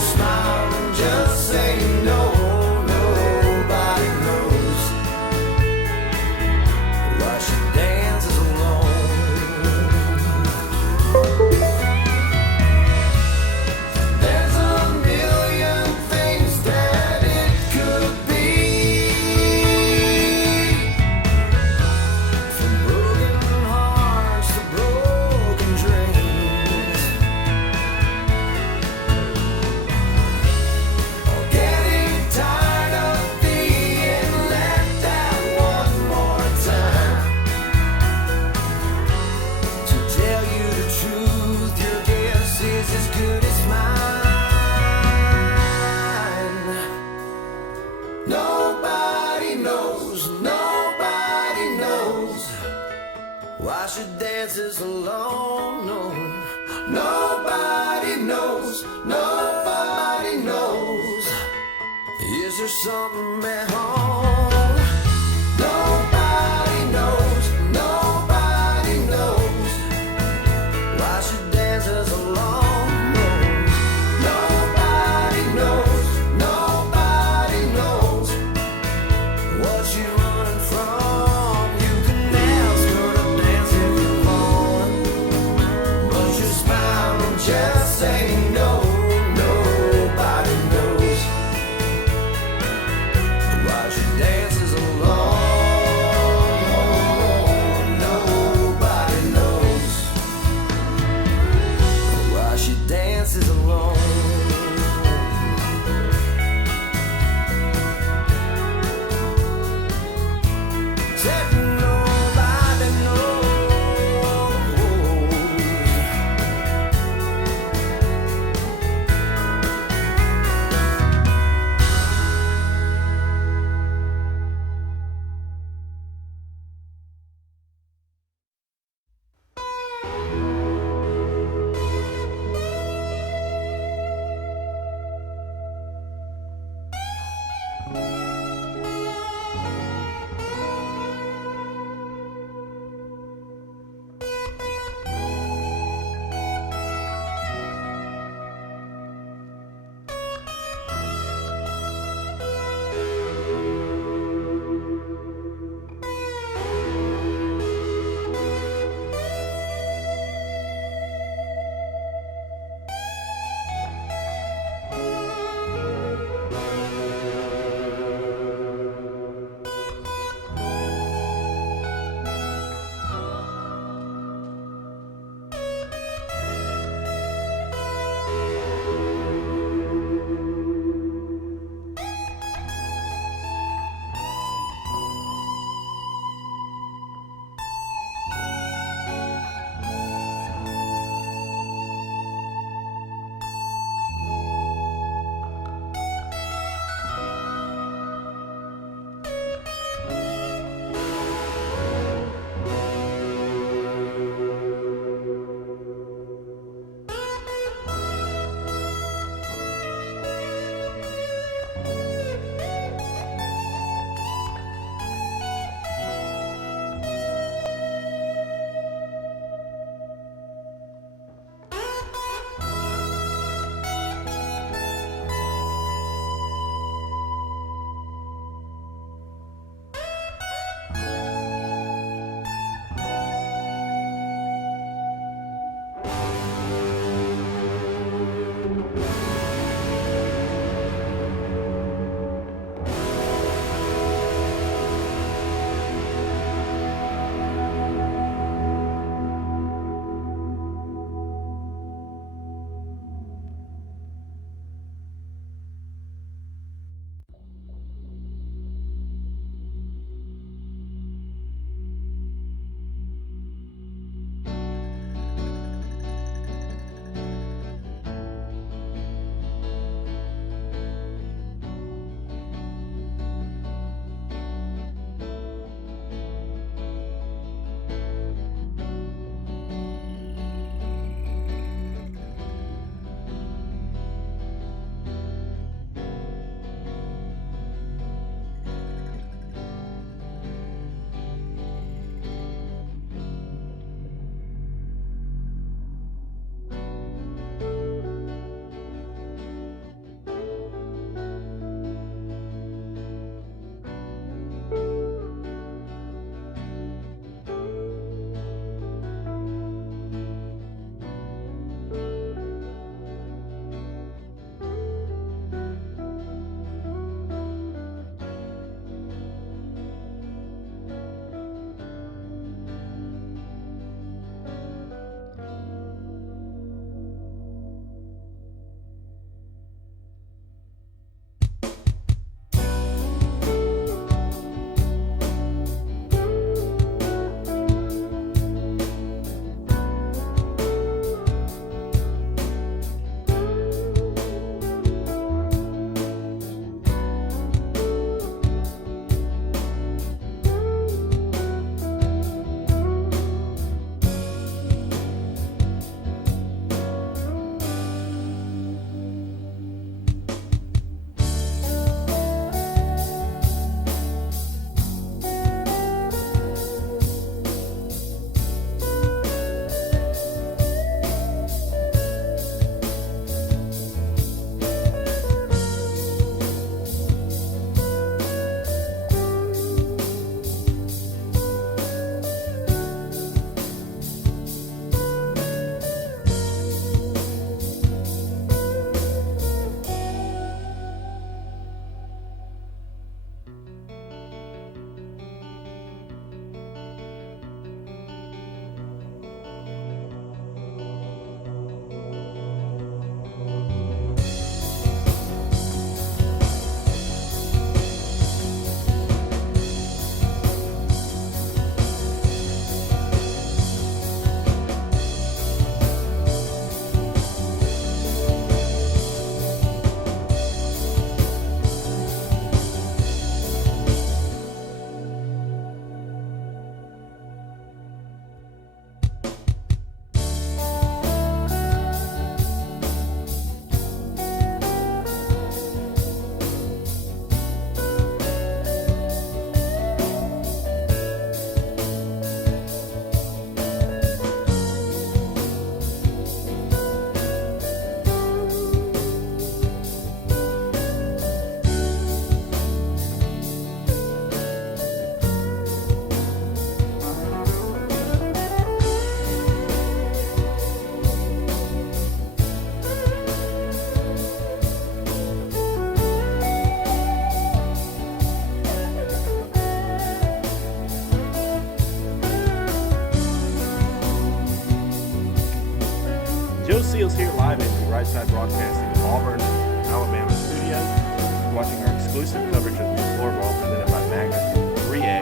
smile and just say no. Nobody knows why she dances alone. There's a million things that it could be, from broken hearts to broken dreams, or getting tired of being left out one more time. To tell you the truth, your guess is as good as mine. Nobody knows why she dances alone. No. Nobody knows. Is there something at home? Nobody knows why she dances alone. No. Nobody knows what she running from. You can ask her to dance if you want, but you smile and just say no. Nobody knows why she Right Side Broadcasting Auburn, Alabama studio. Watching our exclusive coverage of the DEPLORABALL presented by MAGA3X.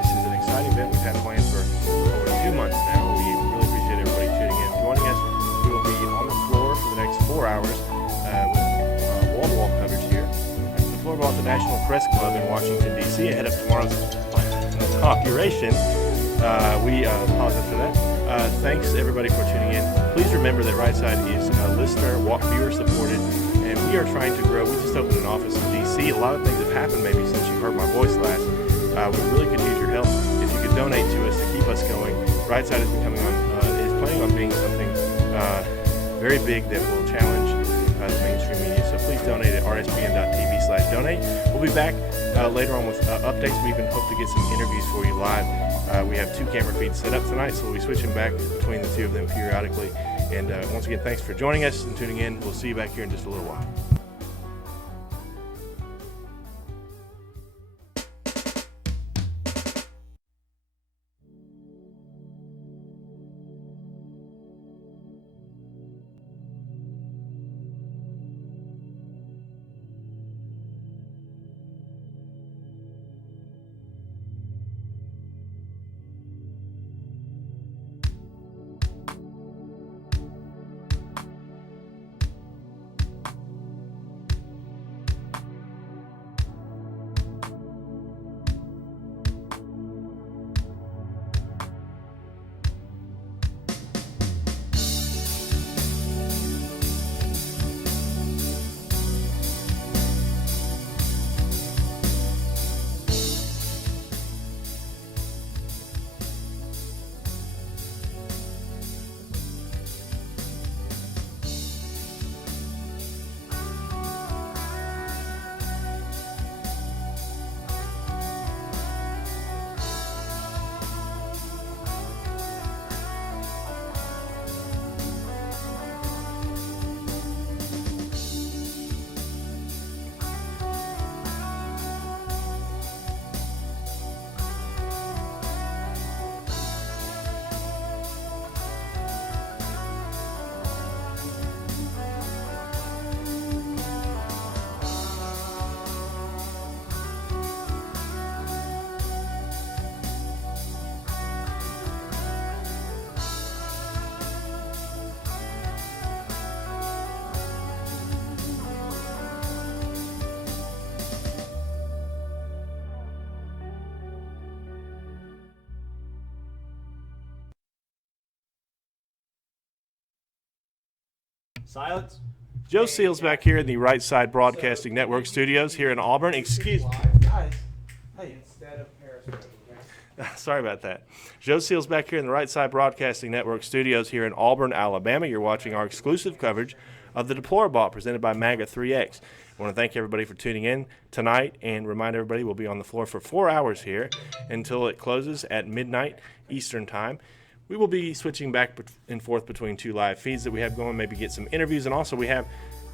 This is an exciting event we've had planned for over 2 months now. We really appreciate everybody tuning in. Joining us, we will be on the floor for the next 4 hours with wall-to-wall coverage here at the DEPLORABALL at the National Press Club in Washington, D.C. ahead of tomorrow's inauguration. We apologize for that. Thanks everybody for tuning in. Please remember that Right Side is listener, viewer supported, and we are trying to grow. We just opened an office in D.C. A lot of things have happened maybe since you heard my voice last. We really could use your help if you could donate to us to keep us going. Right Side is planning on being something very big that will challenge the mainstream media. So please donate at rsbn.tv/donate. We'll be back later on with updates. We even hope to get some interviews for you live. We have 2 camera feeds set up tonight, so we'll be switching back between the 2 of them periodically. And once again, thanks for joining us and tuning in. We'll see you back here in just a little while. Silence. Joe Seals back here in the Right Side Broadcasting Network studios here in Auburn. Excuse me. Guys, hey, instead of Periscope, okay? Sorry about that. Joe Seals back here in the Right Side Broadcasting Network studios here in Auburn, Alabama. You're watching our exclusive coverage of the DEPLORABALL presented by MAGA3X. I want to thank everybody for tuning in tonight and remind everybody we'll be on the floor for 4 hours here until it closes at midnight Eastern Time. We will be switching back and forth between 2 live feeds that we have going, maybe get some interviews, and also we have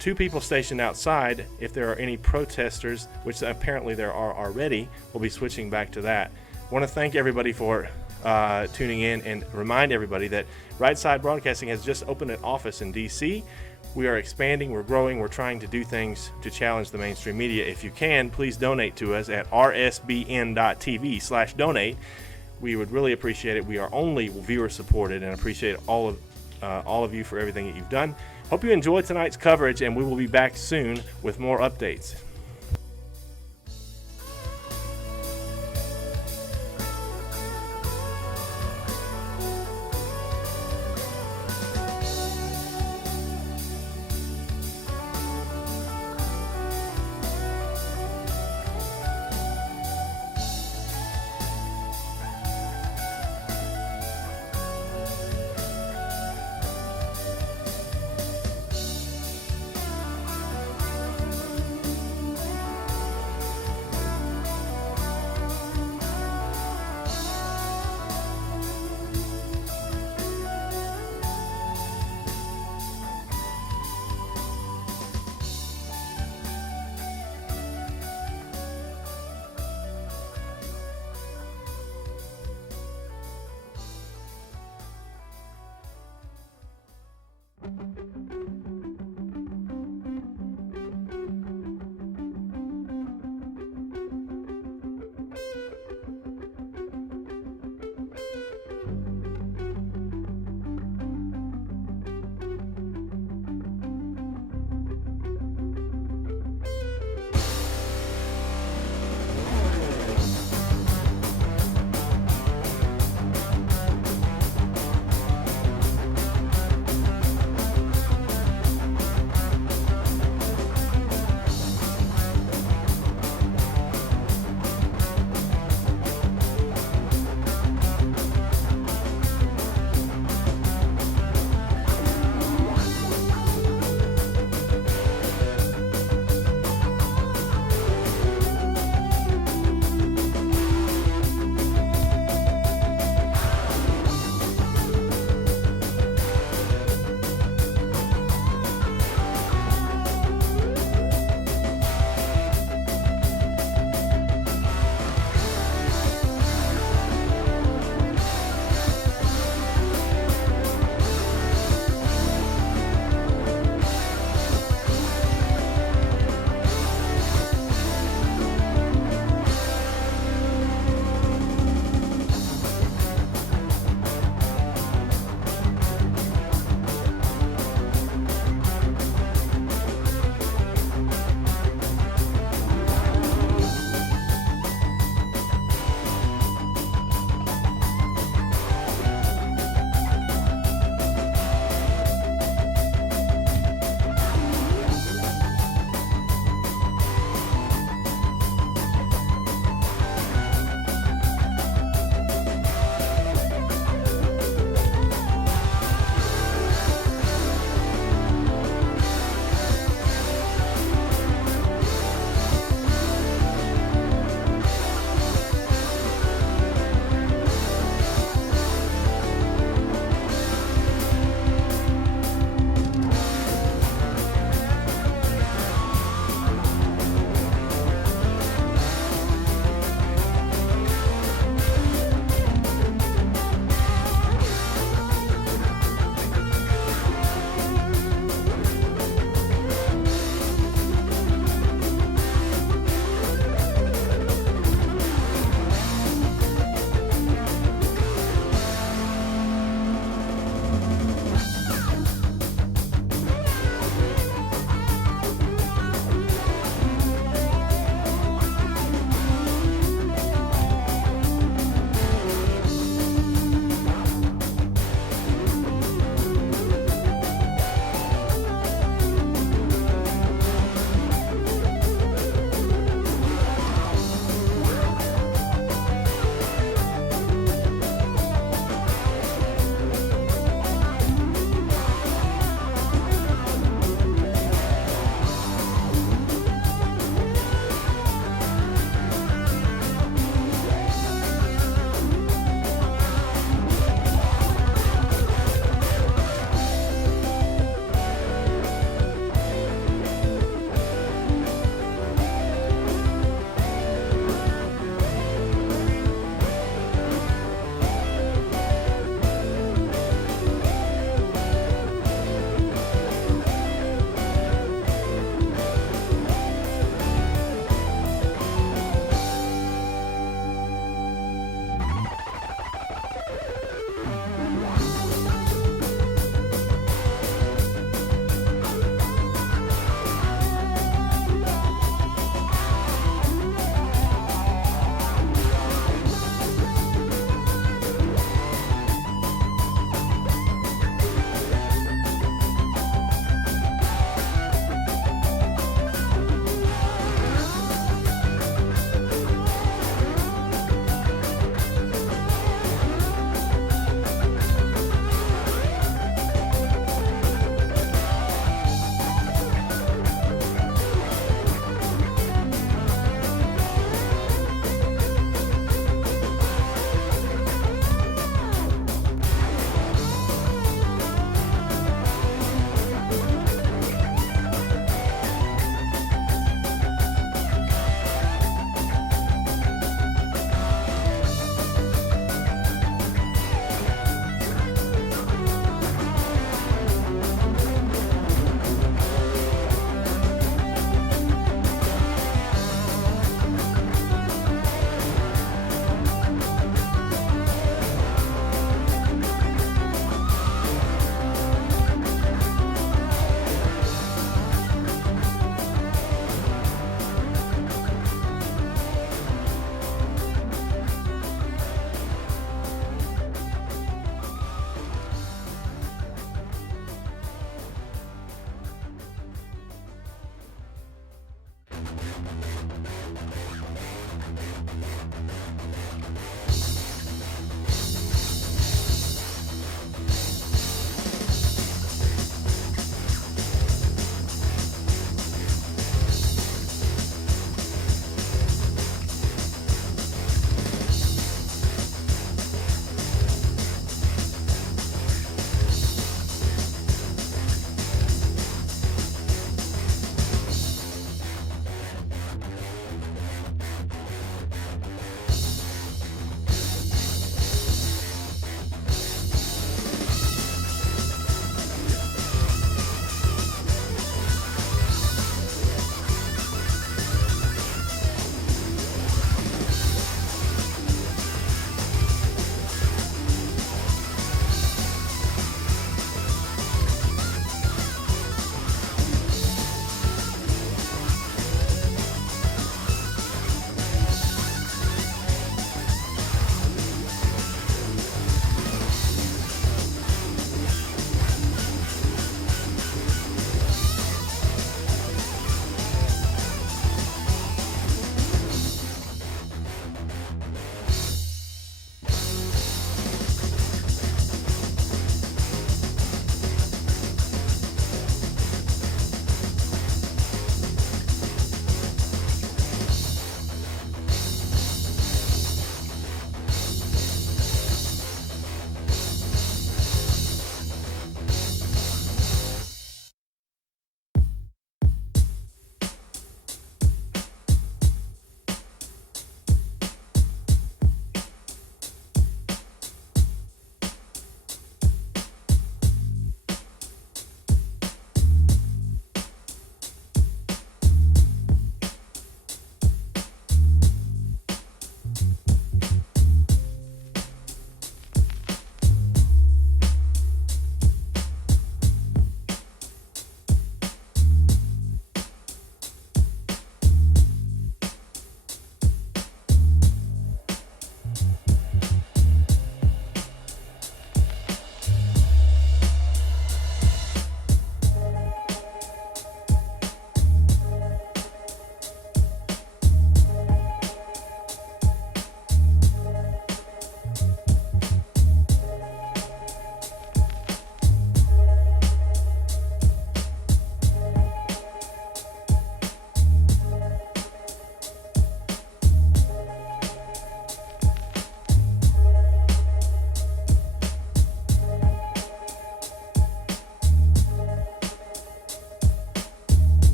2 people stationed outside. If there are any protesters, which apparently there are already, we'll be switching back to that. I want to thank everybody for tuning in and remind everybody that Right Side Broadcasting has just opened an office in D.C. We are expanding, we're growing, we're trying to do things to challenge the mainstream media. If you can, please donate to us at rsbn.tv/donate. We would really appreciate it. We are only viewer supported and appreciate all of you for everything that you've done. Hope you enjoyed tonight's coverage, and we will be back soon with more updates.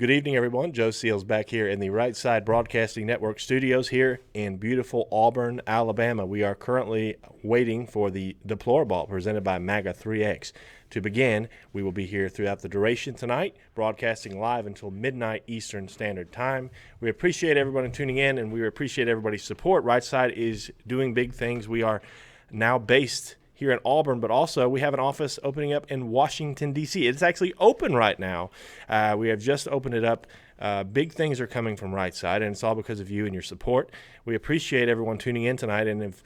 Good evening, everyone. Joe Seals back here in the Right Side Broadcasting Network studios here in beautiful Auburn, Alabama. We are currently waiting for the DEPLORABALL presented by MAGA3X to begin. We will be here throughout the duration tonight, broadcasting live until midnight Eastern Standard Time. We appreciate everybody tuning in, and we appreciate everybody's support. Right Side is doing big things. We are now based here in Auburn, but also we have an office opening up in Washington, D.C. It's actually open right now. We have just opened it up. Big things are coming from Right Side, and it's all because of you and your support. We appreciate everyone tuning in tonight, and if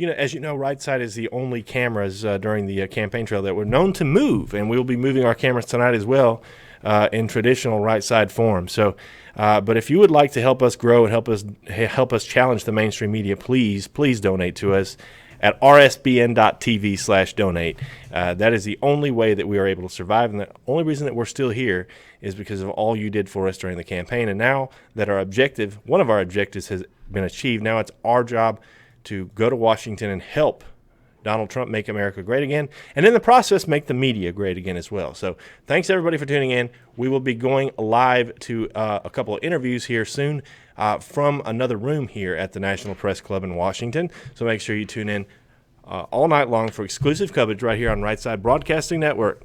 as you know, Right Side is the only cameras during the campaign trail that were known to move, and we will be moving our cameras tonight as well in traditional Right Side form. So, but if you would like to help us grow and help us challenge the mainstream media, please donate to us at rsbn.tv/donate. That is the only way that we are able to survive, and the only reason that we're still here is because of all you did for us during the campaign. And now that one of our objectives has been achieved, now it's our job to go to Washington and help Donald Trump make America great again, and in the process make the media great again as well. So thanks everybody for tuning in. We will be going live to a couple of interviews here soon from another room here at the National Press Club in Washington. So make sure you tune in all night long for exclusive coverage right here on Right Side Broadcasting Network.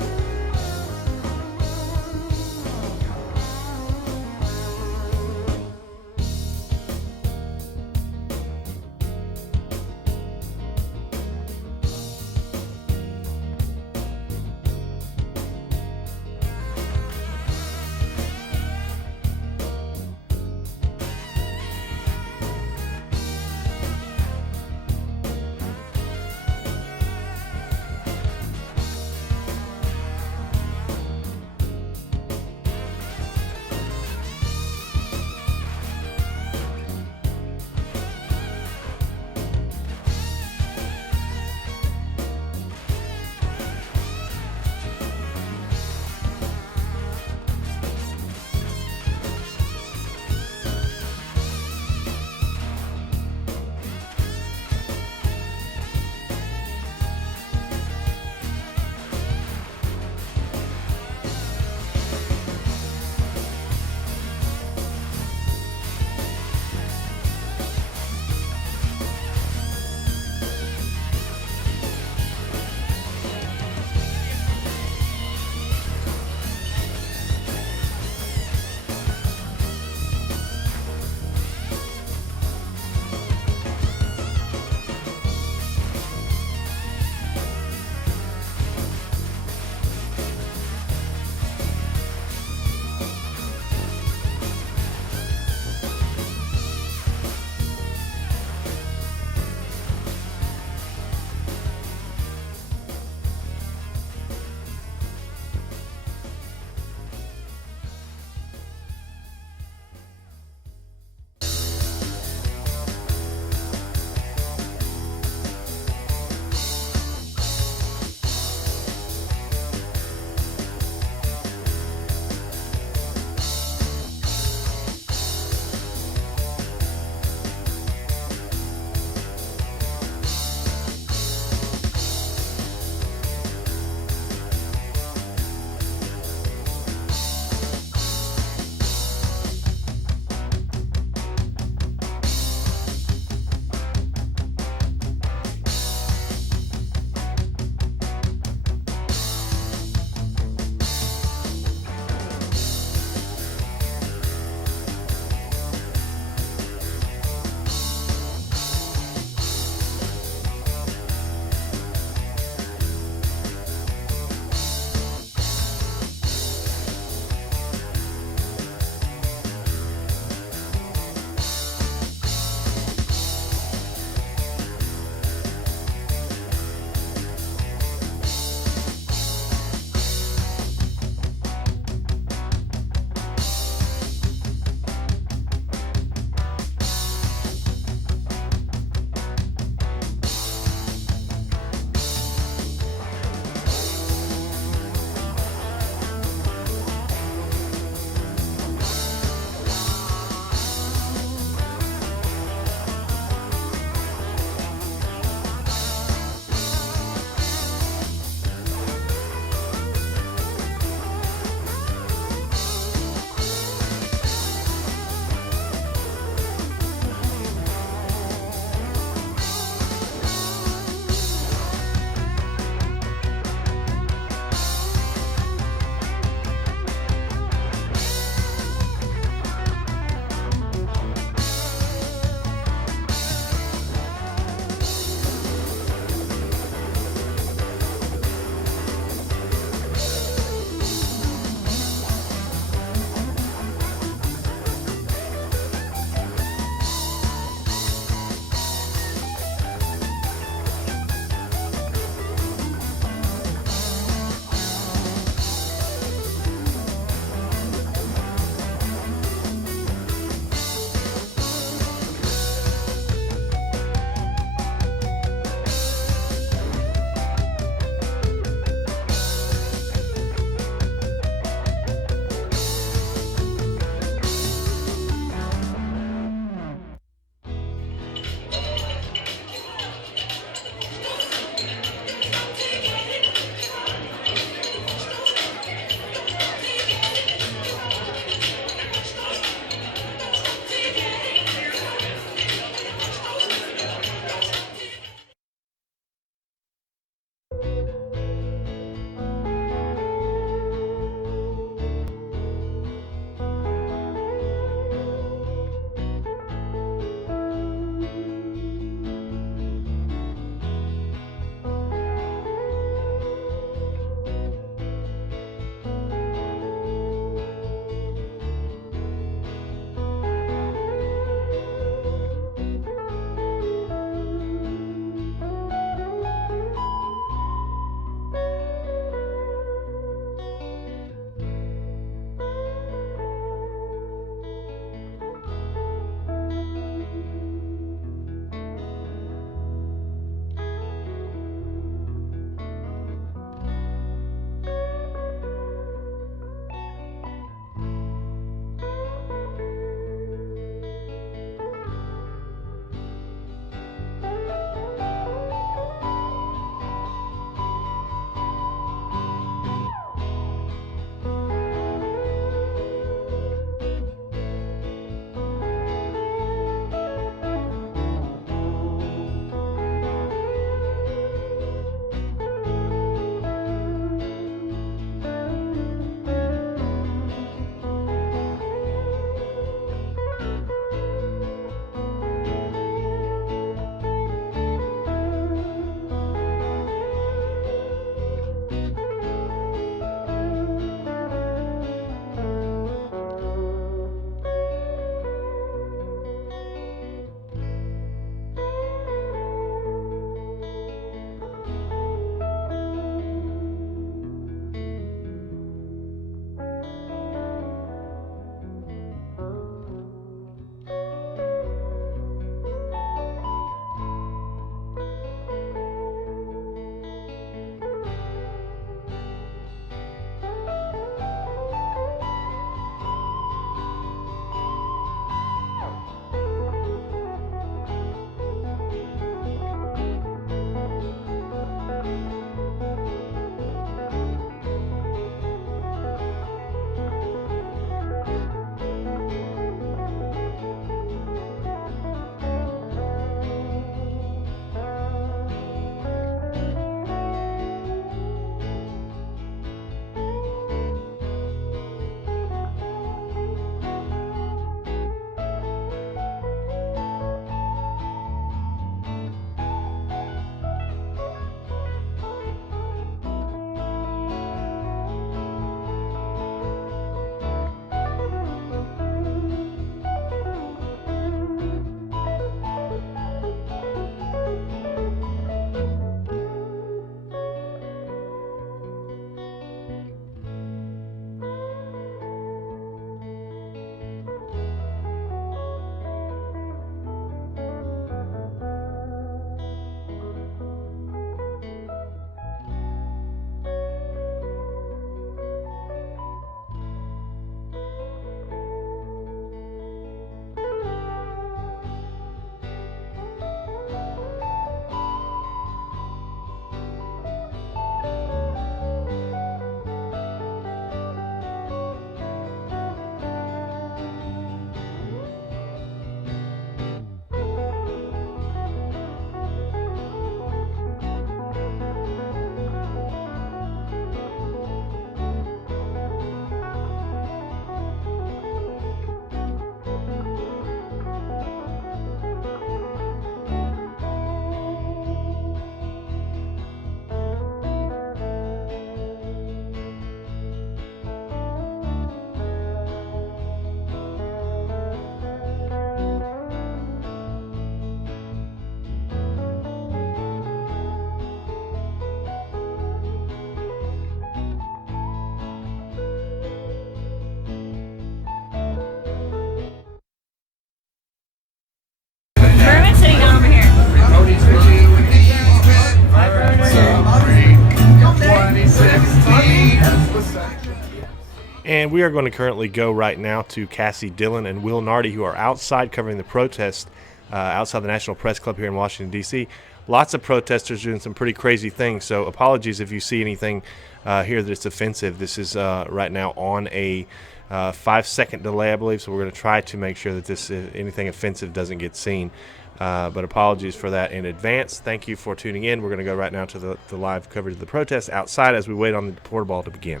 And we are going to currently go right now to Cassie Dillon and Will Nardi, who are outside covering the protest outside the National Press Club here in Washington, D.C. Lots of protesters doing some pretty crazy things, so apologies if you see anything here that's offensive. This is right now on a 5-second delay, I believe, so we're going to try to make sure that this anything offensive doesn't get seen. But apologies for that in advance. Thank you for tuning in. We're going to go right now to the live coverage of the protest outside as we wait on the DEPLORABALL to begin.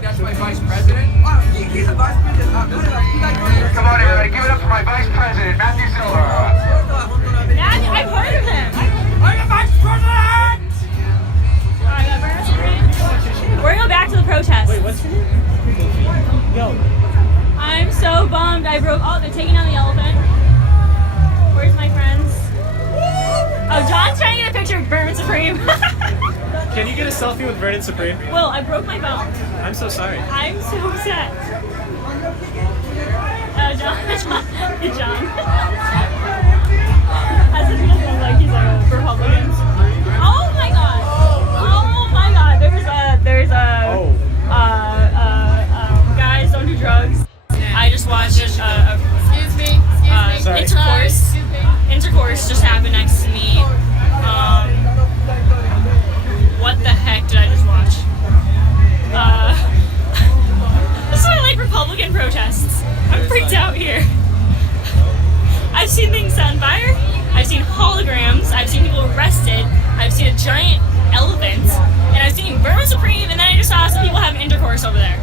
That's my vice president. He's the vice president. Come on, everybody, give it up for my vice president, Matthew Silver. Matthew, I've heard of him. I'm the vice president. We're gonna go back to the protest. Wait, what's your name? Yo. I'm so bummed. I broke. Oh, they're taking down the elephant. Where's my friends? Oh, John's trying to get a picture of Vermin Supreme. Can you get a selfie with Vernon Supreme? Will, I broke my phone. I'm so sorry. I'm so upset. John. Hey, John. I said he doesn't look like he's a Republican. Oh my god. Oh my god. There's a guys don't do drugs. I just watched intercourse just happened next to me. What the heck did I just watch? This is why I like Republican protests. I'm freaked out here. I've seen things set on fire. I've seen holograms. I've seen people arrested. I've seen a giant elephant. And I've seen Vermin Supreme. And then I just saw some people having intercourse over there.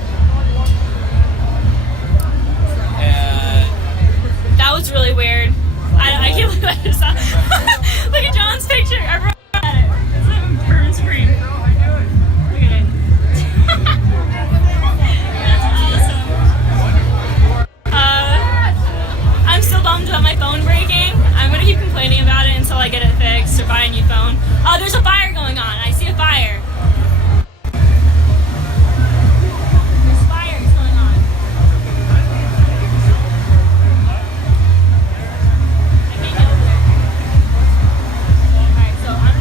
That was really weird. I can't believe I just saw. Look at John's picture. Everyone at it. It's like Vermin Supreme. Look at it. That's awesome. I'm still bummed about my phone breaking. I'm gonna keep complaining about it until I get it fixed or buy a new phone. Oh, there's a fire going on. I see a fire. There's fires going on. I can't get over there. Alright, so I'm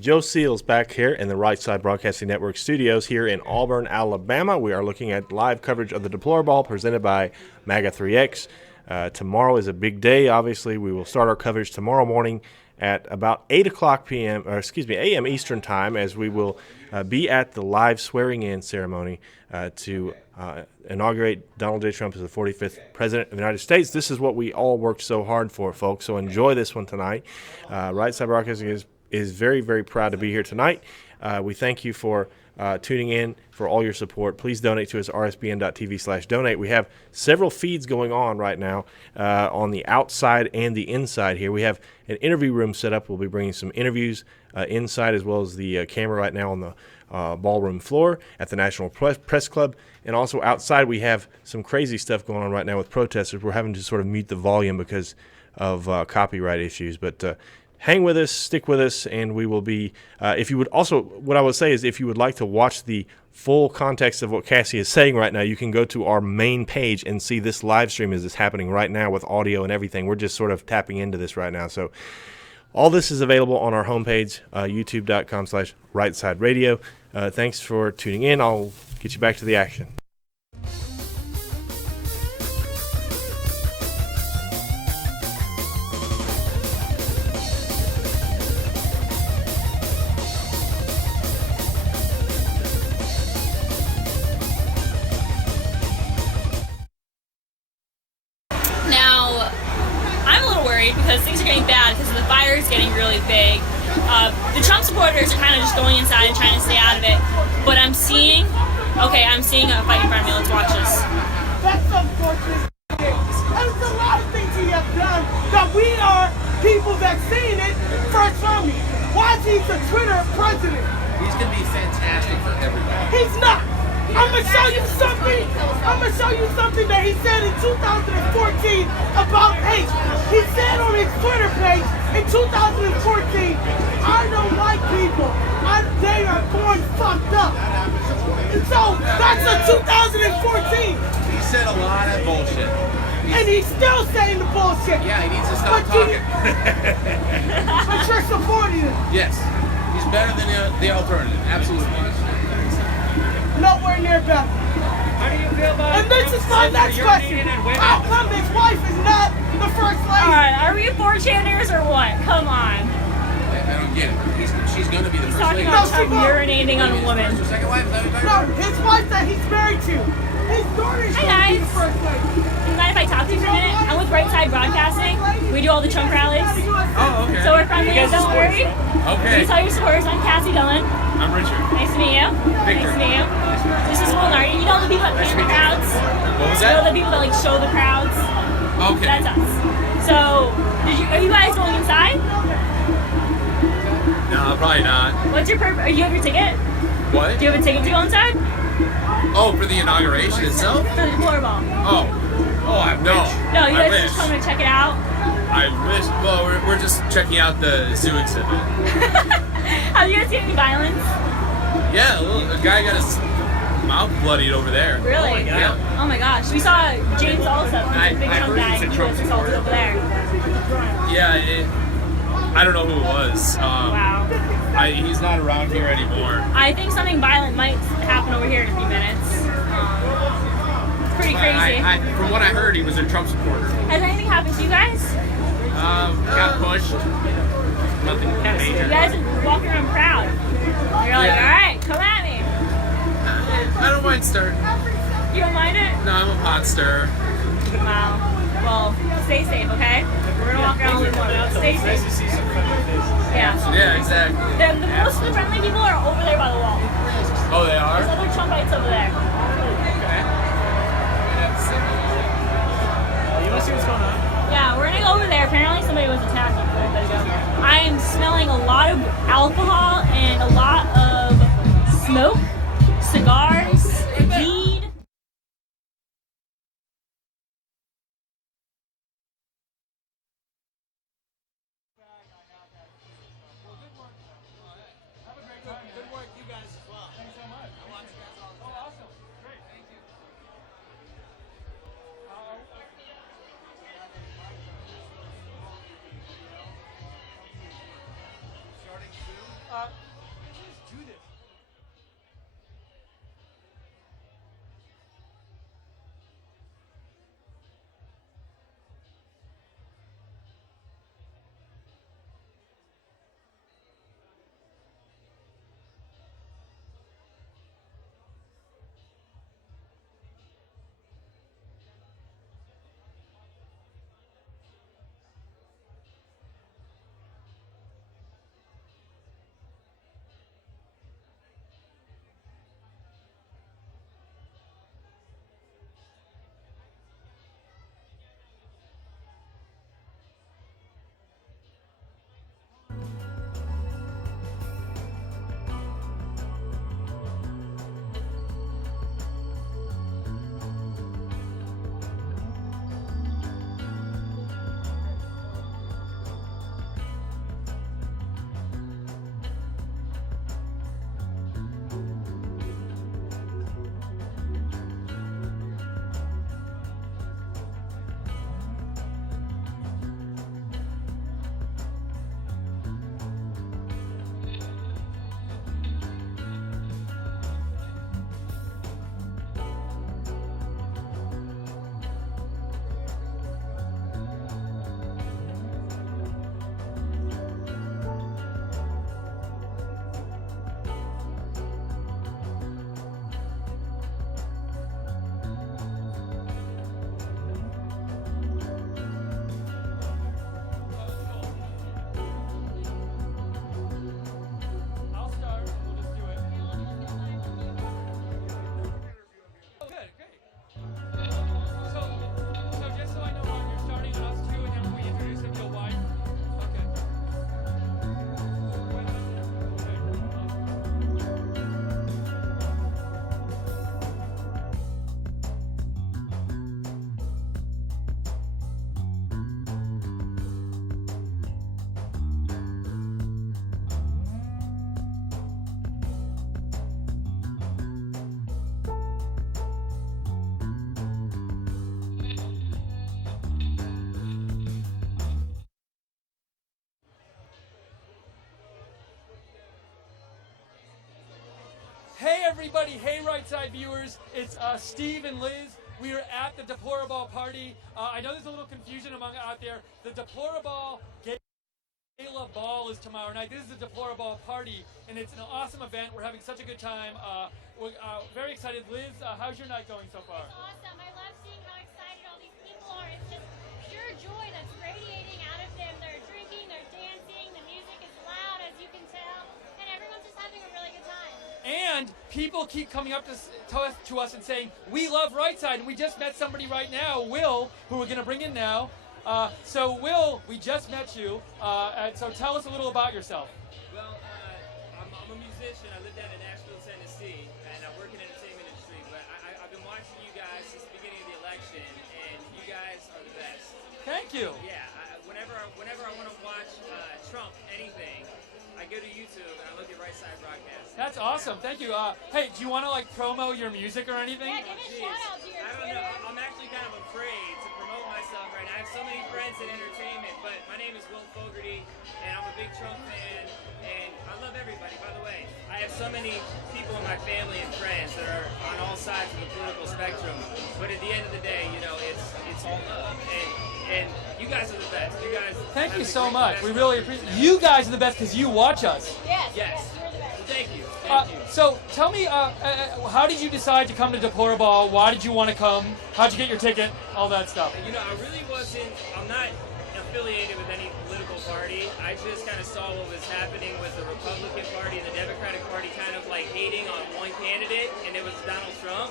Joe Seals back here in the Right Side Broadcasting Network studios here in Auburn, Alabama. We are looking at live coverage of the Deplorable presented by MAGA3X. Tomorrow is a big day, obviously. We will start our coverage tomorrow morning at about 8 o'clock a.m. Eastern Time, as we will be at the live swearing-in ceremony to inaugurate Donald J. Trump as the 45th President of the United States. This is what we all worked so hard for, folks, so enjoy this one tonight. Right Side Broadcasting is very, very proud to be here tonight. We thank you for tuning in, for all your support. Please donate to us at rsbn.tv/donate. We have several feeds going on right now on the outside and the inside here. We have an interview room set up. We'll be bringing some interviews inside, as well as the camera right now on the ballroom floor at the National Press Club. And also outside, we have some crazy stuff going on right now with protesters. We're having to sort of mute the volume because of copyright issues. But hang with us, stick with us, and we will be, if you would also, what I would say is if you would like to watch the full context of what Cassie is saying right now, you can go to our main page and see this live stream as it's happening right now with audio and everything. We're just sort of tapping into this right now. So all this is available on our homepage, youtube.com/rightsideradio. Thanks for tuning in. I'll get you back to the action. Because things are getting bad because the fire is getting really big. The Trump supporters are kind of just going inside and trying to stay out of it. But I'm seeing a fight in front of me. Let's watch this. That's unfortunate. There's a lot of things he has done that we are people that seen it first from me. Why is he the Twitter president? He's going to be fantastic for everybody. He's not. I'm going to show you something. I'm going to show you something that he said in 2014 about hate. He said on his Twitter page in 2014, I don't like people. They are born fucked up. And so that's a 2014. He said a lot of bullshit. And he's still saying the bullshit. Yeah, he needs to stop talking. But you're supporting him. Yes. He's better than the alternative. Absolutely. Nowhere near better. How do you feel about And this is my next question. How come his wife is not the first lady? Alright, are we 4chaners or what? Come on. I don't get it. She's going to be the He's first talking lady. about Trump urinating on a woman. First or second wife? Is that what you're No, talking about? his wife that he's married to. His daughter's Hi, going to be guys. the first lady. Do you mind if I talk to you for a minute? I'm with Right Side Broadcasting. We do all the Trump rallies. Oh, okay. So we're friendly, don't worry. Okay. Please tell your supporters I'm Cassie Dillon. I'm Richard. Nice to meet you. Victor. Nice to meet you. This is Wilnardi. You know the people that plan the crowds? What was You know that? the people that like show the crowds? Okay. That's us. So, are you guys going inside? No, probably not. What's your purpose? You have your ticket? What? Do you have a ticket to go inside? Oh, for the inauguration itself? For the Deplorable. Oh. Oh, I wish. No, you I guys wish. just coming to check it out? I wish. Well, we're just checking out the zoo exhibit. Have you guys seen any violence? Yeah, a guy got his mouth bloodied over there. Really? Yeah. Oh my gosh. We saw James also, the big Trump guy. He was assaulted over there. Yeah, I don't know who it was. Wow. He's not around here anymore. I think something violent might happen over here in a few minutes. It's pretty crazy. From what I heard, he was a Trump supporter. Has anything happened to you guys? Got pushed. Nothing major. You guys are walking around proud. You're like, Yeah. alright, come at me. I don't mind stirring. You don't mind it? No, I'm a pot stirrer. Wow. Well, stay safe, okay? We're gonna walk around with one. Stay safe. Yeah. Yeah, exactly. The most friendly people are over there by the wall. Oh, they are? There's other Trumpites over there. You want to see what's going on? Yeah, we're gonna go over there. Apparently somebody was attacking. There you go. I am smelling a lot of alcohol and a lot of smoke, cigars, weed. Good work, you guys as well. Thanks so much. I watch you guys all the time. Oh, awesome. Great. Thank you. Starting soon? everybody. Hey, Right Side viewers. It's Steve and Liz. We are at the Deplorable party. I know there's a little confusion among out there. The Deplorable Gala Ball is tomorrow night. This is the Deplorable party, and it's an awesome event. We're having such a good time. We're very excited. Liz, how's your night going so far? It's awesome. I love seeing how excited all these people are. It's just pure joy that's radiating out of them. They're drinking, they're dancing, the music is loud, as you can tell, and everyone's just having a really good time. And people keep coming up to us and saying, we love Right Side. And we just met somebody right now, Will, who we're going to bring in now. So Will, we just met you. And so tell us a little about yourself. Well, I'm a musician. I live down in Nashville, Tennessee, and I work in the entertainment industry. But I've been watching you guys since the beginning of the election, and you guys are the best. Thank you. Yeah, whenever I want to watch Trump anything, I go to YouTube and I look at Right Side Broadcast. That's awesome. Thank you. Hey, do you want to like promo your music or anything? Yeah, give a shout out to your I don't Twitter. know. I'm actually kind of afraid to promote myself right now. I have so many friends in entertainment, but my name is Will Fogarty, and I'm a big Trump fan, and I love everybody. By the way, I have so many people in my family and friends that are on all sides of the political spectrum, but at the end of the day, you know, it's all love, and you guys are the best. You guys. Thank you have so the much. best We really appreciate you guys are the best because you watch us. Yes, Yes. you're the best. Thank you. Thank you. So tell me, how did you decide to come to Deplorable? Why did you want to come? How'd you get your ticket? All that stuff. You know, I really wasn't. I'm not affiliated with any political party. I just kind of saw what was happening with the Republican Party and the Democratic Party kind of like hating on one candidate, and it was Donald Trump.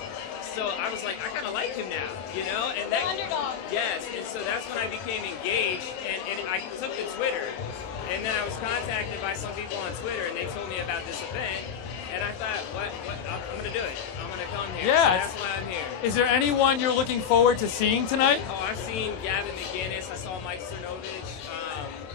So I was like, I kind of like him now, you know? And that, The underdog. yes, and so that's when I became engaged, and I took to Twitter, and then I was contacted by some people on Twitter, and they told me about this event, and I thought, what, I'm going to do it. I'm going to come here. Yeah, So that's why I'm here. Is there anyone you're looking forward to seeing tonight? Oh, I've seen Gavin McGinnis. I saw Mike Cernovich.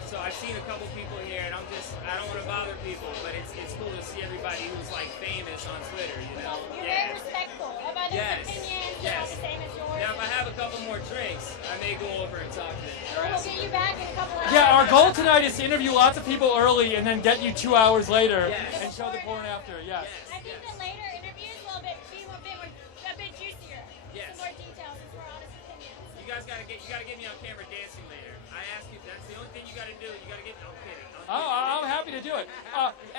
So I've seen a couple people here, and I don't want to bother people, but it's cool to see everybody who's like famous on Twitter, you know? You're very respectful of others' Yes. opinions. They're Yes. not the same as yours. Now, if I have a couple more drinks, I may go over and talk to them. or We'll ask get them. you back in a couple hours. Yeah, our goal tonight is to interview lots of people early and then get you 2 hours later Yes. and show the before and after. Yes. I think that later interviews will be a bit juicier. Yes. Some more details, since we're honest opinions. You guys gotta get me on camera dancing later. I ask you, that's the only thing you gotta do. You gotta get me. I'm kidding. Oh, I'm happy to do it.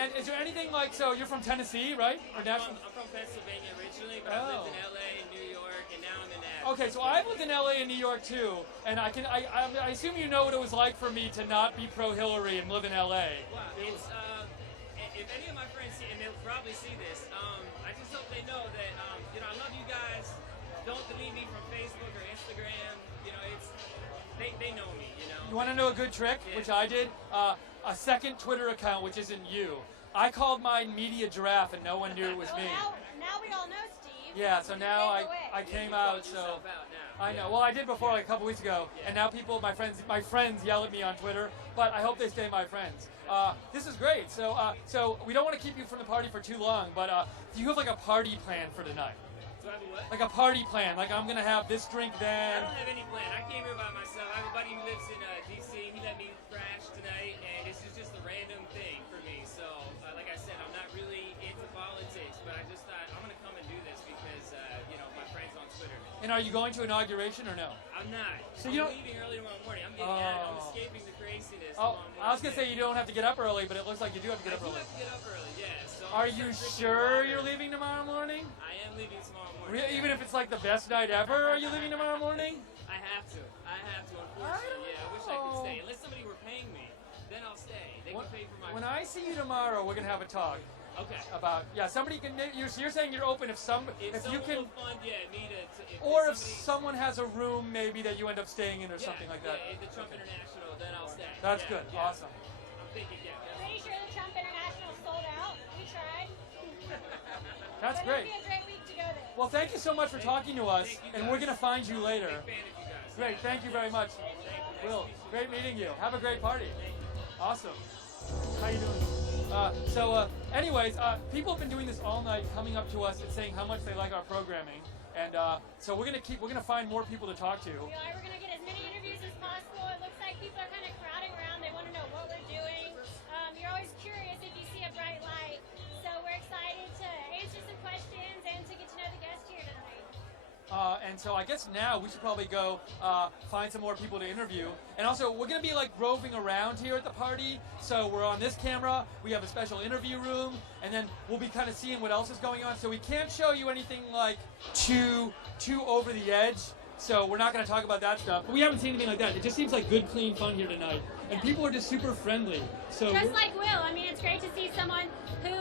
And is there anything like, so you're from Tennessee, right? Or Nashville? I'm from Pennsylvania originally, but I lived in LA and New York, and now I'm in Nashville. Okay, so I've lived in LA and New York too, and I assume you know what it was like for me to not be pro-Hillary and live in LA. Wow, it's if any of my friends see, and they'll probably see this, I just hope they know that you know I love you guys. Don't delete me from Facebook or Instagram. You know, they know me. You know. You want to know a good trick, which I did? A second Twitter account, which isn't you. I called mine Media Giraffe, and no one knew it was me. Now we all know Steve. Yeah, so now You gave it away. I came You out. called So yourself out now. I know. Well, I did before, like a couple weeks ago, and now people, my friends yell at me on Twitter. But I hope they stay my friends. This is great. So we don't want to keep you from the party for too long, but do you have like a party plan for tonight? Do I have a what? Like a party plan? Like I'm gonna have this drink I then. don't have any plan. I came here by myself. I have a buddy who lives in D.C. He let me crash tonight, and this is just a random thing for me. So, like I said, I'm not really into politics, but I just thought I'm gonna come and do this because you know my friends on Twitter. And are you going to inauguration or no? I'm not. So I'm you don't- leaving early tomorrow morning. I'm getting out. I'm escaping the craziness. Oh, tomorrow I was gonna say morning. you don't have to get up early, but it looks like you do have to get I up do early. have to get up early. Yeah. So Are I'm you drinking sure water. you're leaving tomorrow morning? I am leaving tomorrow morning. Even if it's like the best night ever, are you leaving tomorrow morning? I have to. Unfortunately. Yeah. I wish I could stay. Unless somebody were paying me, then I'll stay. They can pay for my. When I see you tomorrow, we're gonna have a talk Okay. about somebody can. You're saying you're open if you can, fund, yeah, me to if or if somebody- someone has a room maybe that you end up staying in or something like that. Yeah, if the Trump International, then I'll stay. That's Yeah, good. yeah. Awesome. I'm thinking, yeah. Pretty sure the Trump International sold out. We tried. That's But great. It'll be a great week to go there. Well, thank you so much for talking to us, Thank you and we're guys. gonna find you later. Big fan of you guys. Great. Thank you very much, Will. Great meeting you. Have a great party. Awesome. How you doing? Anyways, people have been doing this all night, coming up to us and saying how much they like our programming, and so we're gonna find more people to talk to. We are. We're gonna get as many interviews as possible. It looks like people are kind of crowding around. They want to know what we're doing. You're always curious if you see a bright light. So we're excited to answer some questions and to get to know the guests here tonight. And so I guess now we should probably go find some more people to interview. And also, we're going to be like roving around here at the party. So we're on this camera. We have a special interview room. And then we'll be kind of seeing what else is going on. So we can't show you anything like too over the edge. So we're not going to talk about that stuff. But we haven't seen anything like that. It just seems like good, clean fun here tonight. And people are just super friendly. So just like Will. I mean, it's great to see someone who,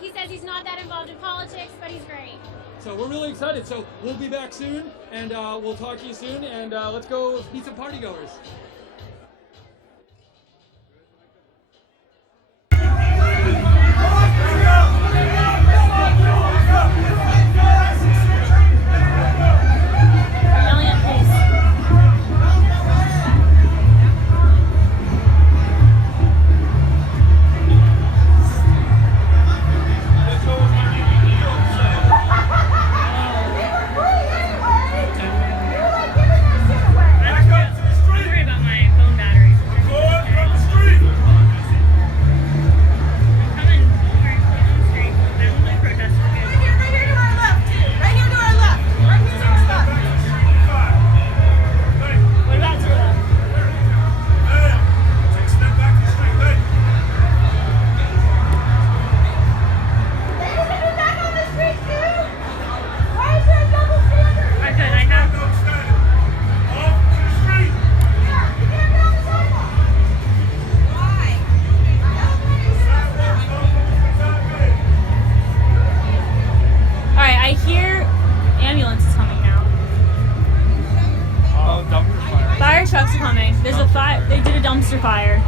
he says he's not that involved in politics, but he's great. So we're really excited. So we'll be back soon, and we'll talk to you soon, and let's go meet some party goers. Dumpster fire.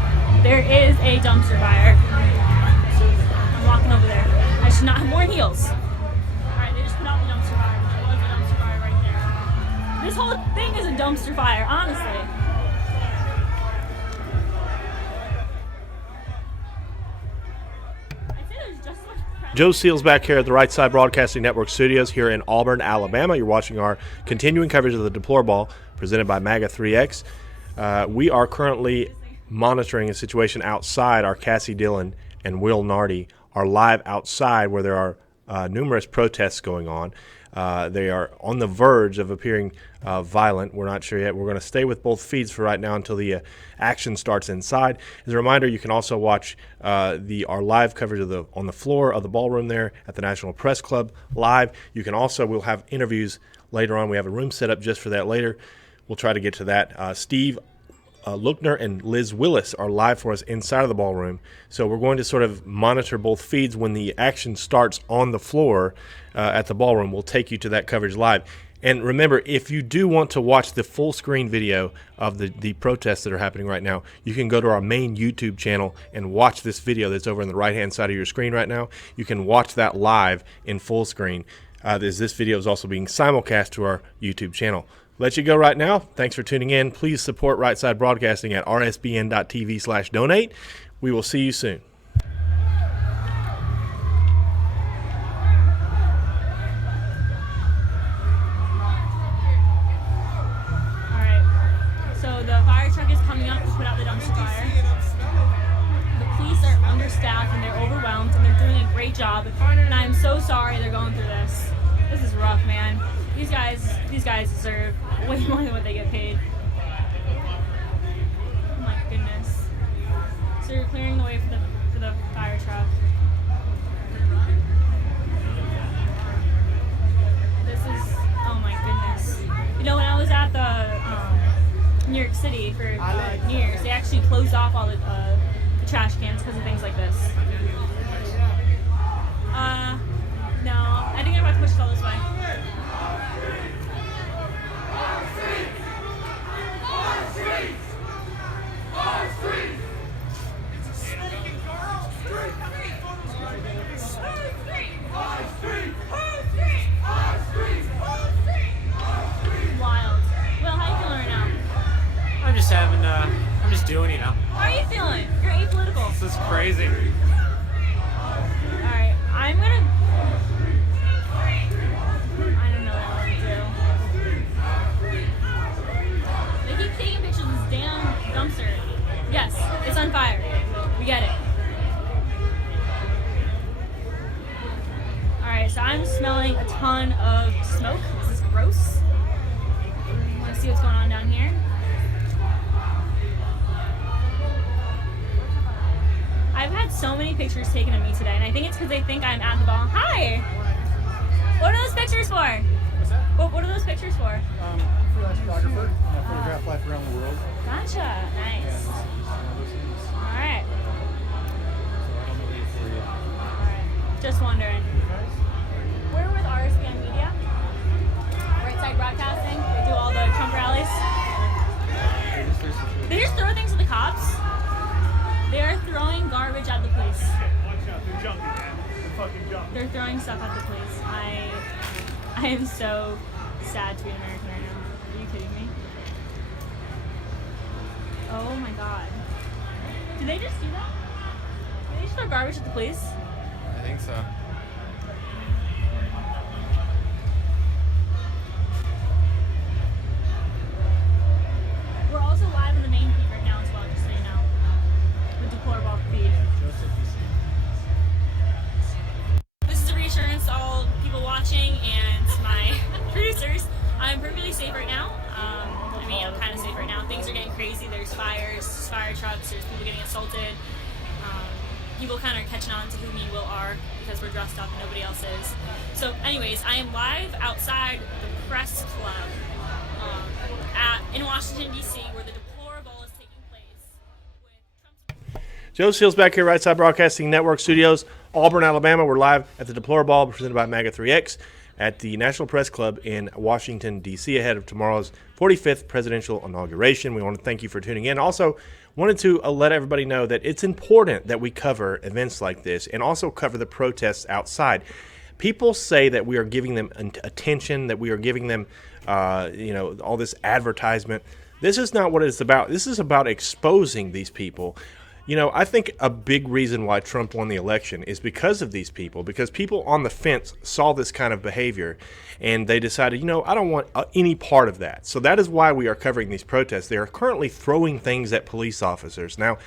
There is a dumpster fire. I'm walking over there. I should not have worn heels. Alright, they just put out the dumpster fire. There was a dumpster fire right there. This whole thing is a dumpster fire, honestly. I'd say there's just as much press. Joe Seals back here at the Right Side Broadcasting Network studios here in Auburn, Alabama. You're watching our continuing coverage of the DEPLORABALL presented by MAGA3X. We are currently monitoring a situation outside. Our Cassie Dillon and Will Nardi are live outside where there are numerous protests going on. They are on the verge of appearing violent. We're not sure yet. We're going to stay with both feeds for right now until the action starts inside. As a reminder, you can also watch our live coverage of on the floor of the ballroom there at the National Press Club live. You can also, we'll have interviews later on. We have a room set up just for that later. We'll try to get to that. Steve Lookner and Liz Willis are live for us inside of the ballroom. So we're going to sort of monitor both feeds. When the action starts on the floor at the ballroom, we'll take you to that coverage live. And remember, if you do want to watch the full screen video of the protests that are happening right now, you can go to our main YouTube channel and watch this video that's over on the right-hand side of your screen right now. You can watch that live in full screen. This video is also being simulcast to our YouTube channel. Let you go right now. Thanks for tuning in. Please support Right Side Broadcasting at rsbn.tv/donate. We will see you soon. So the fire truck is coming up to put out the dumpster fire. The police are understaffed and they're overwhelmed and they're doing a great job. And I'm so sorry they're going through this. This is rough, man. These guys deserve way more than what they get paid. Oh my goodness. So you're clearing the way for the fire truck. This is, oh my goodness. You know, when I was at the New York City for New Year's, they actually closed off all the trash cans because of things like this. No, I think I'm about to push it all this way. Wild. Will, how you feeling right now? I'm just doing, you know. How are you feeling? You're apolitical. This is crazy. Alright, I'm gonna... I don't know what I want to do. They keep taking pictures of this damn dumpster. Yes, it's on fire. We get it. smoke. This is gross. Want to see what's going on down here? I've had so many pictures taken of me today, and I think it's because they think I'm at the ball. Hi! What are those pictures for? What's that? What are those pictures for? I'm a freelance photographer. I photograph life around the world. Gotcha. Nice. Alright. Just wondering. We're with RSPN Media. Right Side Broadcasting. They do all the Trump rallies. They just throw things at the cops. They are throwing garbage at the police. Watch out, they're jumping, man. They're fucking jumping. They're throwing stuff at the police. I am so sad to be an American right now. Are you kidding me? Oh my god. Did they just do that? Did they just throw garbage at the police? I think so. We're also live on the main feed right now as well, just so you know. The Deplorable feed. This is a reassurance to all people watching and my producers. I'm perfectly safe right now. I mean, I'm kind of safe right now. Things are getting crazy. There's fires, fire trucks, there's people getting assaulted. People kind of catching on to who me and Will are because we're dressed up and nobody else is. So anyways, I am live outside the press club in Washington, D.C., where the Deplorable is taking place with Trump's... Joe Seals back here, Right Side Broadcasting Network Studios, Auburn, Alabama. We're live at the Deplorable presented by MAGA3X at the National Press Club in Washington, D.C. ahead of tomorrow's 45th presidential inauguration. We want to thank you for tuning in. Also, wanted to let everybody know that it's important that we cover events like this and also cover the protests outside. People say that we are giving them attention, that we are giving them, all this advertisement. This is not what it's about. This is about exposing these people. I think a big reason why Trump won the election is because of these people, because people on the fence saw this kind of behavior and they decided, I don't want any part of that. So that is why we are covering these protests. They are currently throwing things at police officers. Now,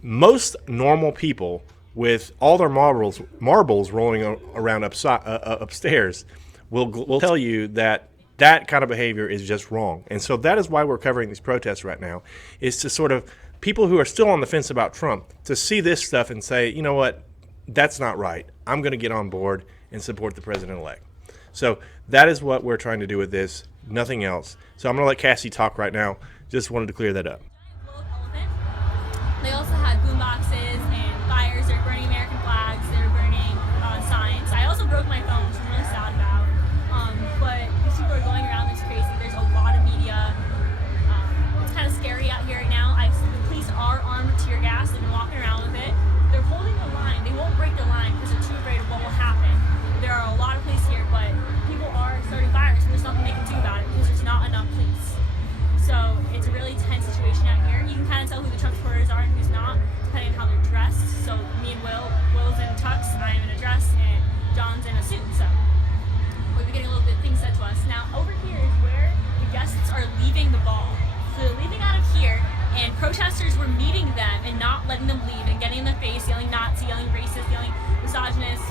most normal people with all their marbles rolling around upstairs will tell you that kind of behavior is just wrong. And so that is why we're covering these protests right now, is to sort of people who are still on the fence about Trump to see this stuff and say, you know what, that's not right. I'm going to get on board and support the president-elect. So that is what we're trying to do with this, nothing else. So I'm going to let Cassie talk right now. Just wanted to clear that up. They also had boom boxes and fires. They're burning American flags. They're burning signs. I also broke my phone, which I'm really sad about. But these people are going around this crazy. There's a lot of media. It's kind of scary out here right now. The police are armed with tear gas. They've been walking around with it. They're holding the line. They won't break their line because they're too afraid of what will happen. There are a lot of police here, but people are starting fires. And there's nothing they can do about it because there's not enough police. So it's a really tense situation out here. You can kind of tell who the Trump supporters are and who's not, depending on how they're dressed. So me and Will's in tux, I'm in a dress, and John's in a suit. So we've been getting a little bit of things said to us. Now over here is where the guests are leaving the ball. So they're leaving out of here, and protesters were meeting them and not letting them leave and getting in their face, yelling Nazi, yelling racist, yelling misogynist,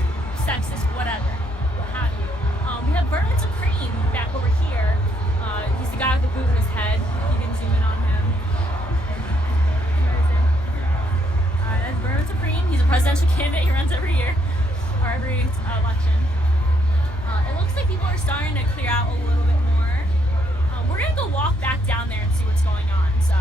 sexist, whatever, what have you. We have Berman Supreme back over here. He's the guy with the boot in his head. You can zoom in on him. That's Berman Supreme. He's a presidential candidate. He runs every year, or every election. It looks like people are starting to clear out a little bit more. We're going to go walk back down there and see what's going on. So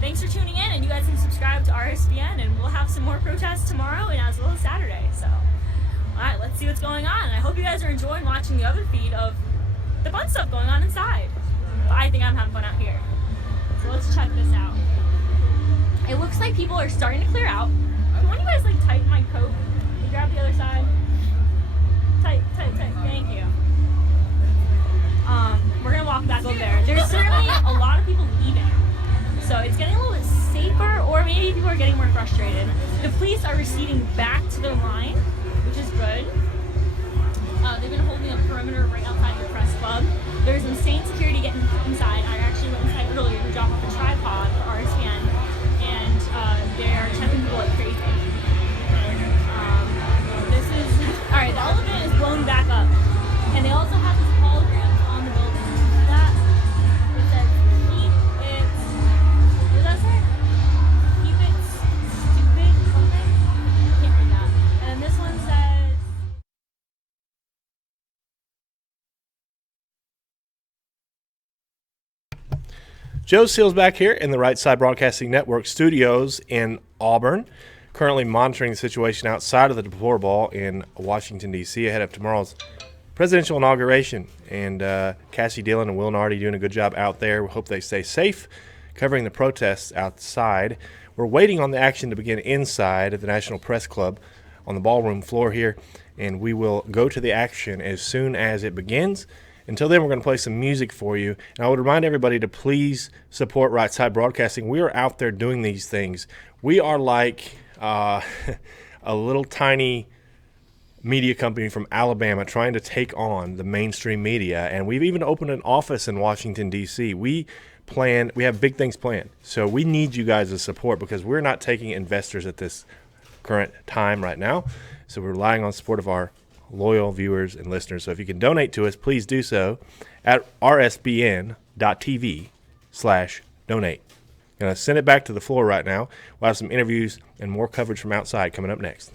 thanks for tuning in, and you guys can subscribe to RSPN, and we'll have some more protests tomorrow and as well as Saturday. So, all right, let's see what's going on. I hope you guys are enjoying watching the other feed of the fun stuff going on inside. But I think I'm having fun out here. So let's check this out. It looks like people are starting to clear out. Can one of you guys tighten my coat? Can you grab the other side? Tight. Thank you. We're gonna walk back over there. There's certainly a lot of people leaving. So it's getting a little bit safer, or maybe people are getting more frustrated. The police are receding back to their line, which is good. They've been holding a perimeter right outside the press club. There's insane security getting inside. I actually went inside earlier to drop off a tripod for RSPN, and they're checking people like crazy. Alright, the elephant is blown back up. And they also Joe Seals back here in the Right Side Broadcasting Network studios in Auburn, currently monitoring the situation outside of the Deploraball in Washington, D.C. ahead of tomorrow's presidential inauguration. And Cassie Dillon and Will Nardi doing a good job out there. We hope they stay safe, covering the protests outside. We're waiting on the action to begin inside at the National Press Club on the ballroom floor here, and we will go to the action as soon as it begins. Until then, we're going to play some music for you. And I would remind everybody to please support Right Side Broadcasting. We are out there doing these things. We are like a little tiny media company from Alabama trying to take on the mainstream media. And we've even opened an office in Washington, D.C. We have big things planned. So we need you guys' support because we're not taking investors at this current time right now. So we're relying on support of our loyal viewers and listeners. So if you can donate to us, please do so at rsbn.tv/donate. Gonna send it back to the floor right now. We'll have some interviews and more coverage from outside coming up next.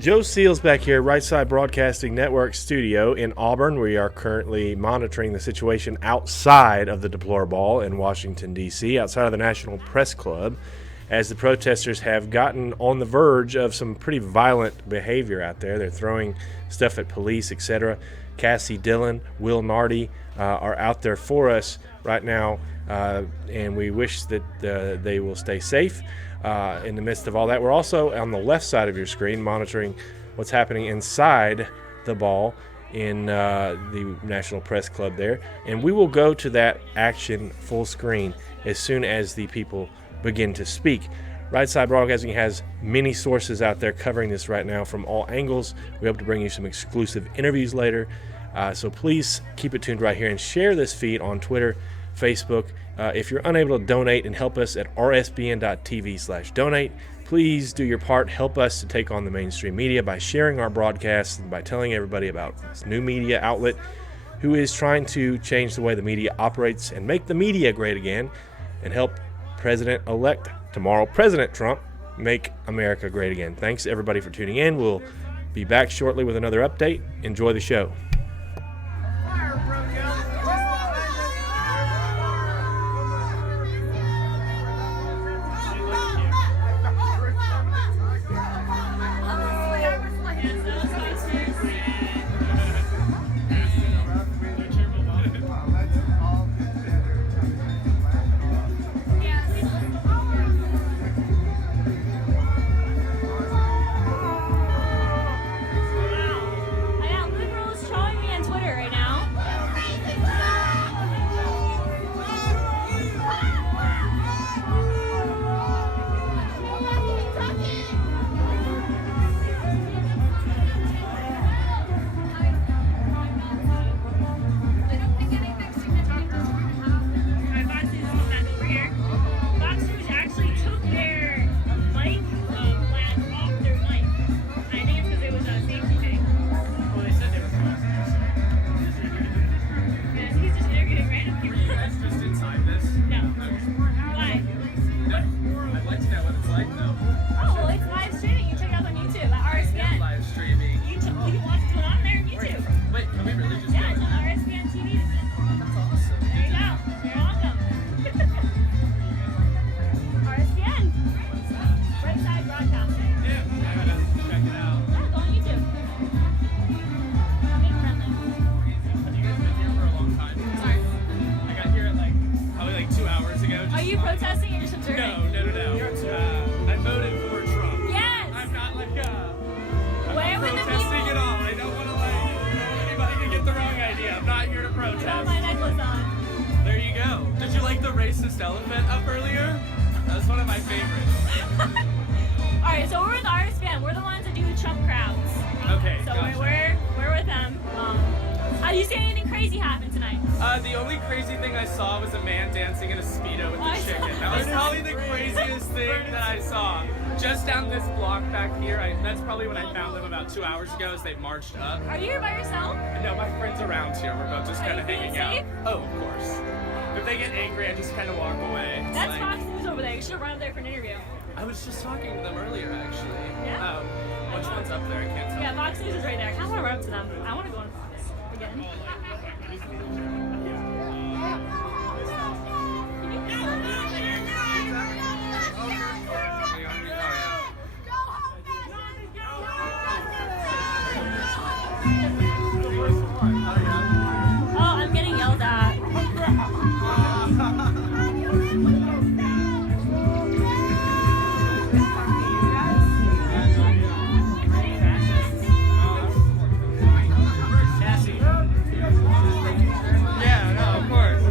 Joe Seals back here, Right Side Broadcasting Network studio in Auburn. We are currently monitoring the situation outside of the Deploraball in Washington, D.C., outside of the National Press Club, as the protesters have gotten on the verge of some pretty violent behavior out there. They're throwing stuff at police, etc. Cassie Dillon, Will Nardi are out there for us right now, and we wish that they will stay safe. In the midst of all that, we're also on the left side of your screen monitoring what's happening inside the ball in the National Press Club there, and we will go to that action full screen as soon as the people begin to speak. Right Side Broadcasting has many sources out there covering this right now from all angles. We hope to bring you some exclusive interviews later, so please keep it tuned right here and share this feed on Twitter, Facebook. If you're unable to donate and help us at rsbn.tv/donate, please do your part. Help us to take on the mainstream media by sharing our broadcasts and by telling everybody about this new media outlet who is trying to change the way the media operates and make the media great again and help President-elect, tomorrow President Trump, make America great again. Thanks everybody for tuning in. We'll be back shortly with another update. Enjoy the show. The only crazy thing I saw was a man dancing in a Speedo with a chicken. That was probably the craziest thing that I saw. Just down this block back here, that's probably when I found them about 2 hours ago as they marched up. Are you here by yourself? No, my friend's around here. We're both just kind of hanging out. Oh, of course. If they get angry, I just kind of walk away. That's like, Fox News over there. You should run up there for an interview. I was just talking to them earlier, actually. Yeah? Which one's up there? I can't tell. Yeah, Fox News is right there. I kind of want to run up to them. I want to go on Fox again. Oh, I'm getting yelled at. Yeah, no, of course.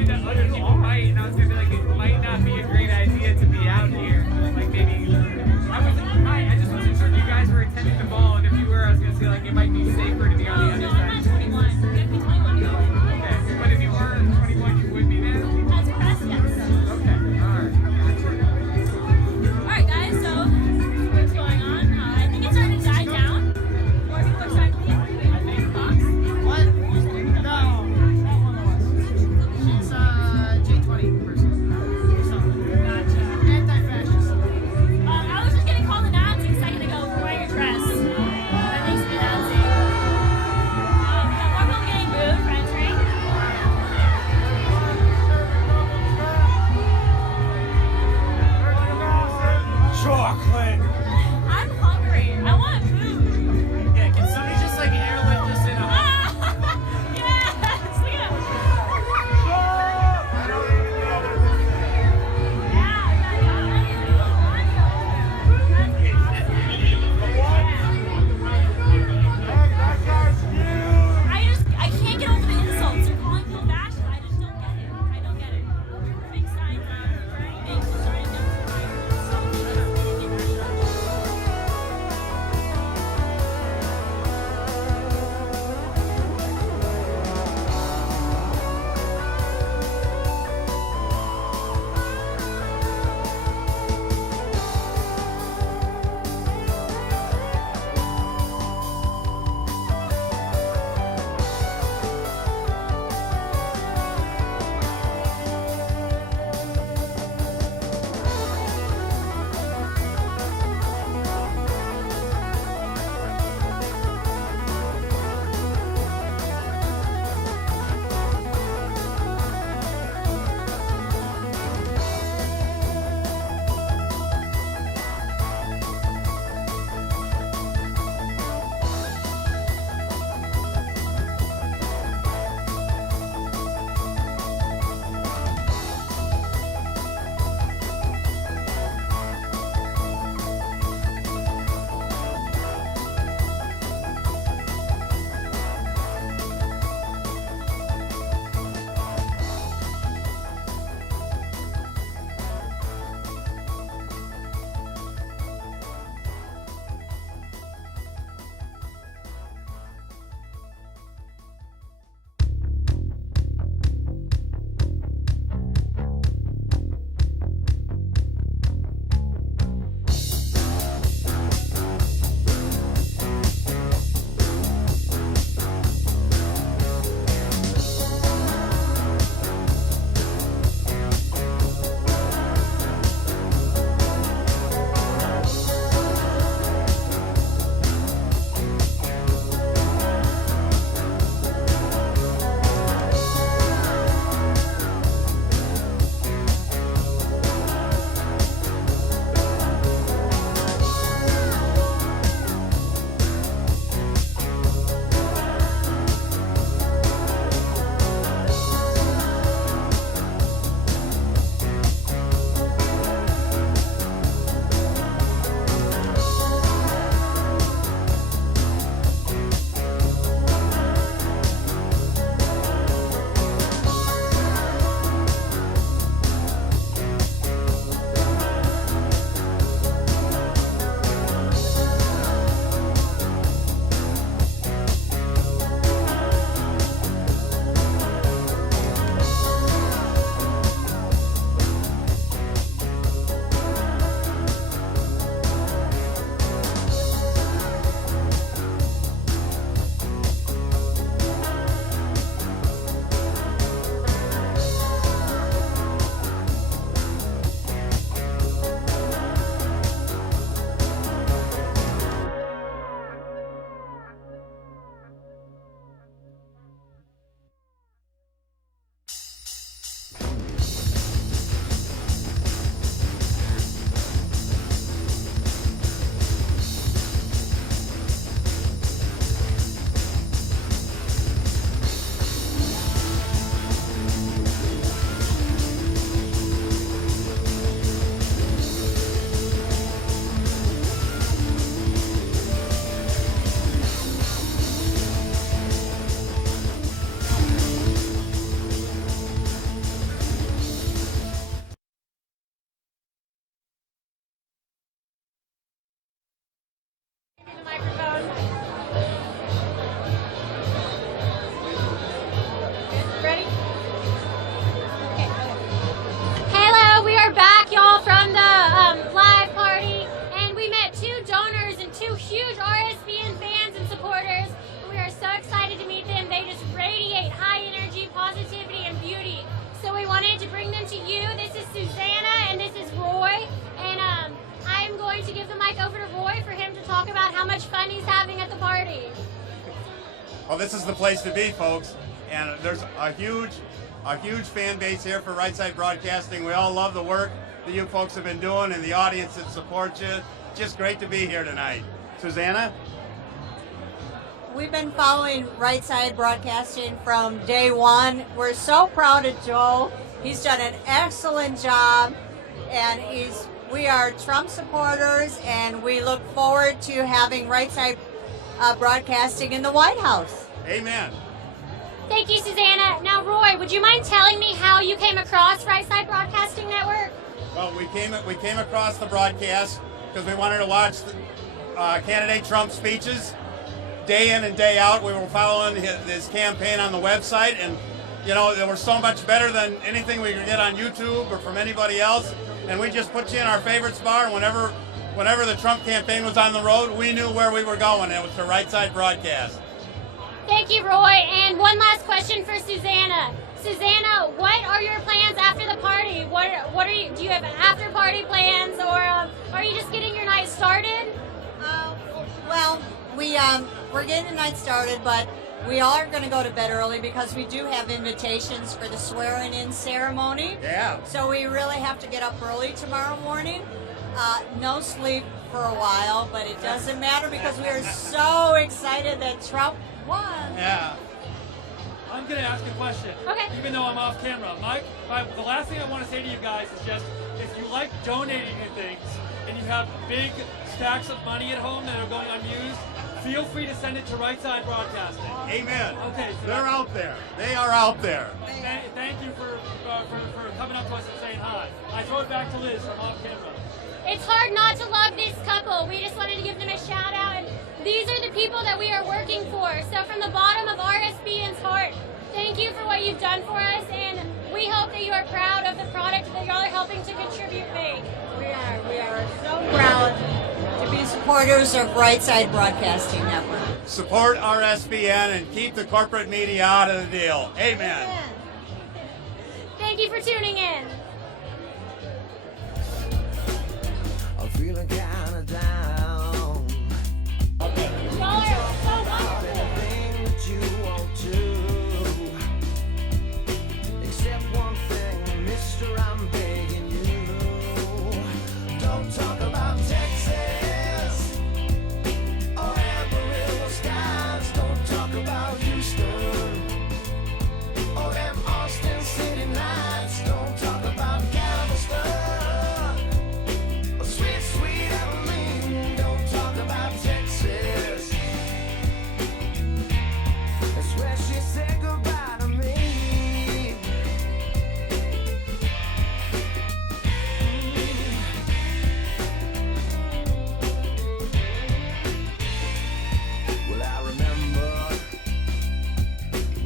worried that other people might, and I was gonna be like, it might not be a great idea to be out here. Like maybe, I just wasn't sure if you guys were attending the ball, and if you were, I was gonna say like it might be safer to be on the other No, side. I'm not 21. You have to be 21 to go in. Okay, but if you weren't 21, you would be there? As a press, yes. Okay, alright. Alright guys, so what's going on? I think it's starting to die down. More people are starting to leave. Thoughts? What? No. She's Well, this is the place to be, folks. And there's a huge fan base here for Right Side Broadcasting. We all love the work that you folks have been doing and the audience that supports you. Just great to be here tonight. Susanna? We've been following Right Side Broadcasting from day one. We're so proud of Joe. He's done an excellent job, and we are Trump supporters, and we look forward to having Right Side Broadcasting in the White House. Amen. Thank you, Susanna. Now, Roy, would you mind telling me how you came across Right Side Broadcasting Network? Well, we came across the broadcast because we wanted to watch candidate Trump's speeches day in and day out. We were following his campaign on the website, and you know, they were so much better than anything we could get on YouTube or from anybody else. And we just put you in our favorite spot, and whenever the Trump campaign was on the road, we knew where we were going. It was the Right Side Broadcast. Thank you, Roy. And one last question for Susanna. Susanna, what are your plans after the party? What are you? Do you have after party plans, or are you just getting your night started? Well, we're getting the night started, but we are going to go to bed early because we do have invitations for the swearing-in ceremony. Yeah. So we really have to get up early tomorrow morning. No sleep for a while, but it doesn't matter because we are so excited that Trump won. Yeah. I'm going to ask a question. Okay. Even though I'm off camera. Mike, the last thing I want to say to you guys is just, if you like donating to things and you have big stacks of money at home that are going unused, feel free to send it to Right Side Broadcasting. Amen. Okay. So they're out there. They are out there. Thank you for coming up to us and saying hi. I throw it back to Liz from off camera. It's hard not to love this couple. We just wanted to give them a shout out. And these are the people that we are working for. So from the bottom of RSBN's heart, thank you for what you've done for us, and we hope that you are proud of the product that y'all are helping to contribute make. We are so proud to be supporters of Right Side Broadcasting Network. Support RSBN and keep the corporate media out of the deal. Amen. Thank you for tuning in. I'm feeling kinda down. Y'all are so wonderful. Everything that you want to, except one thing, mister, I'm begging you. Don't talk about Texas or Amarillo skies. Don't talk about Houston or them Austin City nights. Don't talk about Galveston or sweet, sweet Abilene. Don't talk about Texas. That's where she said goodbye to me. Well, I remember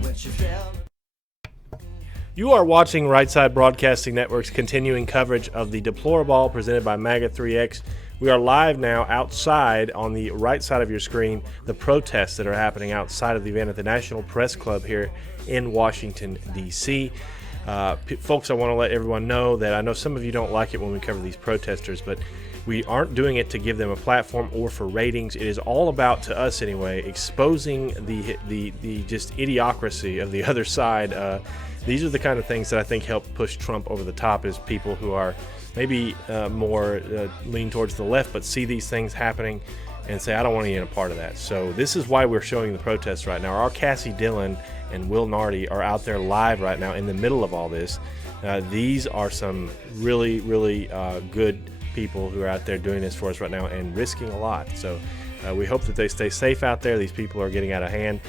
when she fell. You are watching Right Side Broadcasting Network's continuing coverage of the DEPLORABALL presented by MAGA3X. We are live now outside on the right side of your screen, the protests that are happening outside of the event at the National Press Club here in Washington, D.C. Folks, I want to let everyone know that I know some of you don't like it when we cover these protesters, but we aren't doing it to give them a platform or for ratings. It is all about, to us anyway, exposing the just idiocracy of the other side. These are the kind of things that I think help push Trump over the top, is people who are maybe more lean towards the left, but see these things happening and say, I don't want to be a part of that. So this is why we're showing the protests right now. Our Cassie Dillon and Will Nardi are out there live right now in the middle of all this. These are some really, really good people who are out there doing this for us right now and risking a lot. So we hope that they stay safe out there. These people are getting out of hand.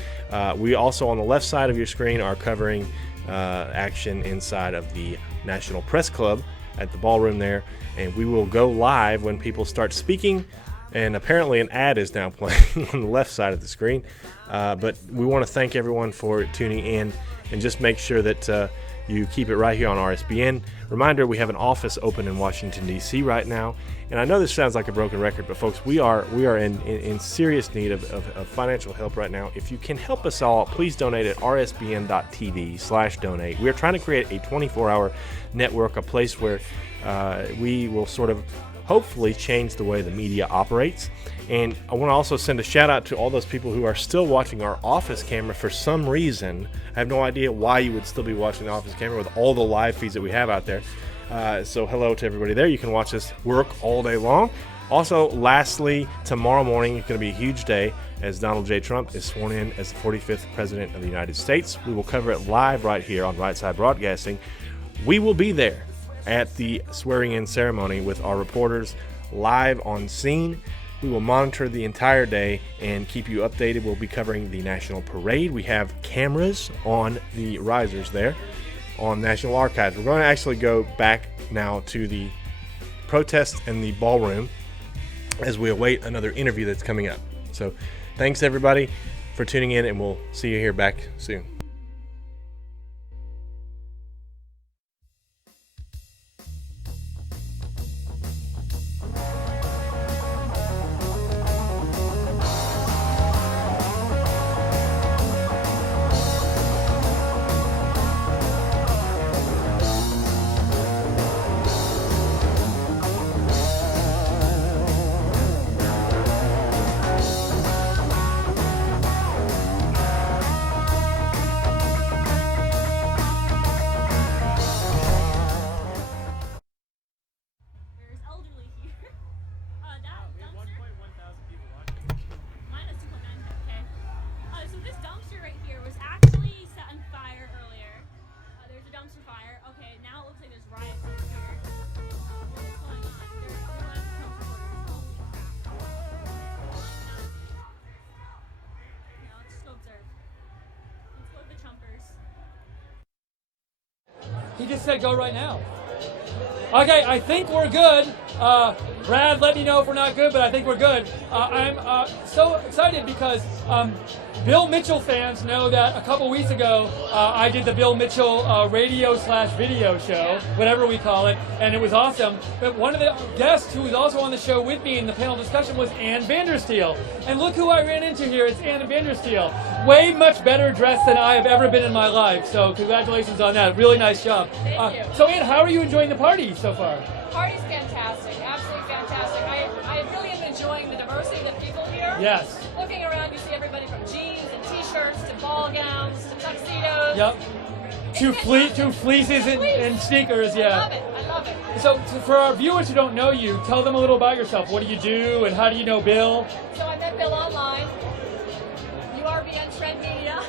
We also, on the left side of your screen, are covering action inside of the National Press Club at the ballroom there, and we will go live when people start speaking, and apparently an ad is now playing on the left side of the screen, but we want to thank everyone for tuning in, and just make sure that you keep it right here on RSBN. Reminder, we have an office open in Washington, D.C. right now, and I know this sounds like a broken record, but folks, we are in serious need of financial help right now. If you can help us all, please donate at rsbn.tv/donate. We are trying to create a 24-hour network, a place where we will sort of hopefully change the way the media operates. And I want to also send a shout out to all those people who are still watching our office camera for some reason. I have no idea why you would still be watching the office camera with all the live feeds that we have out there. So hello to everybody there. You can watch us work all day long. Also, lastly, tomorrow morning is going to be a huge day as Donald J. Trump is sworn in as the 45th President of the United States. We will cover it live right here on Right Side Broadcasting. We will be there at the swearing-in ceremony with our reporters live on scene. We will monitor the entire day and keep you updated. We'll be covering the National Parade. We have cameras on the risers there on National Archives. We're going to actually go back now to the protest in the ballroom as we await another interview that's coming up. So thanks everybody for tuning in, and we'll see you here back soon. He just said go right now. Okay, I think we're good. Brad, let me know if we're not good, but I think we're good. I'm so excited because Bill Mitchell fans know that a couple weeks ago I did the Bill Mitchell radio/video show, whatever we call it, and it was awesome. But one of the guests who was also on the show with me in the panel discussion was Ann Vandersteel. And look who I ran into here, it's Ann Vandersteel. Way much better dressed than I have ever been in my life, so congratulations on that. Really nice job. Thank you. So Ann, how are you enjoying the party so far? Party's fantastic, absolutely fantastic. I really am enjoying the diversity of people here. Yes. Looking around, you see everybody from jeans and t-shirts to ball gowns to tuxedos. Yep. Two fleeces and sneakers, yeah. I love it, I love it. So for our viewers who don't know you, tell them a little about yourself. What do you do and how do you know Bill? So I met Bill online. URBN Trend Media.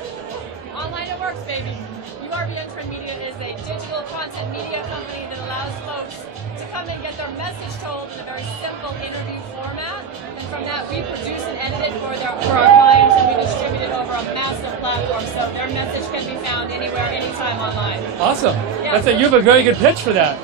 Online it works, baby. URBN Trend Media is a digital content media company that allows folks to come and get their message told in a very simple interview format. And from that, we produce and edit it for our clients, and we distribute it over a massive platform, so their message can be found anywhere, anytime online. Awesome. Yeah. You have a very good pitch for that.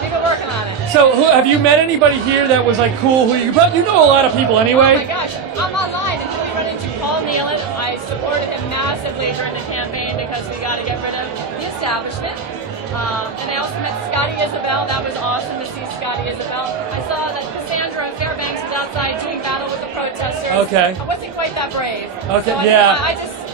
We've been working on it. So have you met anybody here that was like cool? You know a lot of people anyway. Oh my gosh, I'm online until we run into Paul Nealon. I supported him massively during the campaign because we got to get rid of the establishment. And I also met Scotty Isabel. That was awesome to see Scotty Isabel. I saw that Cassandra Fairbanks was outside doing battle with the protesters. Okay. I wasn't quite that brave. Okay, so yeah.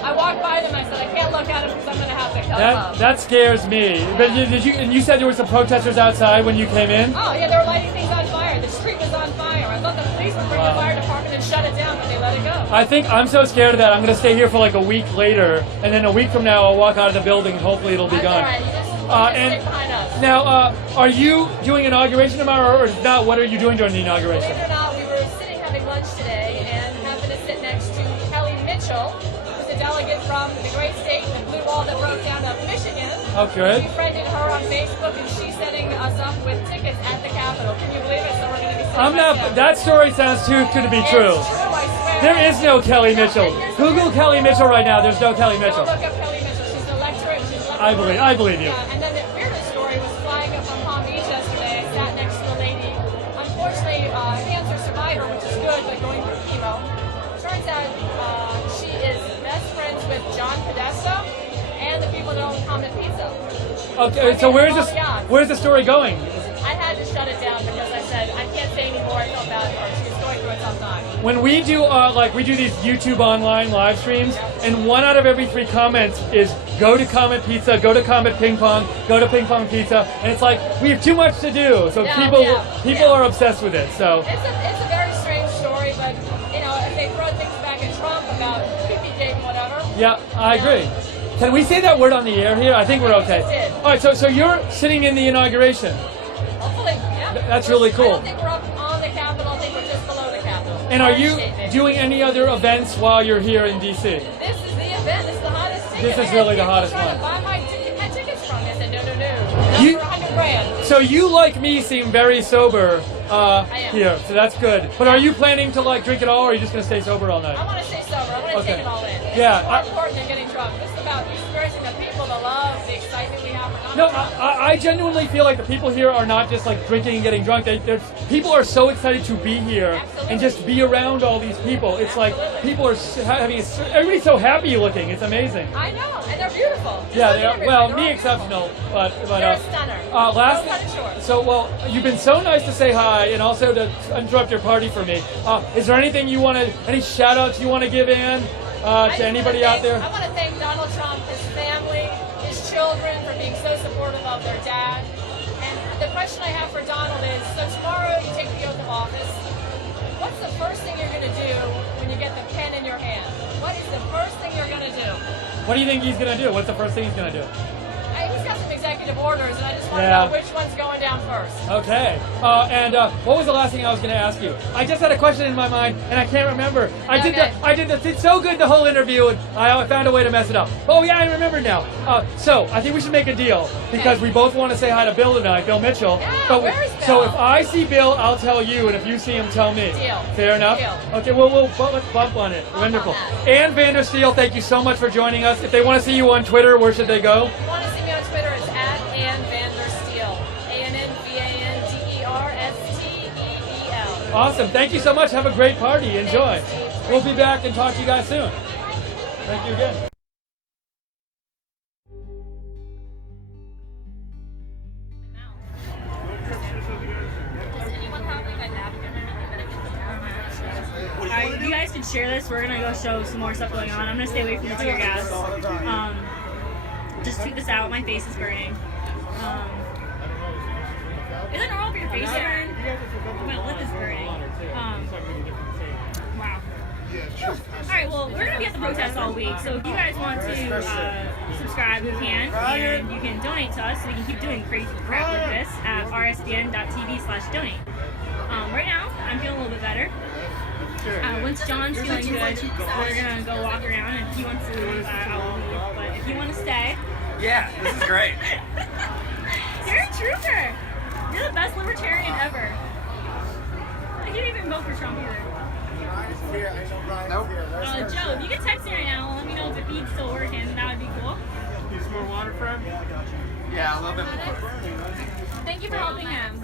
I walked by them. I said, I can't look at them because I'm going to have to kill them up. That scares me. But you said there were some protesters outside when you came in? Oh yeah, they were lighting things on fire. The street was on fire. I thought the police would bring the fire department and shut it down, but they let it go. I think I'm so scared of that. I'm going to stay here for like a week later, and then a week from now I'll walk out of the building and hopefully it'll be That's gone. all right. You just And stick behind us. now, are you doing inauguration tomorrow, or if not, what are you doing during the inauguration? Believe it or not, we were sitting having lunch today and happened to sit next to Kelly Mitchell, who's a delegate from the great state, the blue wall that broke down of Michigan. Oh, good. We friended her on Facebook, and she's setting us up with tickets at the Capitol. Can you believe it? So we're going to be sitting I'm not. right there. That story sounds too good to be true. It's true, I swear. There is no Kelly Mitchell. Google Kelly Mitchell right now. There's no Kelly Mitchell. Don't look up Kelly Mitchell. She's an electorate. She's I believe you. Yeah, and then the weirdest story was flying up from Palm Beach yesterday. I sat next to a lady. Unfortunately, cancer survivor, which is good, but going through chemo. Turns out she is best friends with John Podesta and the people that own Comet Pizza. Okay, so where's the story going? I had to shut it down because I said I can't say anymore. I felt bad for her. She was going through a tough time. when we do like we do these YouTube online live streams, and 1 out of every 3 comments is go to Comet Pizza, go to Comet Ping Pong, go to Ping Pong Pizza, and it's like we have too much to do. So people are obsessed with it. So it's a very strange story, but you know, if they throw things back at Trump about Pizzagate and whatever. yeah, I agree. Can we say that word on the air here? I think we're okay. All right, so you're sitting in the inauguration. Hopefully, yeah. That's really cool. I don't think we're up on the Capitol. I think we're just below the Capitol. And are you doing any other events while you're here in DC? This is the event. This is the hottest ticket. This is really the hottest People one. trying to buy my tickets from me. I said, no. Not for 100 grand. So you, like me, seem very sober I am. here, so that's good. But are you planning to like drink it all, or are you just going to stay sober all night? I want to stay sober. I want to take it all in. It's Yeah, more important than getting drunk. This is about experiencing the people, the love, the excitement we have for No, Donald Trump. I genuinely feel like the people here are not just like drinking and getting drunk. People are so excited to be here and just be around all these people. It's like people are everybody's so happy looking. It's amazing. I know, and they're beautiful. Just Yeah, look they at are. everybody. Well, They're me all exceptional, but You're a stunner. last. No cut it short. So you've been so nice to say hi and also to interrupt your party for me. Is there anything you want to, any shout outs you want to give in to anybody out there? I want to thank Donald Trump, his family, his children for being so supportive of their dad. And the question I have for Donald is, so tomorrow you take the oath of office. What's the first thing you're going to do when you get the pen in your hand? What is the first thing you're going to do? What do you think he's going to do? What's the first thing he's going to do? He's got some executive orders, and I just want to Yeah. know which one's going down first. Okay. And what was the last thing I was going to ask you? I just had a question in my mind, and I can't remember. I did so good the whole interview, and I found a way to mess it up. Oh yeah, I remember now. So I think we should make a deal because we both want to say hi to Bill tonight, Bill Mitchell. Yeah, where's Bill? So if I see Bill, I'll tell you, and if you see him, tell me. Deal. Fair enough. Deal. Okay. Well, let's bump on it. Wonderful. Ann Vandersteel, thank you so much for joining us. If they want to see you on Twitter, where should they go? If you want to see me on Twitter, it's at Ann Vandersteel. ANNVANDERSTEEL. Awesome. Thank you so much. Have a great party. Enjoy. We'll be back and talk to you guys soon. Thank you again. You guys can share this. We're gonna go show some more stuff going on. I'm gonna stay away from the tear gas. Just tweet this out. My face is burning. Is it normal for your face to burn? My lip is burning. Wow. Alright, well, we're going to be at the protest all week, so if you guys want to subscribe, you can, and you can donate to us so we can keep doing crazy crap like this at rsbn.tv/donate. Right now, I'm feeling a little bit better. Once John's feeling good, we're going to go walk around, and if he wants to leave, I'll leave, but if you want to stay... Yeah, this is great. You're a trooper! You're the best libertarian ever. I can't even vote for Trump either. Nope. Joe, if you could text me right now and let me know if the feed's still working, that would be cool. Need some more water, friend? Yeah, a little bit more. Thank you for helping him.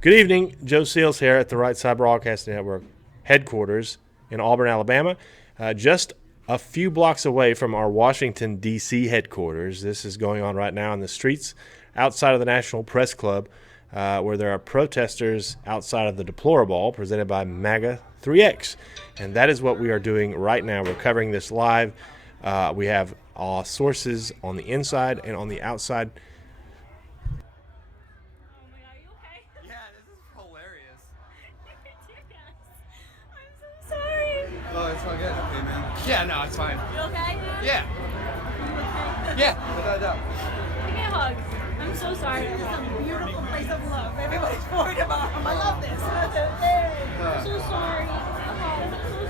Good evening. Joe Seals here at the Right Side Broadcasting Network headquarters in Auburn, Alabama. Just a few blocks away from our Washington, D.C. headquarters. This is going on right now in the streets outside of the National Press Club, where there are protesters outside of the DEPLORABALL presented by MAGA3X. And that is what we are doing right now. We're covering this live. We have sources on the inside and on the outside. Oh, it's all good. Okay, man. Yeah, no, it's fine. You okay, dude? Yeah. Yeah, without a doubt. Give me a hug. I'm so sorry. This is a beautiful place of love. Everybody's worried about him. I love this. I'm so sorry. I'm so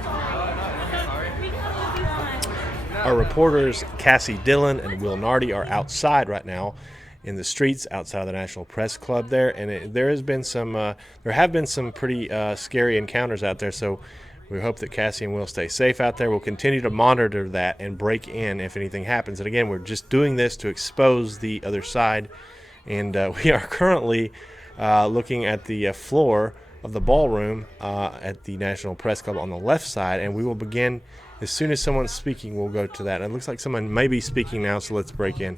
sorry. We can hug if you want. Our reporters Cassie Dillon and Will Nardi are outside right now in the streets outside of the National Press Club there, and there have been some pretty scary encounters out there. So we hope that Cassie and Will stay safe out there. We'll continue to monitor that and break in if anything happens. And again, we're just doing this to expose the other side. And we are currently looking at the floor of the ballroom at the National Press Club on the left side. And we will begin as soon as someone's speaking. We'll go to that. And it looks like someone may be speaking now, so let's break in.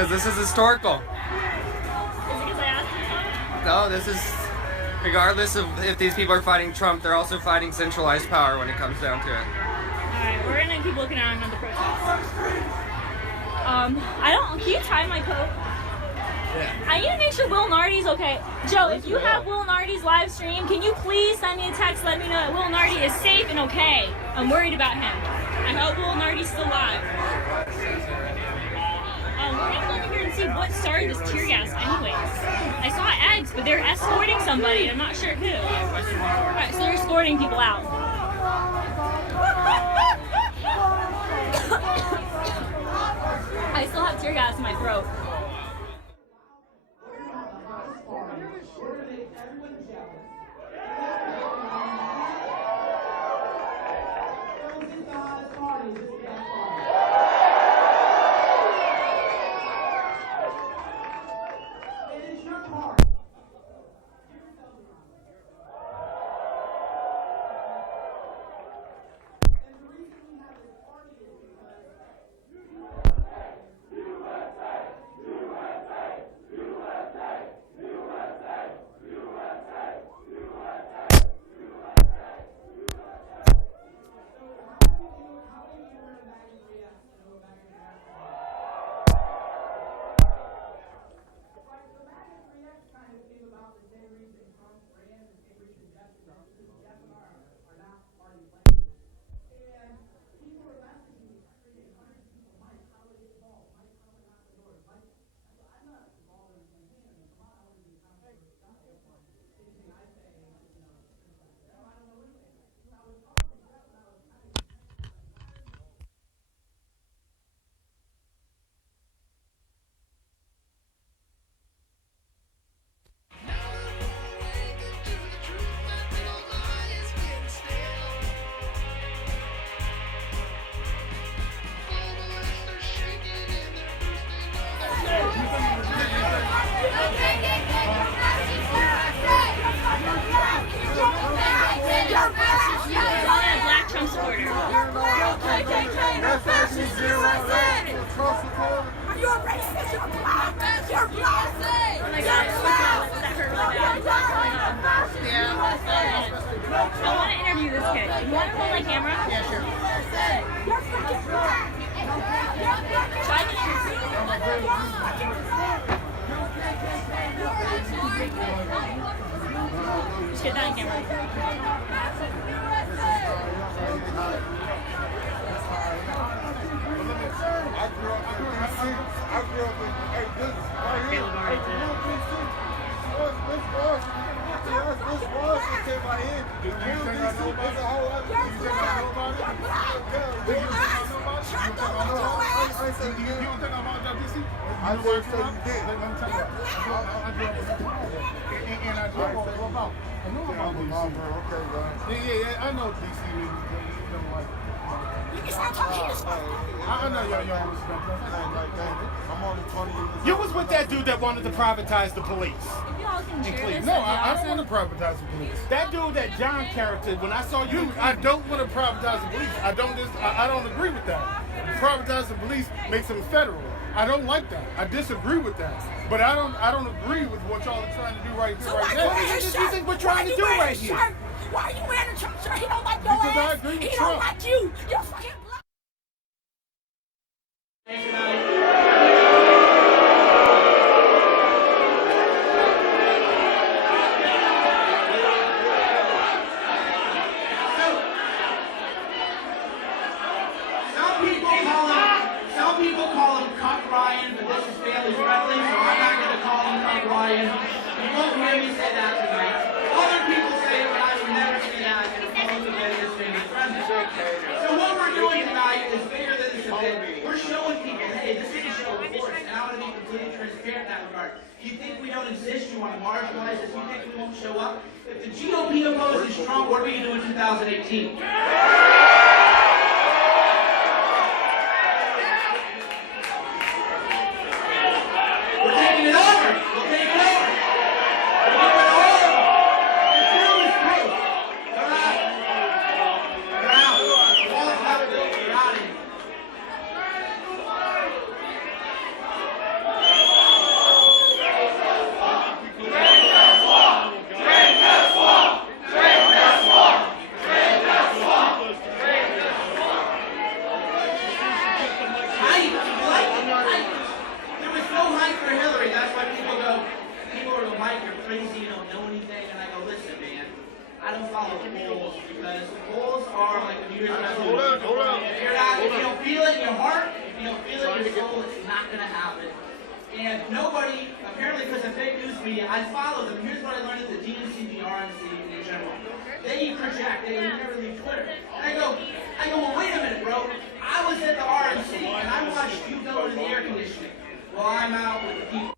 Because this is historical. Is it because I asked you something? No, this is, regardless of if these people are fighting Trump, they're also fighting centralized power when it comes down to it. Alright, we're gonna keep looking around at the protest. Can you tie my coat? Yeah. I need to make sure Will Nardi's okay. Joe, if you have Will Nardi's live stream, can you please send me a text, let me know that Will Nardi is safe and okay? I'm worried about him. I hope Will Nardi's still alive. We're gonna go over here and see what started this tear gas anyways. I saw eggs, but they're escorting somebody, and I'm not sure who. Alright, so they're escorting people out. I still have tear gas in my throat. Just get that on camera. Yeah, I know DC. You can start talking this way. I know y'all I'm only 20 years. You was with that dude that wanted to privatize the police. No, I don't want to privatize the police. That dude, that John character, when I saw you, I don't want to privatize the police. I don't agree with that. Privatize the police makes them federal. I don't like that. I disagree with that. But I don't agree with what y'all are trying to do right here, right now. What do you think we're trying to do right here? Why are you wearing a Trump shirt? He don't like your ass. Because I agree with He Trump. don't like you. You're fucking black. Some people call him Cuck Ryan, but this is family friendly, so I'm not going to call him Cuck Ryan. You won't hear me say that tonight. Other people say it, but I would never say that in a public event this family friendly. So what we're doing tonight is bigger than this event. We're showing people, hey, this is a show of force, and I want to be completely transparent in that regard. You think we don't exist, you want to marginalize us, you think we won't show up? If the GOP opposes Trump, what are we going to do in 2018? We're taking it over. We'll take it over. We're doing it all. The truth is proof. They're out. They're out. All that's happening. They're out of here. I don't follow polls because polls are like a New Year's resolution. If you don't feel it in your heart, if you don't feel it in your soul, it's not going to happen. And nobody, apparently because of fake news media, I follow them. Here's what I learned at the DNC, the RNC in general. They project, they never leave Twitter. And I go, well, wait a minute, bro. I was at the RNC and I watched you go into the air conditioning while I'm out with the people.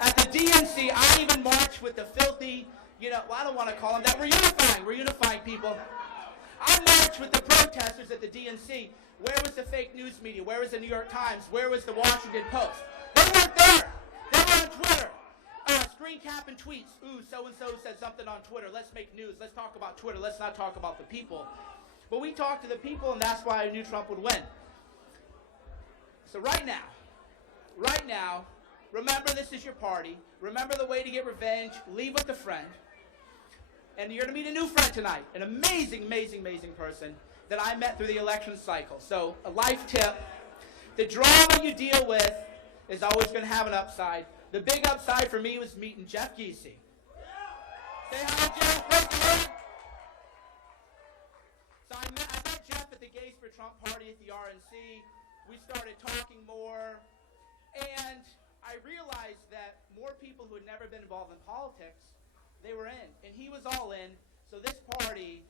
At the DNC, I even marched with the filthy, well, I don't want to call them that. We're unifying people. I marched with the protesters at the DNC. Where was the fake news media? Where was the New York Times? Where was the Washington Post? They weren't there. They were on Twitter. Screen cap and tweets. Ooh, so-and-so said something on Twitter. Let's make news. Let's talk about Twitter. Let's not talk about the people. But we talked to the people, and that's why I knew Trump would win. So right now, remember this is your party. Remember the way to get revenge. Leave with a friend. And you're going to meet a new friend tonight. An amazing, amazing, amazing person that I met through the election cycle. So a life tip. The drama you deal with is always going to have an upside. The big upside for me was meeting Jeff Giese. Say hi, Jeff. Praise the Lord. So I met Jeff at the Gays for Trump party at the RNC. We started talking more. And I realized that more people who had never been involved in politics, they were in. And he was all in. So this party,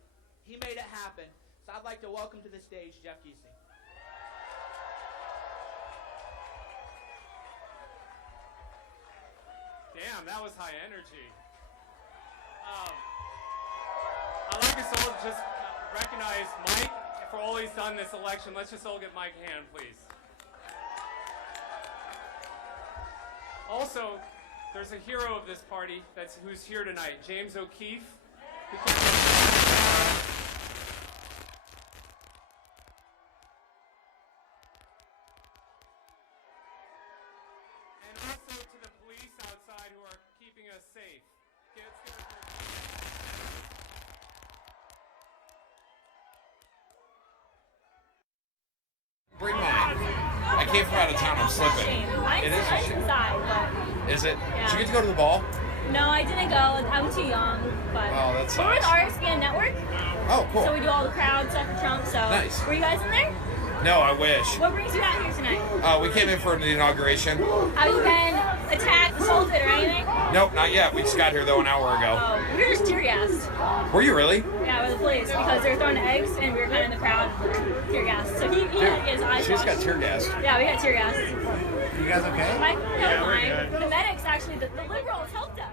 he made it happen. So I'd like to welcome to the stage Jeff Giese. Damn, that was high energy. I'd like us all to just recognize Mike for all he's done this election. Let's just all give Mike a hand, please. Also, there's a hero of this party who's here tonight, James O'Keefe. And also to the police outside who are keeping us safe. Bring mine. I came from out of town. I'm slipping. It is a shame. Is it? Yeah. Did you get to go to the ball? No, I didn't go. I'm too young. But Oh, that sucks. we're with RSBN Network. Oh, cool. So we do all the crowd stuff for Trump. So Nice. Were you guys in there? No, I wish. What brings you out here tonight? We came in for the inauguration. Have you been attacked, assaulted, or anything? Nope, not yet. We just got here though an hour ago. Oh, we were just tear gassed. Were you really? Yeah, with the police because they were throwing eggs and we were kind of in the crowd. Tear gas. So he had to get his eyes She just washed. got tear gassed. Yeah, we got tear gas. You guys okay? Yeah, we're good. The medics actually, the liberals helped us.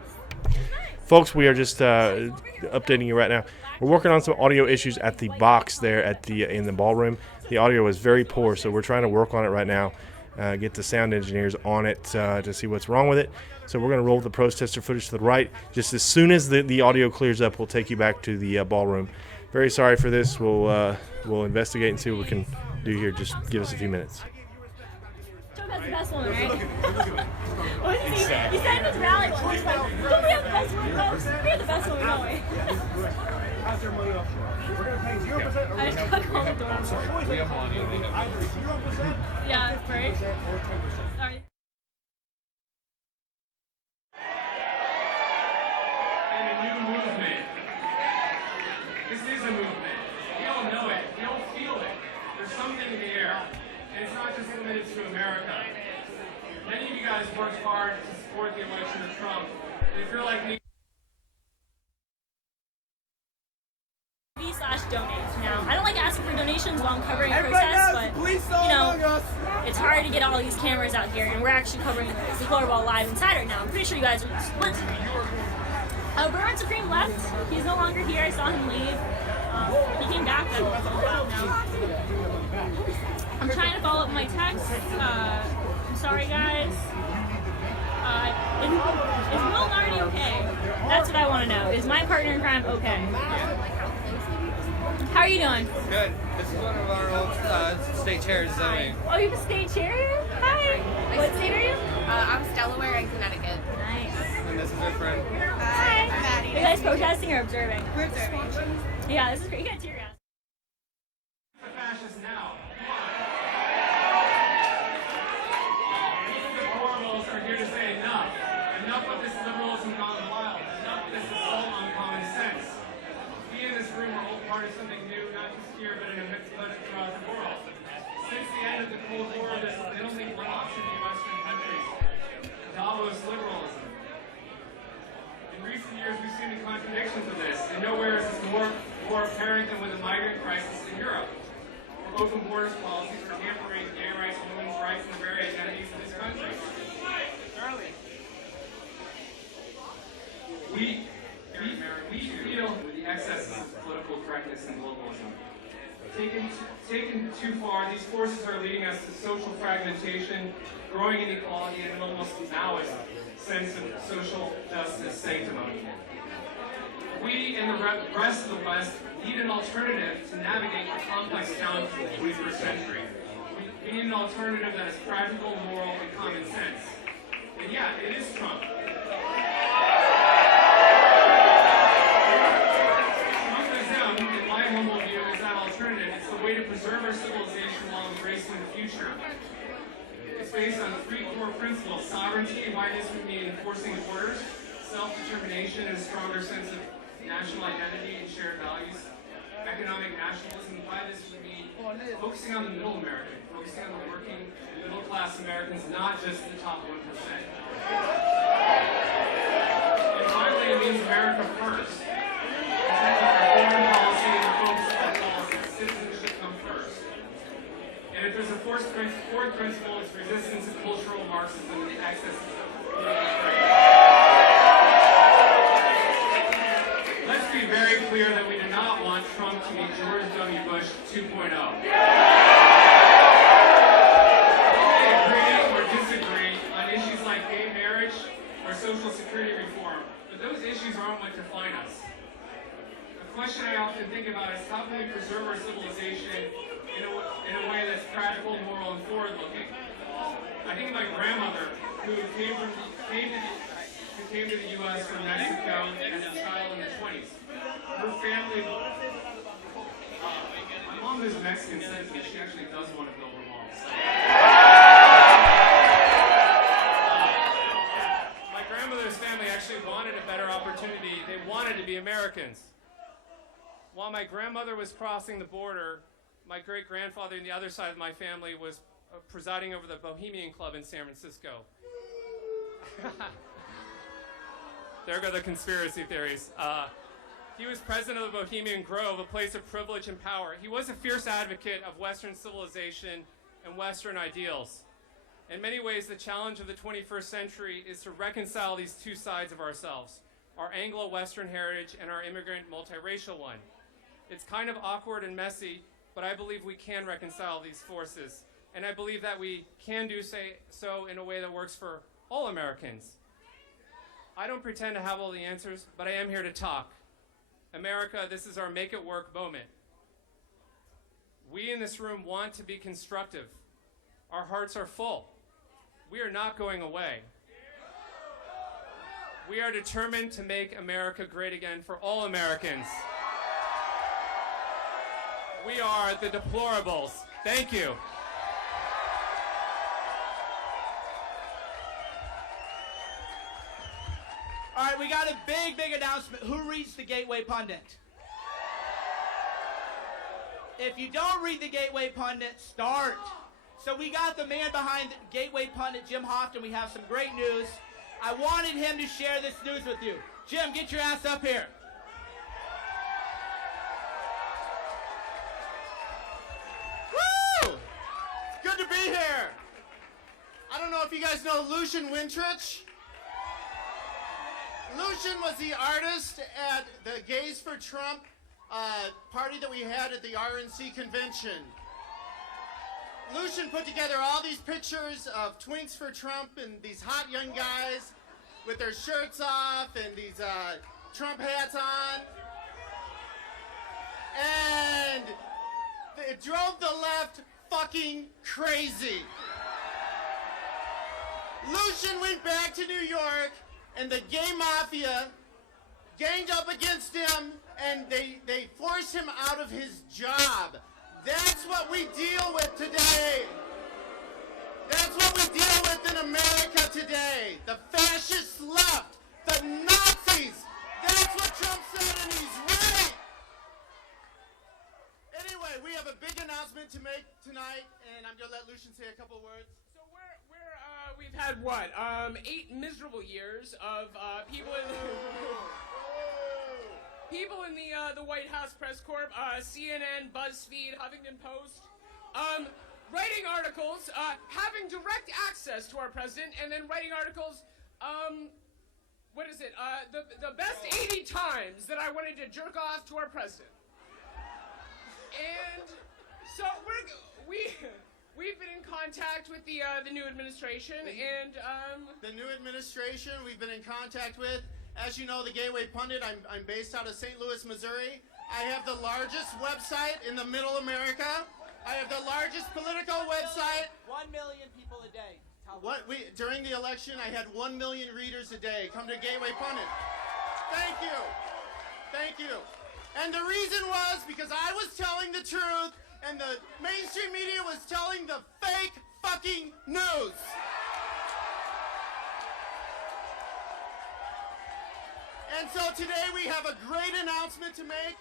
Folks, we are just updating you right now. We're working on some audio issues at the box there at the in the ballroom. The audio is very poor, so we're trying to work on it right now. Get the sound engineers on it to see what's wrong with it. So we're going to roll the protester footage to the right. Just as soon as the audio clears up, we'll take you back to the ballroom. Very sorry for this. We'll investigate and see what we can do here. Just give us a few minutes. That's the best one, right? What is he? He said in his rally, he's like, don't we have the best one? No, we're the best one we know. How's their money off? We're going to pay 0%? I just got called the door. I'm sorry. We have money. Either 0%? Yeah, it's great. Or 10%. Sorry. And a new movement. This is a movement. We all know it. We all feel it. There's something in the air. And it's not just limited to America. Many of you guys worked hard to support the election of Trump. And if you're like me, /donate. Now, I don't like asking for donations while I'm covering protests, but it's hard to get all these cameras out here, and we're actually covering the DEPLORABALL live inside right now. I'm pretty sure you guys are split. Burn Supreme left. He's no longer here. I saw him leave. He came back. I'm trying to follow up my text. I'm sorry, guys. Is Will Nardi okay? That's what I want to know. Is my partner in crime okay? How are you doing? Good. This is one of our old state chairs, Zoe. Oh, you have a state chair? Hi. What state are you? I'm Delaware and Connecticut. Nice. And this is her friend. Hi. I'm Maddie. Are you guys protesting or observing? We're observing. Yeah, this is great. You got tear gas. the fascists now. The Orwells are here to say enough. Enough of this liberalism gone wild. Enough of this assault on common sense. here, but throughout the world. Since the end of the Cold War, there's been only one option in Western countries: Davos liberalism. In recent years, we've seen the contradictions of this, and nowhere is this more apparent than with the migrant crisis in Europe. Open borders policies are hampering gay rights, women's rights, and the very identities of this country. We feel with the excesses of political correctness and globalism. Taken too far, these forces are leading us to social fragmentation, growing inequality, and an almost Maoist sense of social justice sanctimony. We and the rest of the West need an alternative to navigate the complex challenges of the 21st century. We need an alternative that is practical, moral, and common sense. And yeah, it is Trump. Trumpism, in my humble view, is that alternative. It's the way to preserve our civilization while embracing the future. It's based on three core principles: sovereignty, why this would mean enforcing borders; self-determination, and a stronger sense of national identity and shared values; economic nationalism, why this would mean focusing on the middle American, focusing on the working middle-class Americans, not just the top 1%. And finally, it means America first. In terms of our foreign policy and the focus of our policy, citizenship come first. And if there's a fourth principle, it's resistance to cultural Marxism and the excesses of political trade. Let's be very clear that we do not want Trump to be George W. Bush 2.0. We may agree or disagree on issues like gay marriage or Social Security reform, but those issues aren't what define us. The question I often think about is how can we preserve our civilization in a way that's practical, moral, and forward-looking. I think of my grandmother, who came to the U.S. from Mexico as a child in the 20s. Her family, my mom is Mexican citizen, she actually does want to build her walls. My grandmother's family actually wanted a better opportunity. They wanted to be Americans. While my grandmother was crossing the border, my great-grandfather on the other side of my family was presiding over the Bohemian Club in San Francisco. There go the conspiracy theories. He was president of the Bohemian Grove, a place of privilege and power. He was a fierce advocate of Western civilization and Western ideals. In many ways, the challenge of the 21st century is to reconcile these two sides of ourselves, our Anglo-Western heritage and our immigrant multiracial one. It's kind of awkward and messy, but I believe we can reconcile these forces. And I believe that we can do so in a way that works for all Americans. I don't pretend to have all the answers, but I am here to talk. America, this is our make it work moment. We in this room want to be constructive. Our hearts are full. We are not going away. We are determined to make America great again for all Americans. We are the Deplorables. Thank you. All right, we got a big announcement. Who reads the Gateway Pundit? If you don't read the Gateway Pundit, start. So we got the man behind the Gateway Pundit, Jim Hofton. We have some great news. I wanted him to share this news with you. Jim, get your ass up here. Woo! It's good to be here. I don't know if you guys know Lucian Wintrich. Lucian was the artist at the Gays for Trump party that we had at the RNC convention. Lucian put together all these pictures of Twinks for Trump and these hot young guys with their shirts off and these Trump hats on. And it drove the left fucking crazy. Lucian went back to New York and the gay mafia ganged up against him and they forced him out of his job. That's what we deal with today. That's what we deal with in America today. The fascist left, the Nazis. That's what Trump said, and he's right. Anyway, we have a big announcement to make tonight, and I'm going to let Lucian say a couple words. So we've had what? 8 miserable years of people in the White House press corps, CNN, BuzzFeed, Huffington Post, writing articles, having direct access to our president, and then writing articles. What is it? The best 80 times that I wanted to jerk off to our president. And so we've been in contact with the new administration, and the new administration we've been in contact with. As you know, the Gateway Pundit. I'm based out of St. Louis, Missouri. I have the largest website in the Middle America. I have the largest political website. 1 million people a day. During the election, I had 1 million readers a day come to Gateway Pundit. Thank you. Thank you. And the reason was because I was telling the truth and the mainstream media was telling the fake fucking news. And so today we have a great announcement to make.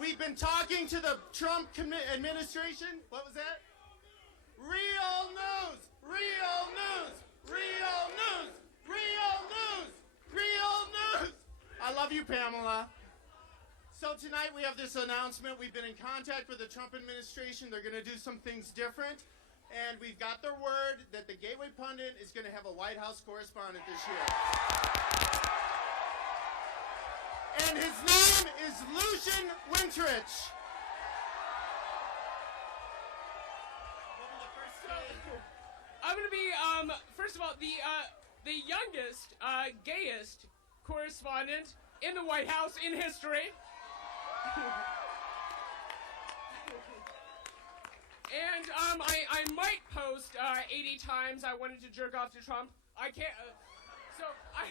We've been talking to the Trump administration. What was that? Real news! Real news! Real news! Real news! Real news! I love you, Pamela. So tonight we have this announcement. We've been in contact with the Trump administration. They're going to do some things different. And we've got their word that the Gateway Pundit is going to have a White House correspondent this year. And his name is Lucian Wintrich. I'm going to be, first of all, the youngest, gayest correspondent in the White House in history. And I might post 80 times I wanted to jerk off to Trump. I can't. So I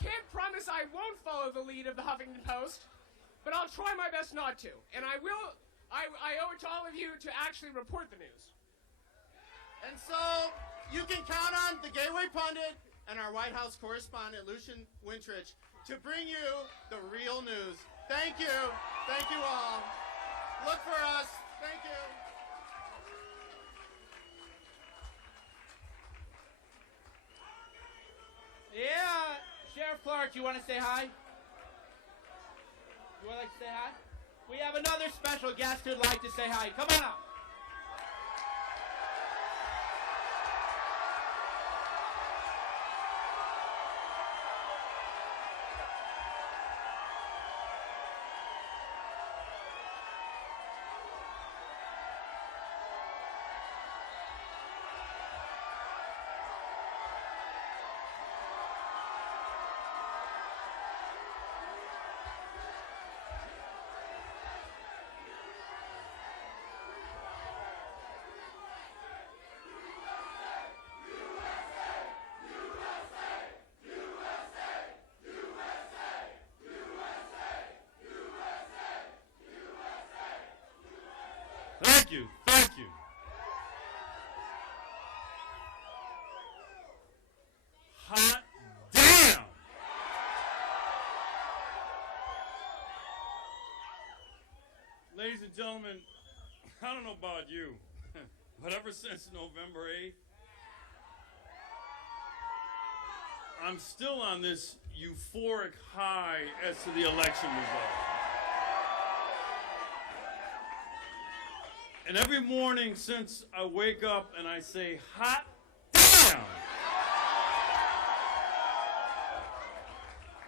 can't promise I won't follow the lead of the Huffington Post, but I'll try my best not to. And I will. I owe it to all of you to actually report the news. And so you can count on the Gateway Pundit and our White House correspondent, Lucian Wintrich, to bring you the real news. Thank you. Thank you all. Look for us. Thank you. Yeah, Sheriff Clark, you want to say hi? You would like to say hi? We have another special guest who'd like to say hi. Come on up. Thank you. Thank you. Hot damn! Ladies and gentlemen, I don't know about you, but ever since November 8th, I'm still on this euphoric high as to the election results. And every morning since I wake up and I say, hot damn!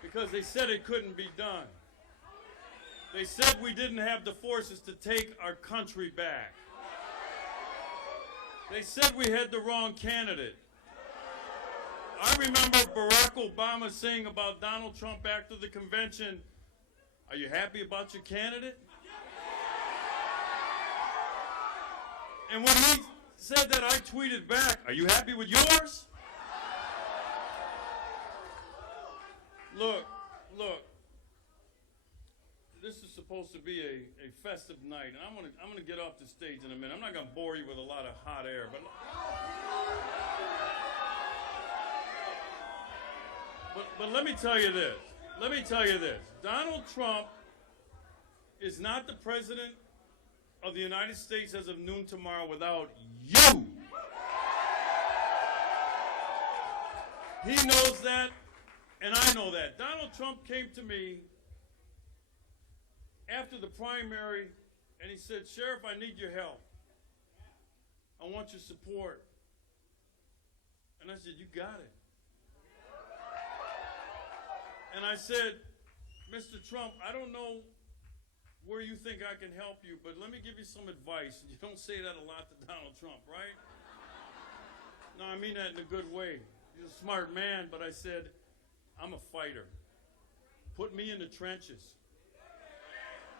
Because they said it couldn't be done. They said we didn't have the forces to take our country back. They said we had the wrong candidate. I remember Barack Obama saying about Donald Trump after the convention, "Are you happy about your candidate?" And when he said that, I tweeted back, "Are you happy with yours?" Look. This is supposed to be a festive night, and I'm gonna get off the stage in a minute. I'm not gonna bore you with a lot of hot air, but let me tell you this. Donald Trump is not the president of the United States as of noon tomorrow without you. He knows that, and I know that. Donald Trump came to me after the primary, and he said, Sheriff, I need your help. I want your support. And I said, you got it. And I said, Mr. Trump, I don't know where you think I can help you, but let me give you some advice. You don't say that a lot to Donald Trump, right? No, I mean that in a good way. He's a smart man, but I said, I'm a fighter. Put me in the trenches.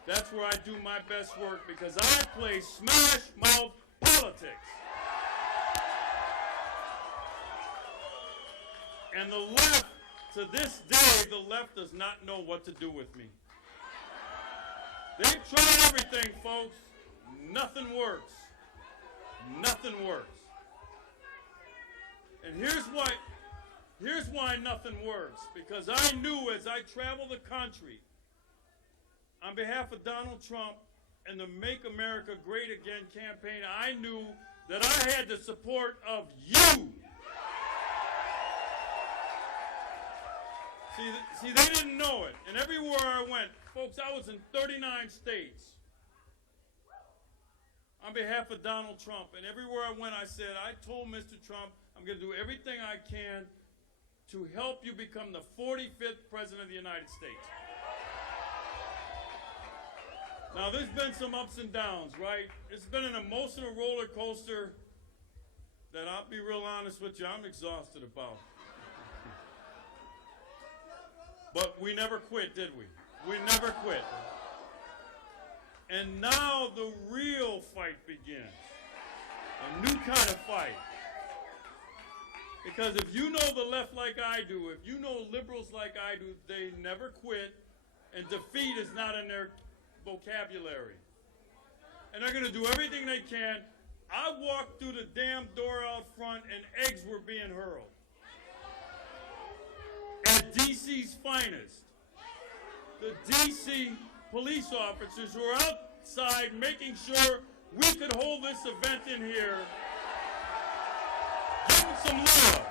That's where I do my best work because I play smash mouth politics. And the left, to this day, the left does not know what to do with me. They've tried everything, folks. Nothing works. Nothing works. And here's why nothing works. Because I knew as I traveled the country, on behalf of Donald Trump and the Make America Great Again campaign, I knew that I had the support of you. See, they didn't know it. And everywhere I went, folks, I was in 39 states on behalf of Donald Trump. And everywhere I went, I said, I told Mr. Trump, I'm going to do everything I can to help you become the 45th President of the United States. Now, there's been some ups and downs, right? It's been an emotional roller coaster that I'll be real honest with you, I'm exhausted about. But we never quit, did we? We never quit. And now the real fight begins. A new kind of fight. Because if you know the left like I do, if you know liberals like I do, they never quit, and defeat is not in their vocabulary. And they're going to do everything they can. I walked through the damn door out front, and eggs were being hurled. At DC's finest, the DC police officers who are outside making sure we could hold this event in here. Give them some love.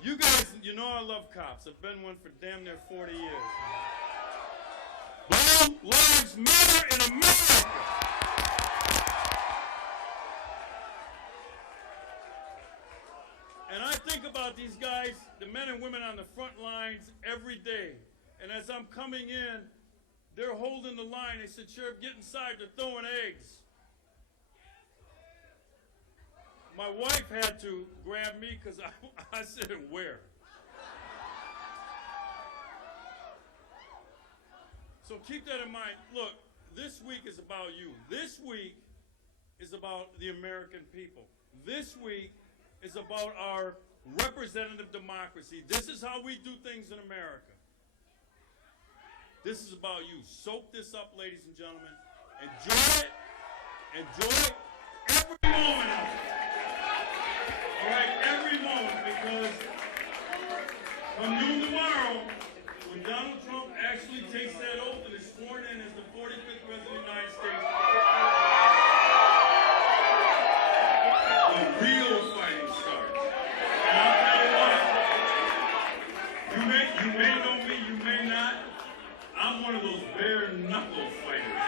You guys, you know I love cops. I've been one for damn near 40 years. Blue lives matter in America. And I think about these guys, the men and women on the front lines every day. And as I'm coming in, they're holding the line. They said, Sheriff, get inside. They're throwing eggs. My wife had to grab me because I said, where? So keep that in mind. Look, this week is about you. This week is about the American people. This week is about our representative democracy. This is how we do things in America. This is about you. Soak this up, ladies and gentlemen. Enjoy it. Enjoy every moment of it. All right, every moment, because from noon tomorrow, when Donald Trump actually takes that oath and is sworn in as the 45th President of the United States, the real fighting starts. And I'll tell you what, you may know me, you may not. I'm one of those bare-knuckle fighters.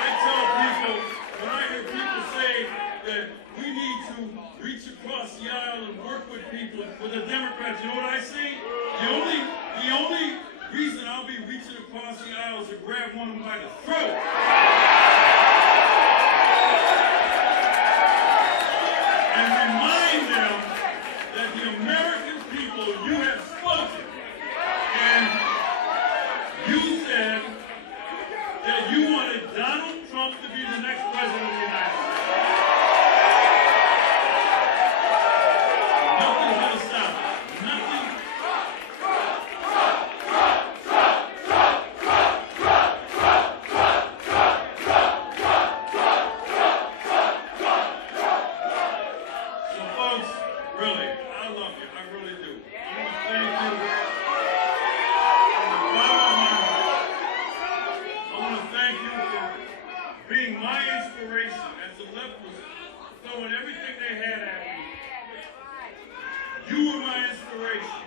I tell people, when I hear people say that we need to reach across the aisle and work with people, with the Democrats, you know what I say? The only reason I'll be reaching across the aisle is to grab one of them by the throat. And remind them that the American people, you have spoken. And you said that you wanted Donald Trump to be the next president of the United States. Nothing's going to stop it. Nothing. as the left was throwing everything they had at me. You were my inspiration.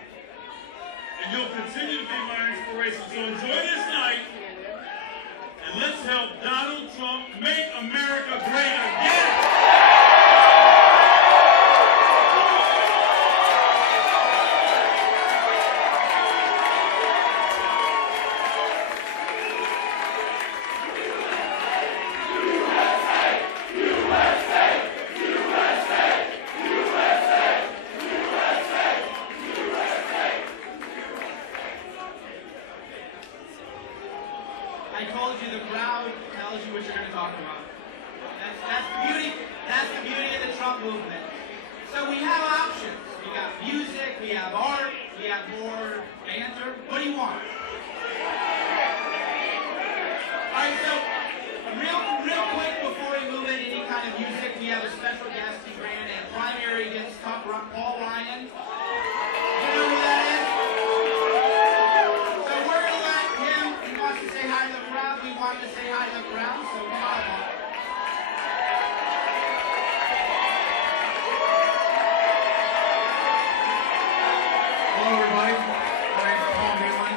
And you'll continue to be my inspiration. So enjoy this night, and let's help Donald Trump make America great again. I told you the crowd tells you what you're going to talk about. That's the beauty of the Trump movement. So we have options. We got music, we have art, we have more banter. What do you want? All right, so real quick before we move into any kind of music, we have a special guest. He ran a primary against Paul Ryan. Do you know who that is? So we're going to let him, he wants to say hi to the crowd. We want to say hi to the crowd, so come on. Hello, everybody. My name's Paul Nealon.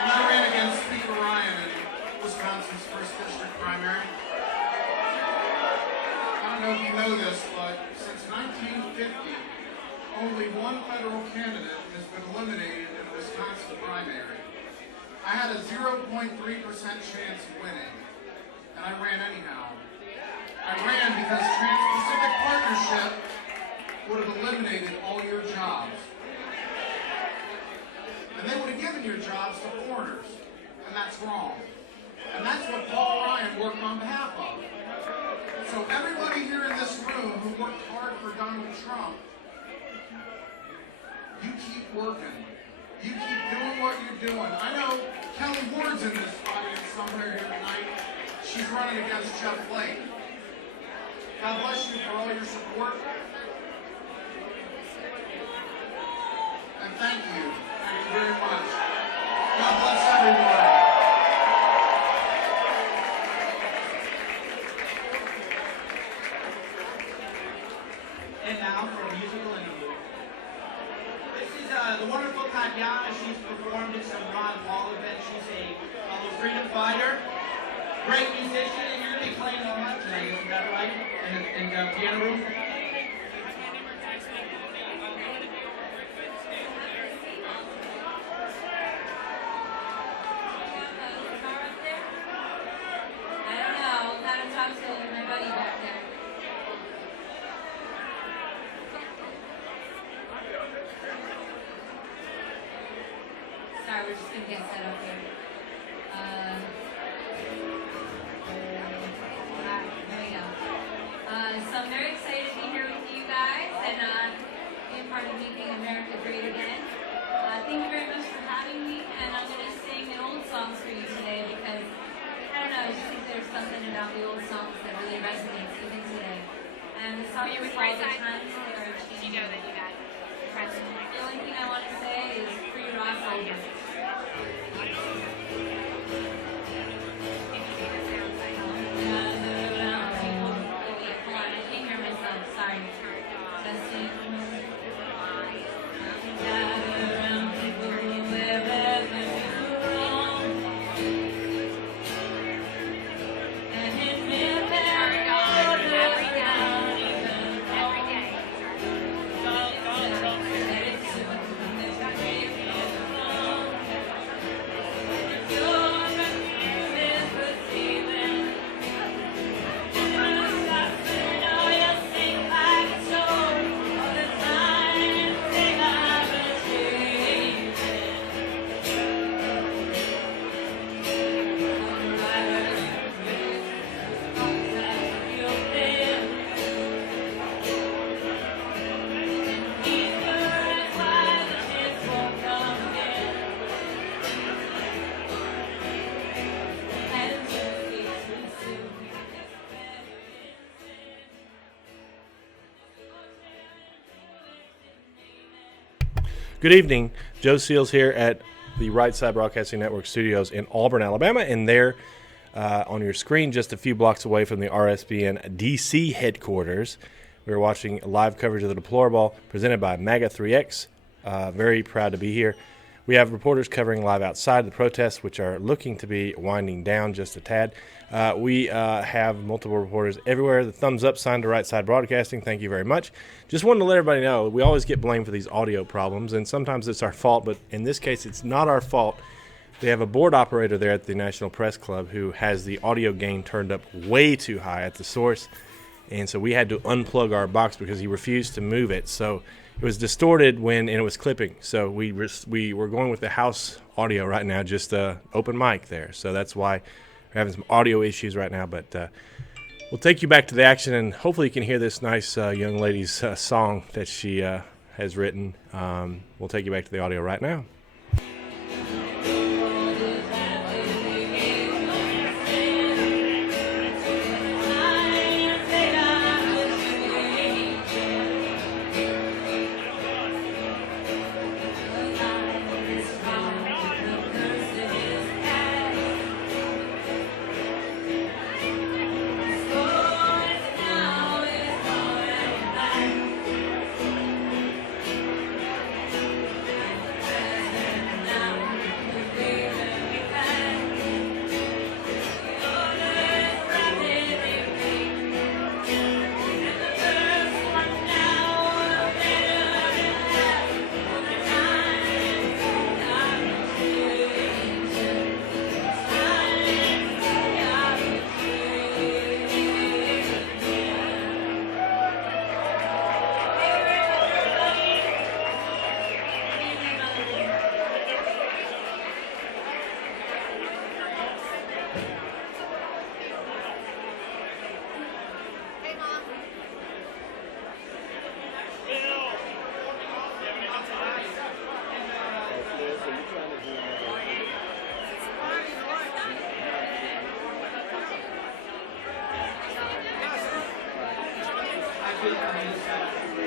And I ran against Speaker Ryan in Wisconsin's 1st District primary. I don't know if you know this, but since 1950, only one federal candidate has been eliminated in a Wisconsin primary. I had a 0.3% chance of winning, and I ran anyhow. I ran because Trans-Pacific Partnership would have eliminated all your jobs. And they would have given your jobs to foreigners, and that's wrong. And that's what Paul Ryan worked on behalf of. So everybody here in this room who worked hard for Donald Trump, you keep working. You keep doing what you're doing. I know Kelly Ward's in this audience somewhere here tonight. She's running against Jeff Flake. God bless you for all your support. And thank you. Thank you very much. God bless everyone. And now for a musical interlude. This is the wonderful Tatiana. She's performed at some Ron Paul events. She's a freedom fighter, great musician, and you're going to be playing all night tonight, isn't that right? In the piano room? Sorry, we're just going to get set up here. There we go. So I'm very excited to be here with you guys and be a part of making America great again. Thank you very much for having me, and I'm going to sing an old songs for you today because, I don't know, I just think there's something about the old songs that really resonates even today. And the songs all the times they are changing. You know that you got the only thing I want to say is free Ross Older. Good evening. Joe Seals here at the Right Side Broadcasting Network studios in Auburn, Alabama, and there on your screen just a few blocks away from the RSBN DC headquarters. We're watching live coverage of the Deplorable presented by MAGA3X. Very proud to be here. We have reporters covering live outside the protests, which are looking to be winding down just a tad. We have multiple reporters everywhere. The thumbs up sign to Right Side Broadcasting. Thank you very much. Just wanted to let everybody know we always get blamed for these audio problems, and sometimes it's our fault, but in this case, it's not our fault. They have a board operator there at the National Press Club who has the audio gain turned up way too high at the source, and so we had to unplug our box because he refused to move it. So it was distorted and it was clipping. So we were going with the house audio right now, just open mic there. So that's why we're having some audio issues right now. But we'll take you back to the action, and hopefully you can hear this nice young lady's song that she has written. We'll take you back to the audio right now.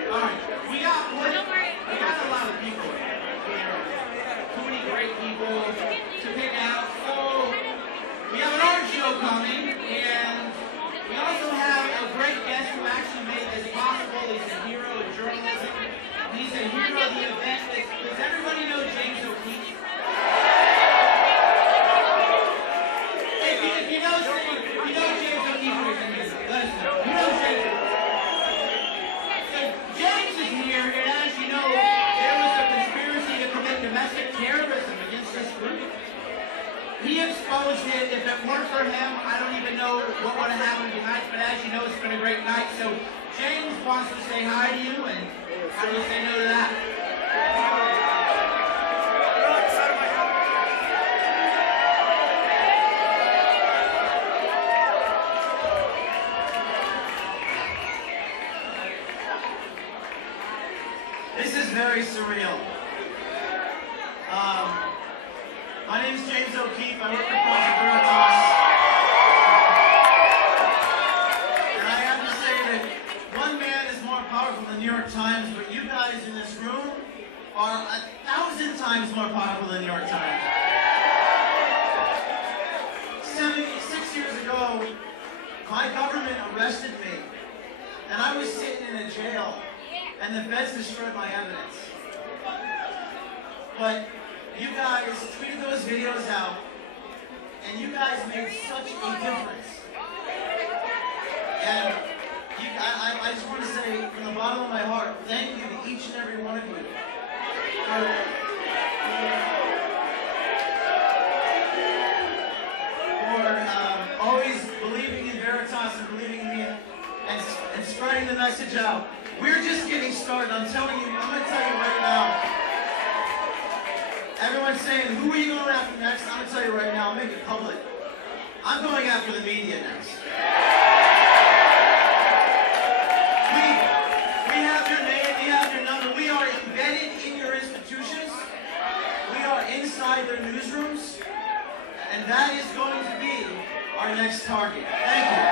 Alright, we got a lot of people here. Too many great people to pick out. So we have an art show coming, and we also have a great guest who actually made this possible. He's a hero of journalism. He's a hero of the event. Does everybody know James O'Keefe? If you know James O'Keefe, let us know. Who knows James O'Keefe? James is here, and as you know, there was a conspiracy to commit domestic terrorism against this group. He exposed it. If it weren't for him, I don't even know what would have happened tonight, but as you know, it's been a great night. So James wants to say hi to you, and how do you say no to that? This is very surreal. My name is James O'Keefe. I work for Project Veritas. And I have to say that one man is more powerful than the New York Times, but you guys in this room are 1,000 times more powerful than the New York Times. 6 years ago, my government arrested me, and I was sitting in a jail. And the feds destroyed my evidence. But you guys tweeted those videos out, and you guys made such a difference. And I just want to say, from the bottom of my heart, thank you to each and every one of you for always believing in Veritas and believing in me and spreading the message out. We're just getting started. I'm telling you, I'm going to tell you right now. Everyone's saying, who are you going after next? I'm going to tell you right now, I'll make it public. I'm going after the media next. We have your name, we have your number. We are embedded in your institutions. We are inside their newsrooms. And that is going to be our next target. Thank you.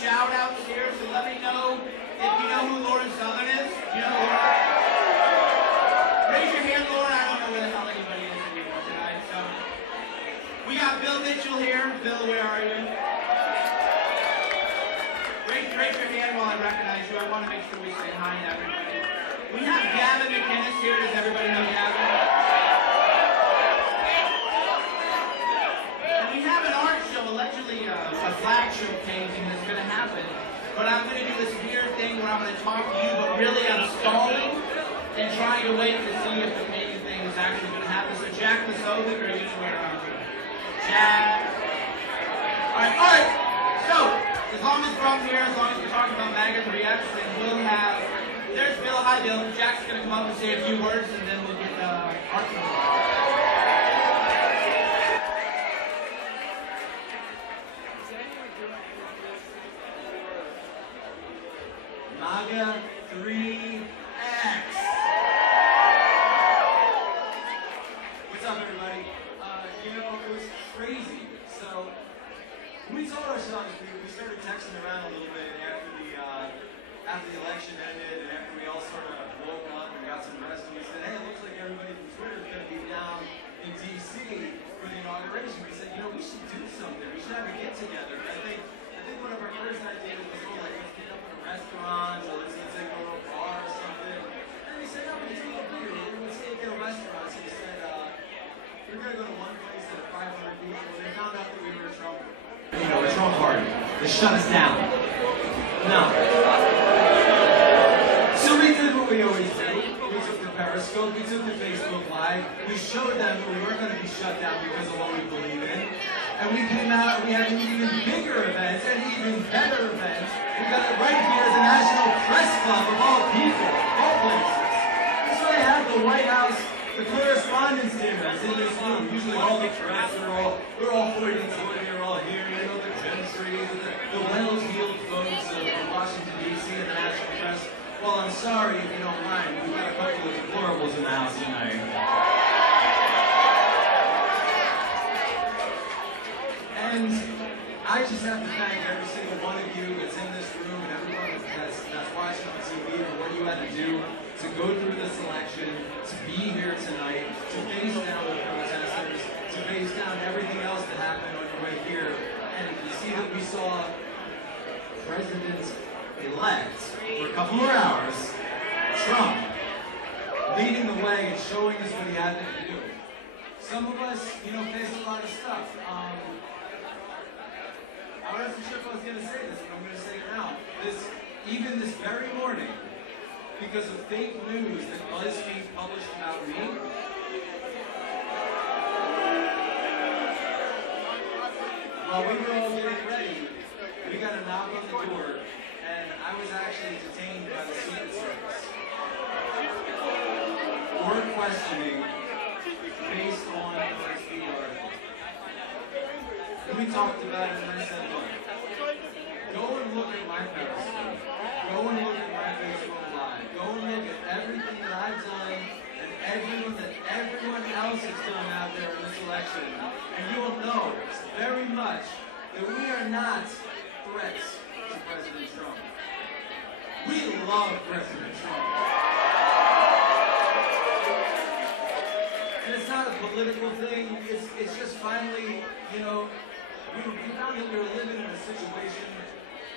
Shout-outs here, so let me know if you know know who Lauren Southern is? Do you know Lauren? Raise your hand, Lauren. I don't know where the hell anybody is anymore tonight. So we got Bill Mitchell here. Bill, where are you? Raise your hand while I recognize you. I want to make sure we say hi to everybody. We have Gavin McInnes here. Does everybody know Gavin? And we have an art show, allegedly a flag show painting that's going to happen. But I'm going to do this weird thing where I'm going to talk to you, but really I'm stalling and trying to wait to see if the painting thing is actually going to happen. So Jack Masovic, or you know where Jack. All right. So as long as we're up here, as long as we're talking about MAGA3X, then we'll have. There's Bill. Hi, Bill. Jack's going to come up and say a few words, and then we'll get art from MAGA3X. What's up, everybody? You know, it was crazy. So, we told ourselves, we started texting around a little bit after the election ended, and after we all sort of woke up and got some rest, and we said, hey, it looks like everybody from Twitter is going to be down in D.C. for the inauguration. We said, you know, we should do something. We should have a get-together. I think one of our first ideas was, like, let's get up in a restaurant, or let's go to a bar or something. And we said, no, we can do a beer. Let's get a restaurant. So we said, we're going to go to one place that had 500 people, and they found out that we were a Trump, a Trump party. They shut us down. No. So we did what we always do. We took the Periscope, we took the Facebook Live, we showed them that we weren't going to be shut down because of what we believe in. And we came out and we had an even bigger event, an even better event. We got it right here at the National Press Club of all people, all places. That's why I have the White House, the correspondence dinners in this room. Usually all the press, we're all hoity-toity, we're all here, you know, the gentry, the well-heeled folks of Washington, D.C. and the National Press. Well, I'm sorry if you don't mind, we've got a couple of deplorables in the house tonight. And I just have to thank every single one of you that's in this room and everyone that's watching on TV for what you had to do to go through this election, to be here tonight, to face down the protesters, to face down everything else that happened on your way here. And you see that we saw President-elect for a couple more hours, Trump, leading the way and showing us what he had to do. Some of us, you know, face a lot of stuff. I wasn't sure if I was going to say this, but I'm going to say it now. Even this very morning, because of fake news that BuzzFeed published about me, while we were all getting ready, we got a knock on the door, and I was actually detained by the Secret Service for questioning based on the BuzzFeed article. And we talked about it, and I said, look, go and look at my Periscope, go and look at my Facebook Live, go and look at everything that I've done and everyone else has done out there in this election, and you will know very much that we are not threats to President Trump. We love President Trump. And it's not a political thing, it's just finally, you know, we found that we were living in a situation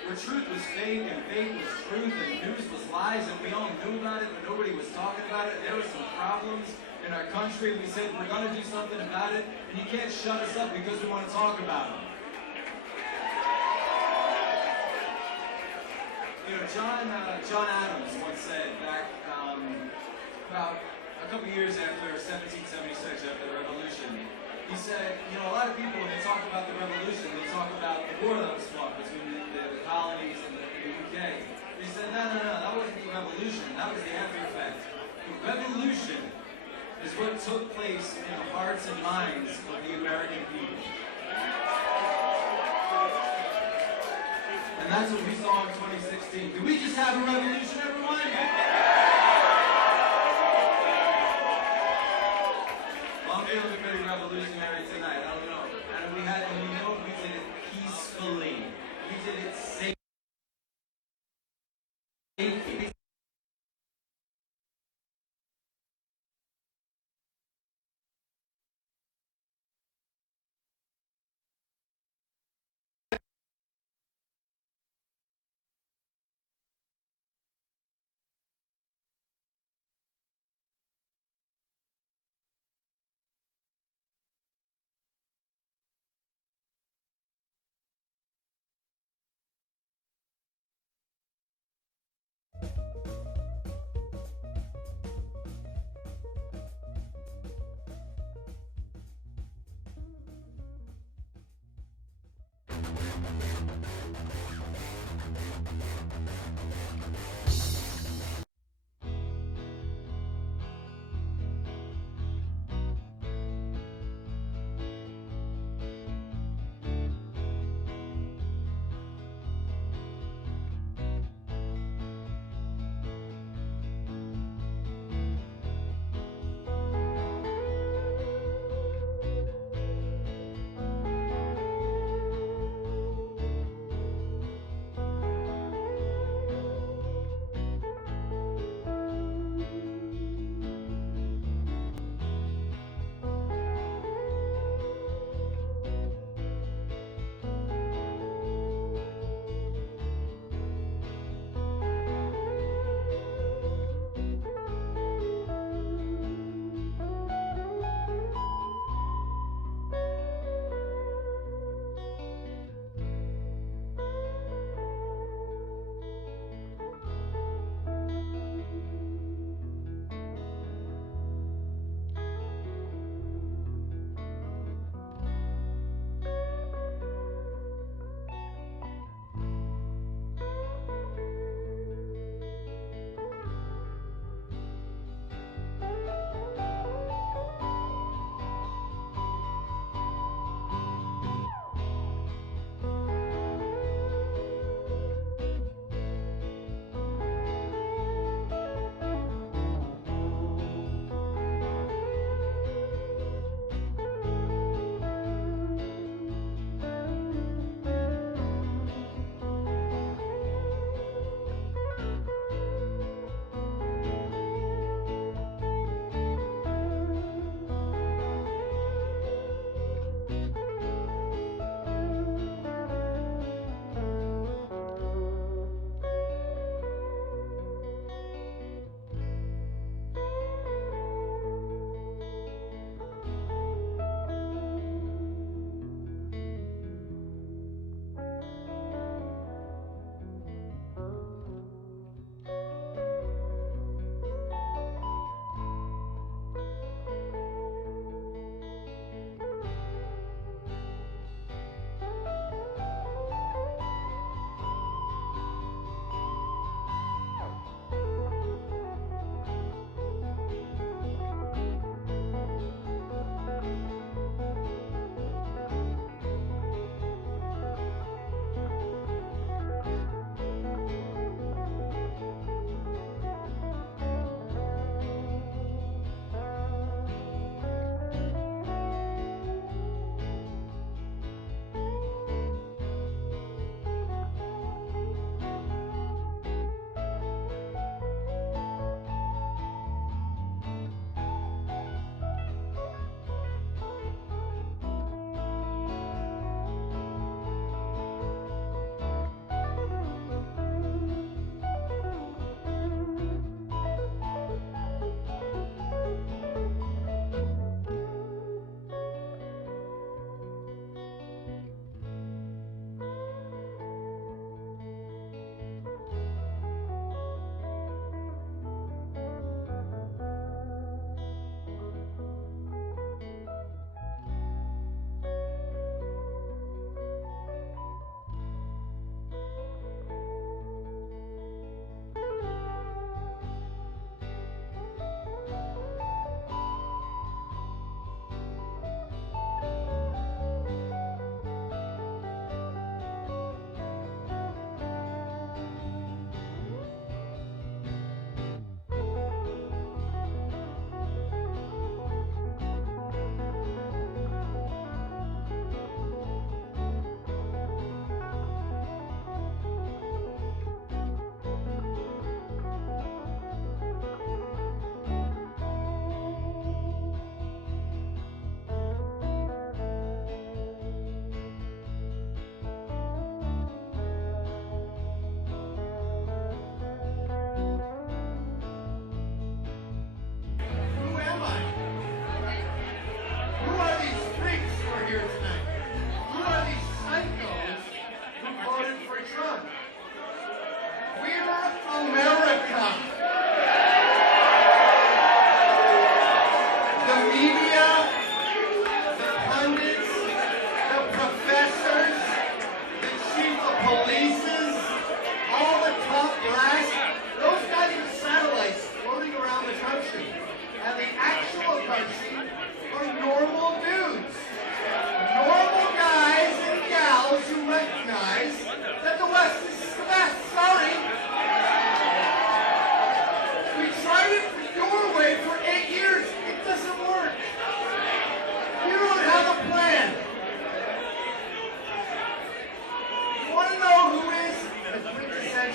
where truth was fake and fake was truth and news was lies, and we all knew about it but nobody was talking about it. There were some problems in our country. We said we're going to do something about it, and you can't shut us up because we want to talk about them. You know, John Adams once said back about a couple years after 1776, after the Revolution, he said, you know, a lot of people, when they talk about the Revolution, they talk about the war that was fought between the colonies and the UK. He said, no, that wasn't the Revolution. That was the after effect. The Revolution is what took place in the hearts and minds of the American people. And that's what we saw in 2016. Did we just have a revolution, everyone? I'm feeling pretty revolutionary tonight, I don't know. And we know we did it peacefully. We did it safely.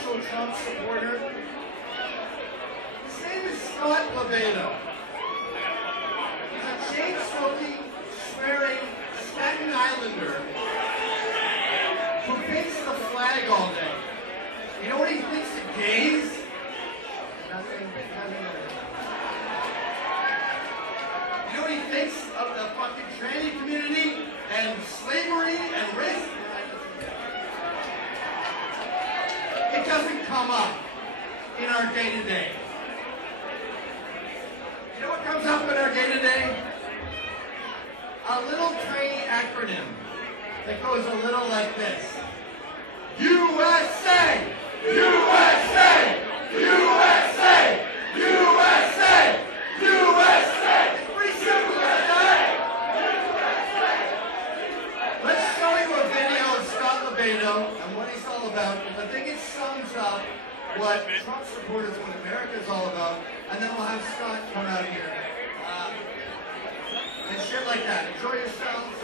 quintessential Trump supporter. His name is Scott Lebedo. He's a chain-smoking, swearing Staten Islander who paints the flag all day. You know what he thinks of gays? Nothing. You know what he thinks of the fucking tranny community and slavery and race? It doesn't come up in our day-to-day. You know what comes up in our day-to-day? A little tiny acronym that goes a little like this. USA! USA! USA! USA! USA! It's pretty simple, guys. Let's show you a video of Scott Lebedo and what he's all about, because I think it sums up what Trump supporters, what America's all about, and then we'll have Scott come out here and shit like that. Enjoy yourselves.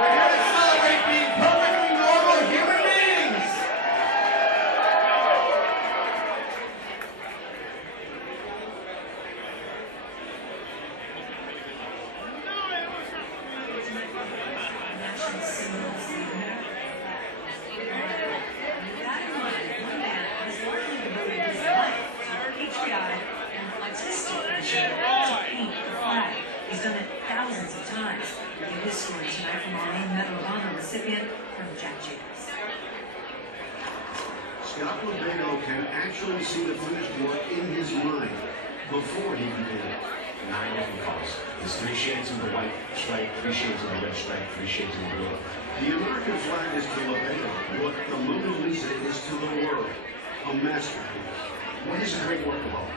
We're here to celebrate being perfectly normal human beings. He's done it thousands of times. We get his story tonight from our own Medal of Honor recipient, Colonel Jack Jacobs. Scott Lebedo can actually see the finished work in his mind before he began. 9 different colors. There's 3 shades of the white stripe, 3 shades of the red stripe, 3 shades of the blue. The American flag is to Lebedo what the Mona Lisa is to the world. A masterpiece. What is a great work of art?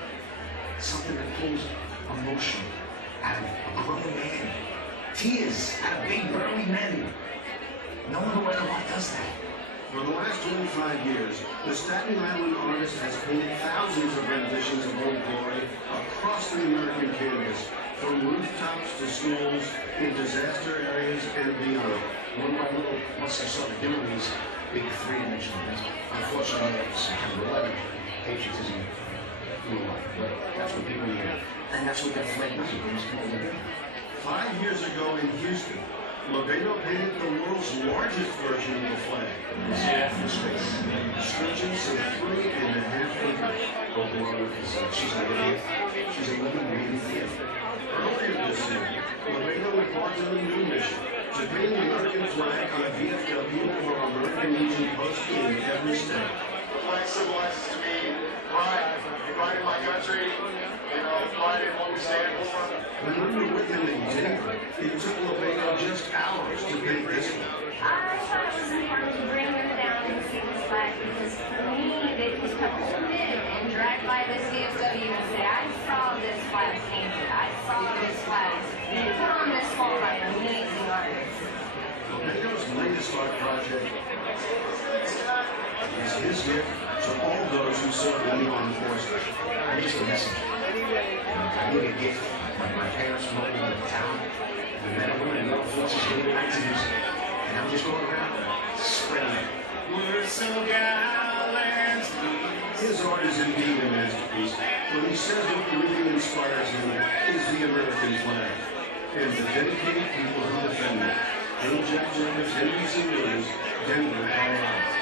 Something that pulls emotion out of a grown man. Tears out of big burly men. No one who ever does that. For the last 25 years, the Staten Island artist has painted thousands of renditions of Old Glory across the American canvas, from rooftops to schools, in disaster areas, and beyond. One by little, once I started doing these big 3-dimensional things, unfortunately, September 11th, patriotism grew up. But that's what people need. And that's what that flag does. It brings people together. 5 years ago in Houston, Lebedo painted the world's largest version of the flag. Stretching some 3.5 acres. Oh, Gloria, she's a living, breathing gift. Earlier this year, Lebedo embarked on a new mission to paint the American flag on a VFW or American Legion post-game every state. The flag symbolizes to me pride in my country, pride in what we stand for. Remember with him in Denver, it took Lebedo just hours to paint this one. I thought it was important to bring them down and see this flag because for me, they just come hold it and drive by this DFW and say, I saw this flag painted. I saw this flag being put on this wall by an amazing artist. Lebedo's latest art project is his gift to all those who serve in the armed forces. I'm just a messenger. I need a gift. My parents were in the town. The men and women in the forces gave me to use it. And I'm just going around spreading it. We're so gallant. His art is indeed a masterpiece, but he says what really inspires him is the American flag and the dedicated people who defend it. Colonel Jack Jacobs, NBC News, Denver, Colorado.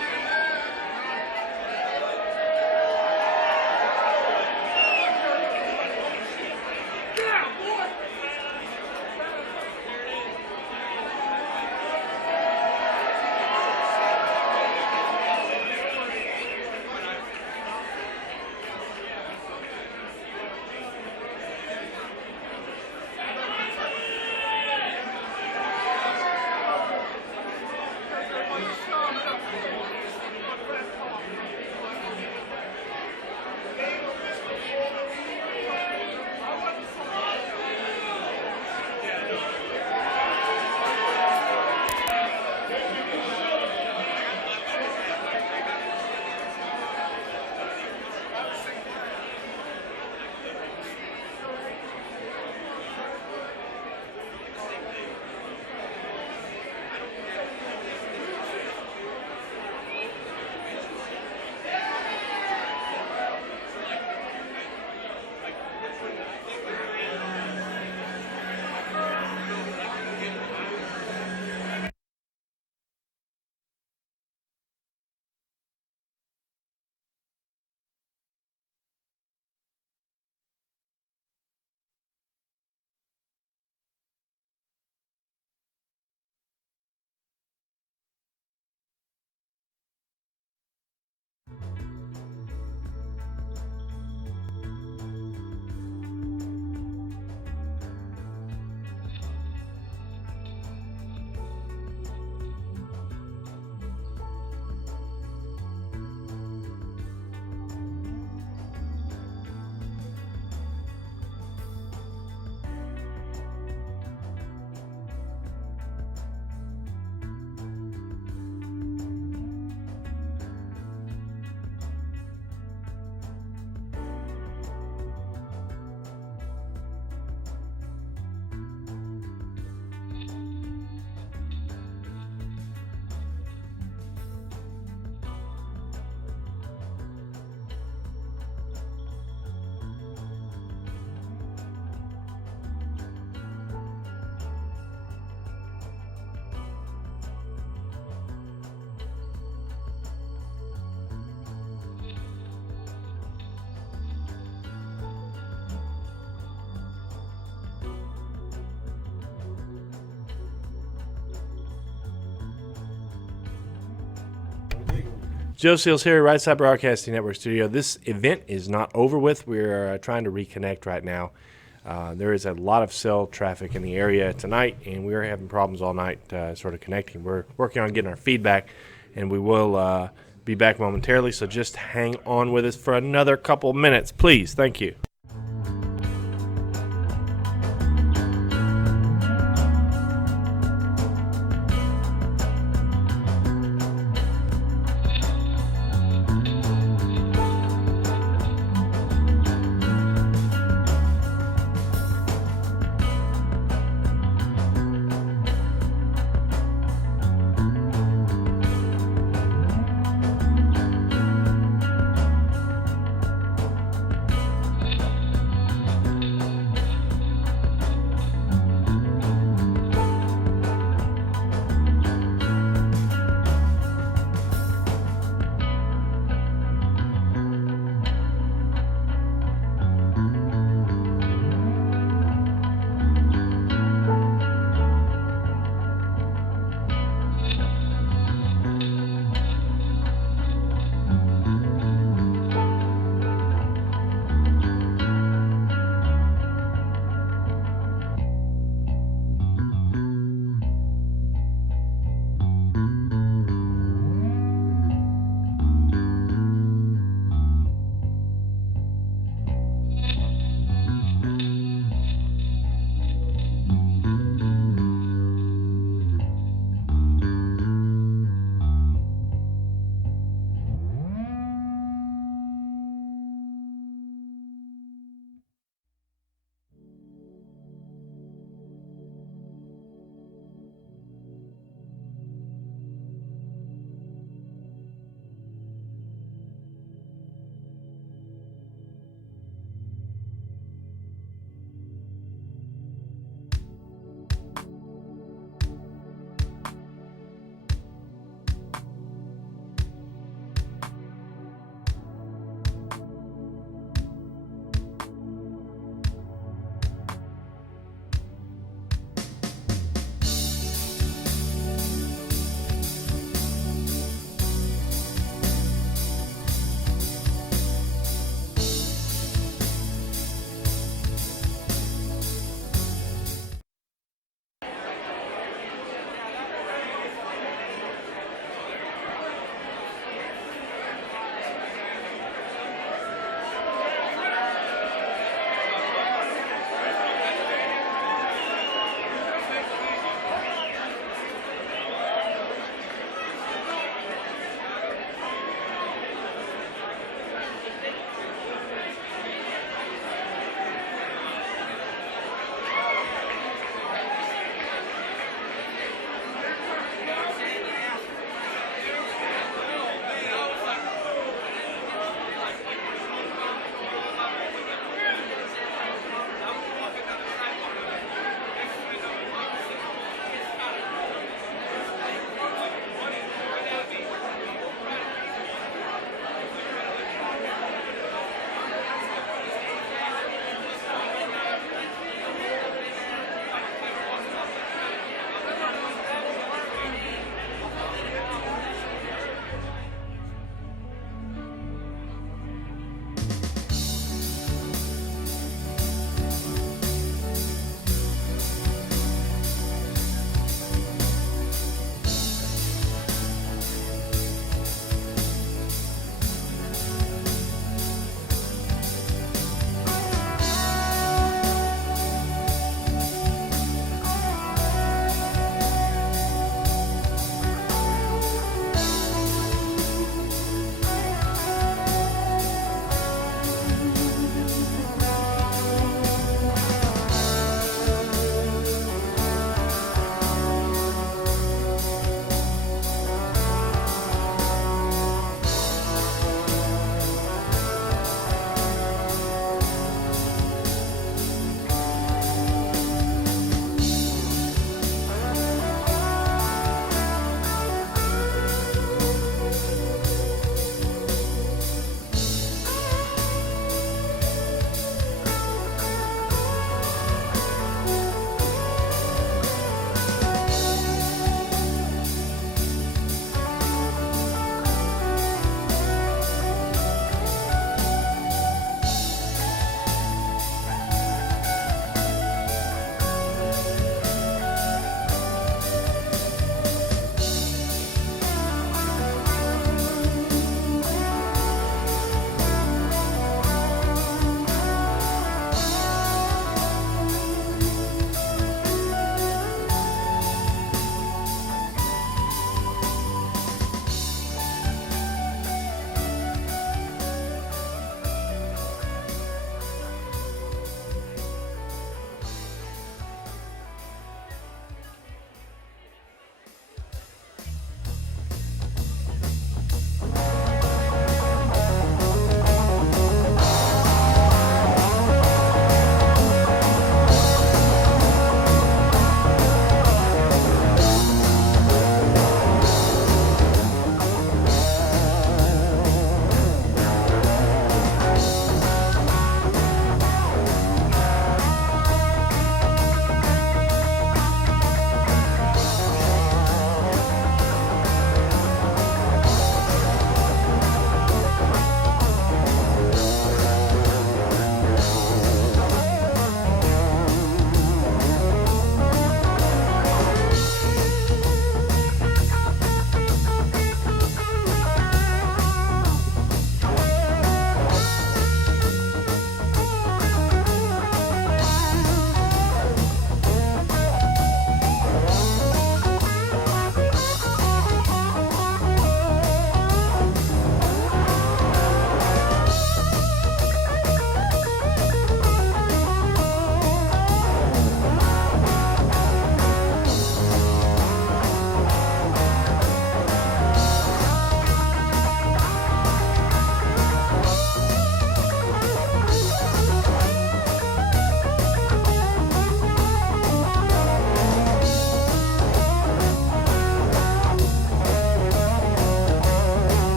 Joe Seals here, Right Side Broadcasting Network studio. This event is not over with. We're trying to reconnect right now. There is a lot of cell traffic in the area tonight, and we're having problems all night sort of connecting. We're working on getting our feedback, and we will be back momentarily, so just hang on with us for another couple minutes, please. Thank you.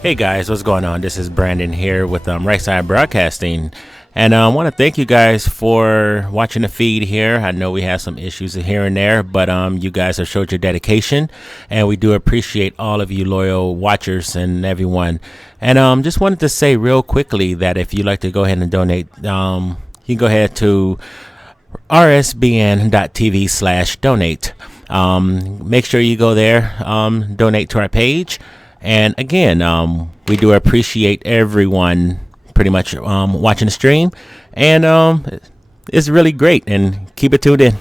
Hey guys, what's going on? This is Brandon here with Right Side Broadcasting, and I want to thank you guys for watching the feed here. I know we have some issues here and there, but you guys have showed your dedication, and we do appreciate all of you loyal watchers and everyone. And just wanted to say real quickly that if you'd like to go ahead and donate, you can go ahead to rsbn.tv/donate. Make sure you go there, donate to our page. And again, we do appreciate everyone pretty much watching the stream, and it's really great, and keep it tuned in.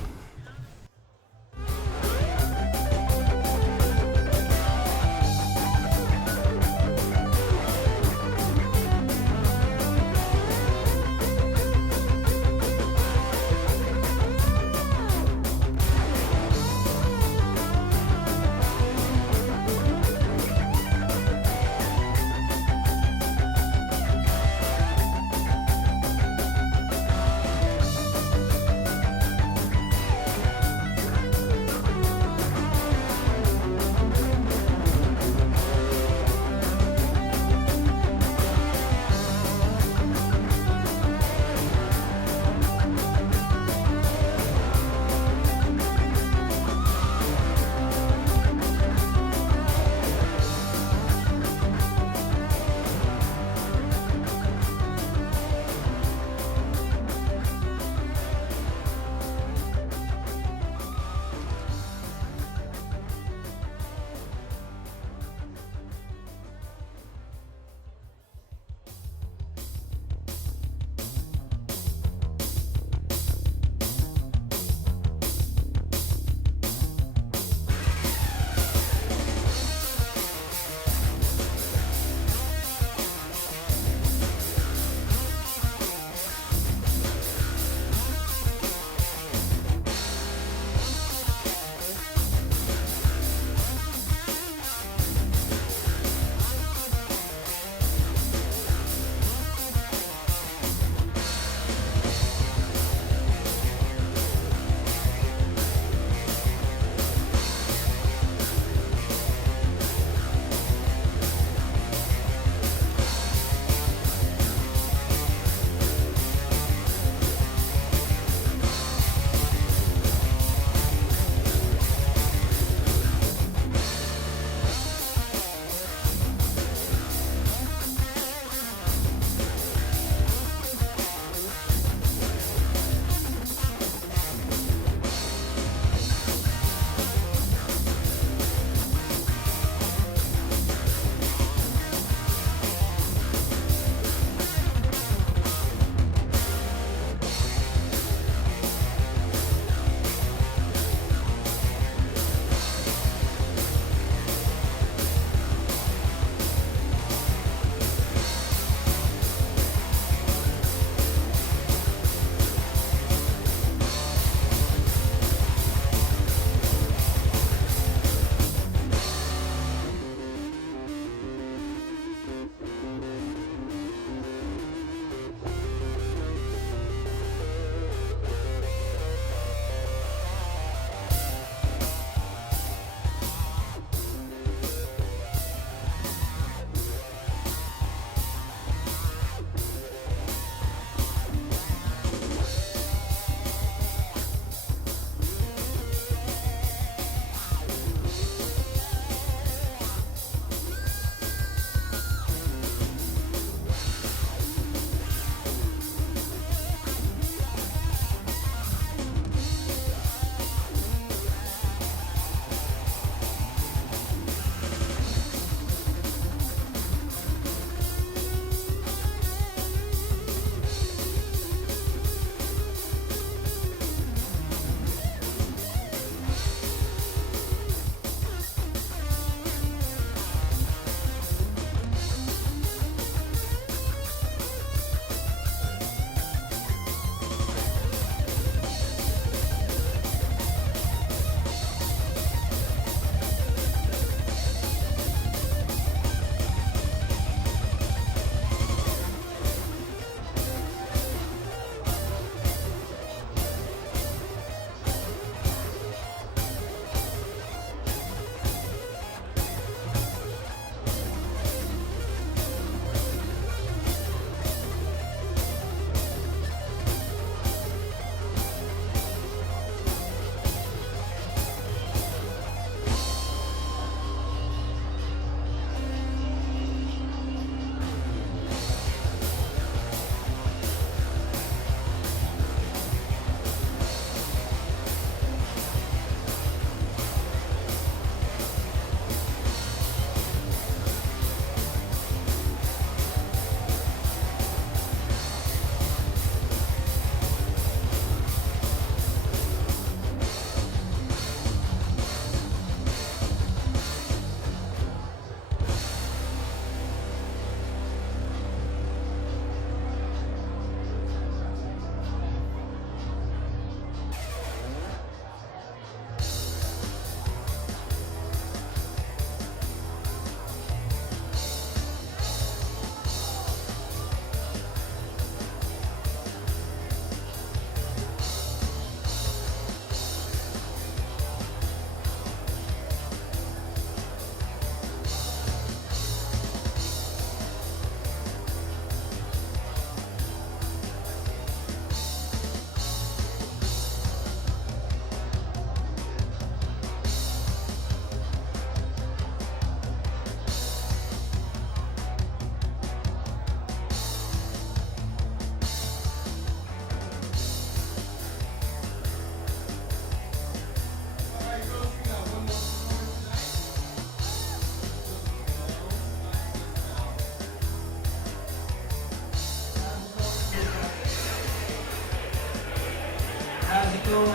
Bill.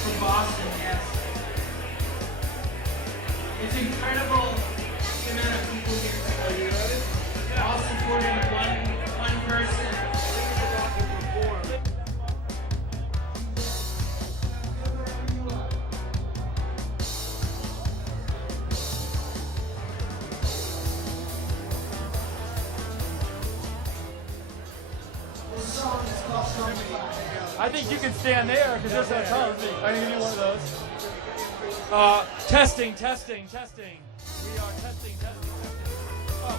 From Boston, yes. It's incredible the amount of people here today. All supporting one person. I think you can stand there because there's that tall. I can give you one of those. Testing. We are testing. Oh.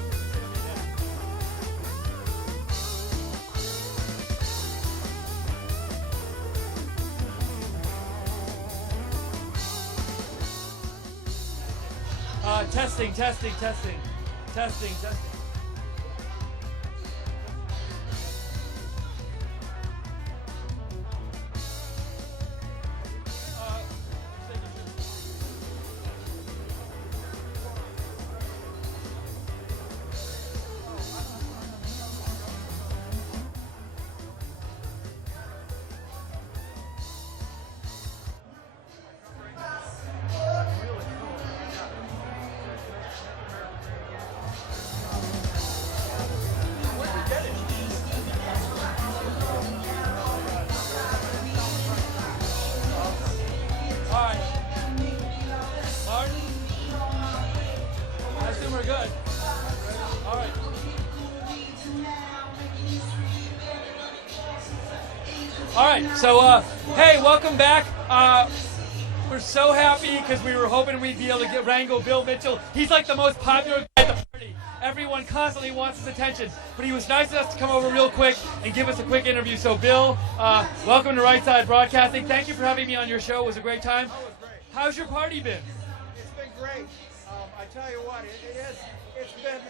Testing. All right, so hey, welcome back. We're so happy because we were hoping we'd be able to wrangle Bill Mitchell. He's like the most popular guy at the party. Everyone constantly wants his attention, but he was nice enough to come over real quick and give us a quick interview. So Bill, welcome to Right Side Broadcasting. Thank you for having me on your show. It was a great time. Oh, it was great. How's your party been? It's been great. I tell you what, it's been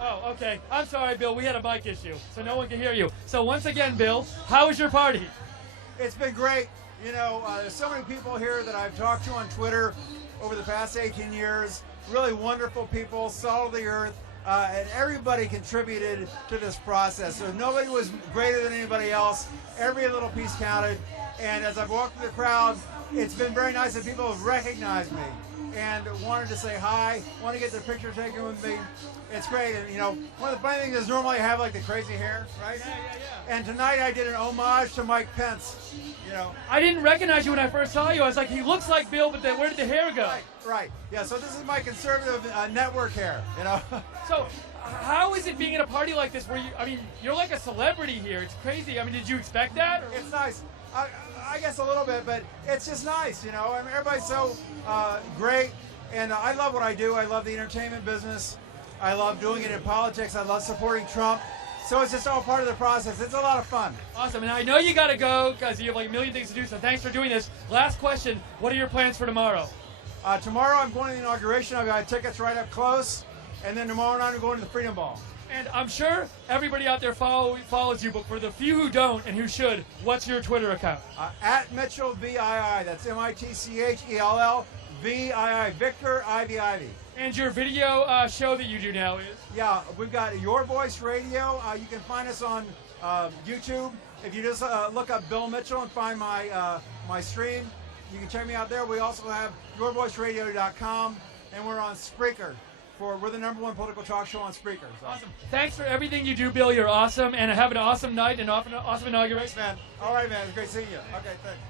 Oh, okay. I'm sorry, Bill. We had a mic issue, so no one can hear you. So once again, Bill, how was your party? It's been great. You know, there's so many people here that I've talked to on Twitter over the past 18 years. Really wonderful people, salt of the earth, and everybody contributed to this process. So nobody was greater than anybody else. Every little piece counted. And as I've walked through the crowd, it's been very nice that people have recognized me and wanted to say hi, want to get their picture taken with me. It's great. And you know, one of the funny things is normally I have like the crazy hair, right? Yeah. And tonight I did an homage to Mike Pence. You know, I didn't recognize you when I first saw you. I was like, he looks like Bill, but then where did the hair go? Right. Yeah. So this is my conservative network hair. You know. So how is it being at a party like this where you're like a celebrity here? It's crazy. I mean, did you expect that? Or? It's nice. I guess a little bit, but it's just nice, you know. I mean, everybody's so great, and I love what I do. I love the entertainment business. I love doing it in politics. I love supporting Trump. So it's just all part of the process. It's a lot of fun. Awesome. And I know you got to go because you have like a million things to do, so thanks for doing this. Last question, what are your plans for tomorrow? Tomorrow I'm going to the inauguration. I've got tickets right up close. And then tomorrow night I'm going to the Freedom Ball. And I'm sure everybody out there follows you, but for the few who don't and who should, what's your Twitter account? At Mitchell VII. That's MITCHELL VII. Victor Ivy Ivy. And your video show that you do now is? Yeah, we've got Your Voice Radio. You can find us on YouTube. If you just look up Bill Mitchell and find my stream, you can check me out there. We also have YourVoiceRadio.com, and we're on Spreaker. We're the #1 political talk show on Spreaker. So. Awesome. Thanks for everything you do, Bill. You're awesome, and have an awesome night and awesome inauguration. Thanks, man. All right, man. It was great seeing you. Okay, thanks.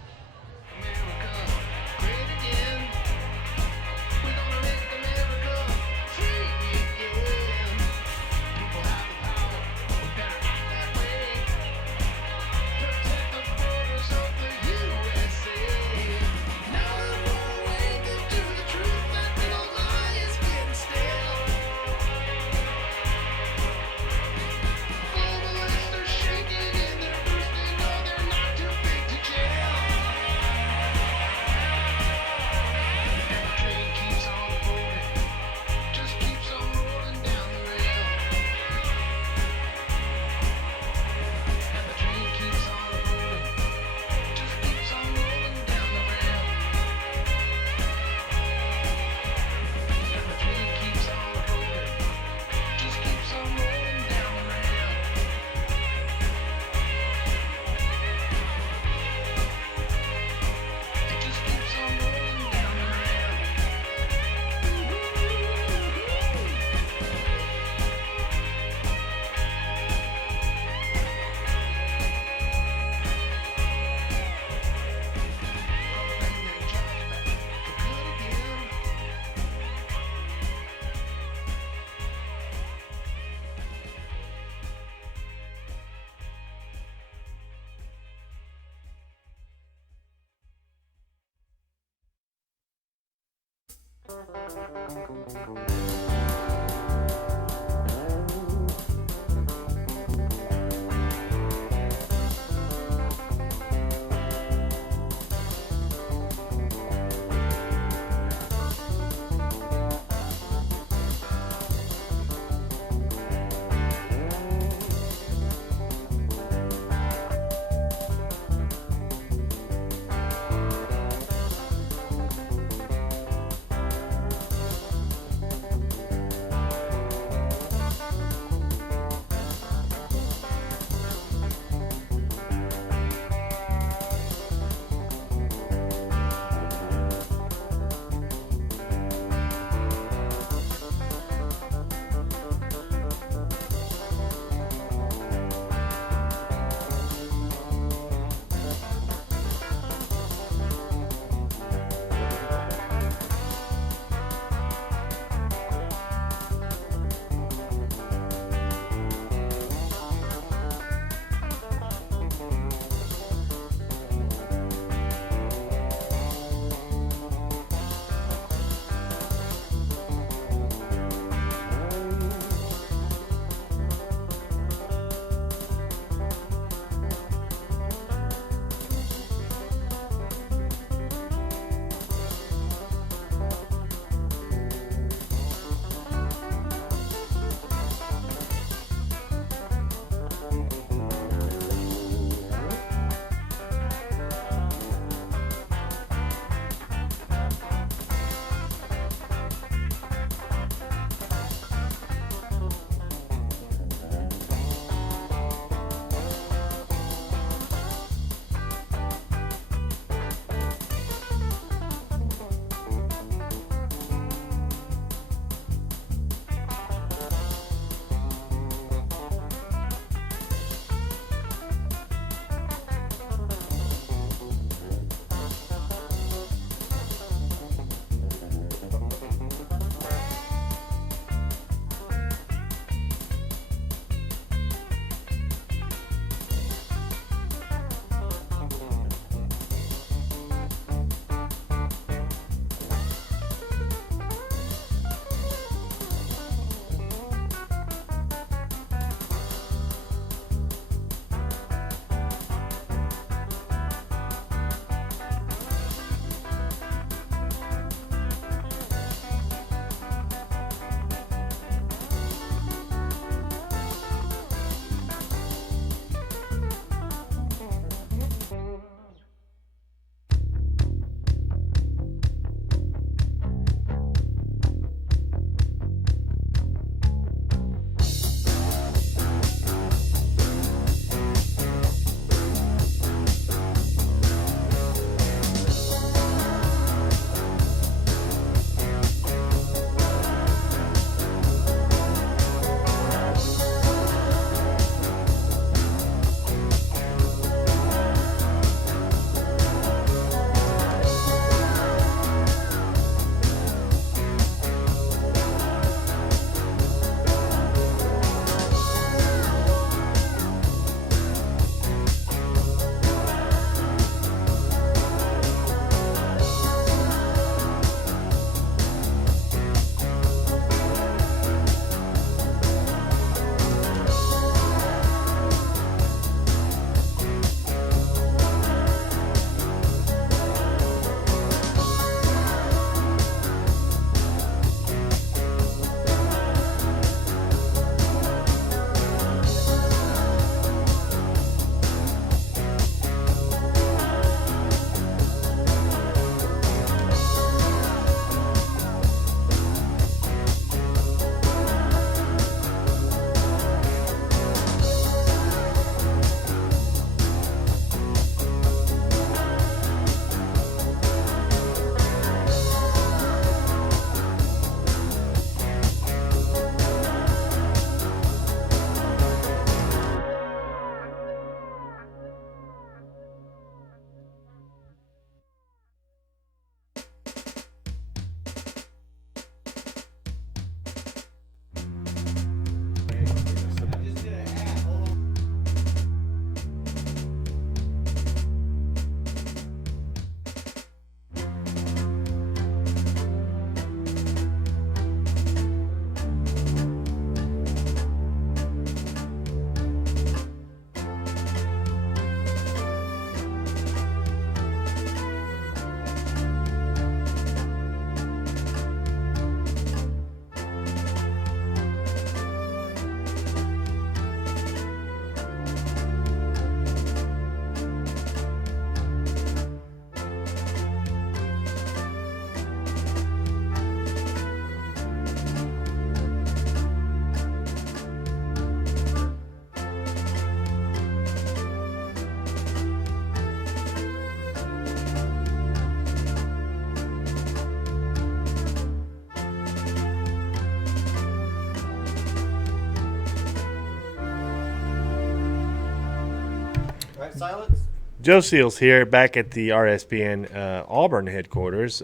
Silence. Joe Seals here, back at the RSBN Auburn headquarters,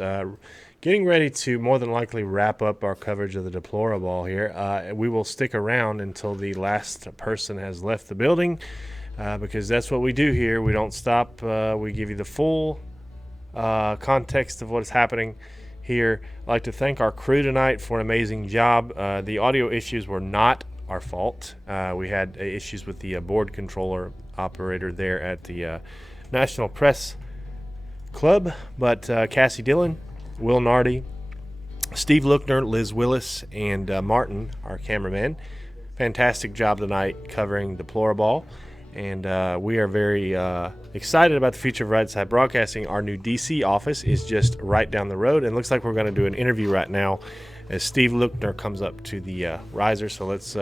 getting ready to more than likely wrap up our coverage of the Deploraball here. We will stick around until the last person has left the building, because that's what we do here. We don't stop. We give you the full context of what is happening here. I'd like to thank our crew tonight for an amazing job. The audio issues were not our fault. We had issues with the board controller operator there at the National Press Club, but Cassie Dillon, Will Nardi, Steve Lookner, Liz Willis, and Martin, our cameraman, fantastic job tonight covering Deploraball, and we are very excited about the future of Right Side Broadcasting. Our new DC office is just right down the road, and looks like we're going to do an interview right now as Steve Lookner comes up to the riser, so let's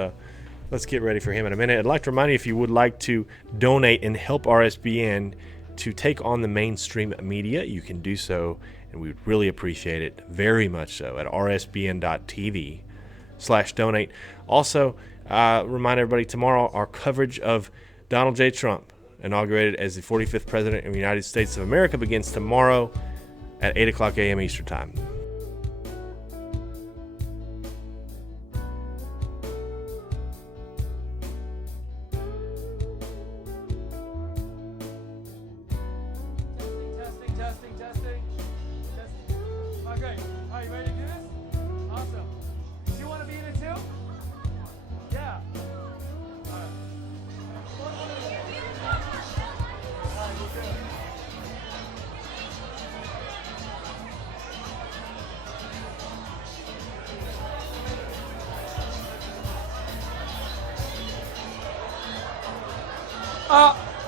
get ready for him in a minute. I'd like to remind you, if you would like to donate and help RSBN to take on the mainstream media, you can do so, and we would really appreciate it, very much so, at rsbn.tv/donate. Also, remind everybody, tomorrow our coverage of Donald J. Trump, inaugurated as the 45th President of the United States of America, begins tomorrow at 8 o'clock a.m. Eastern Time.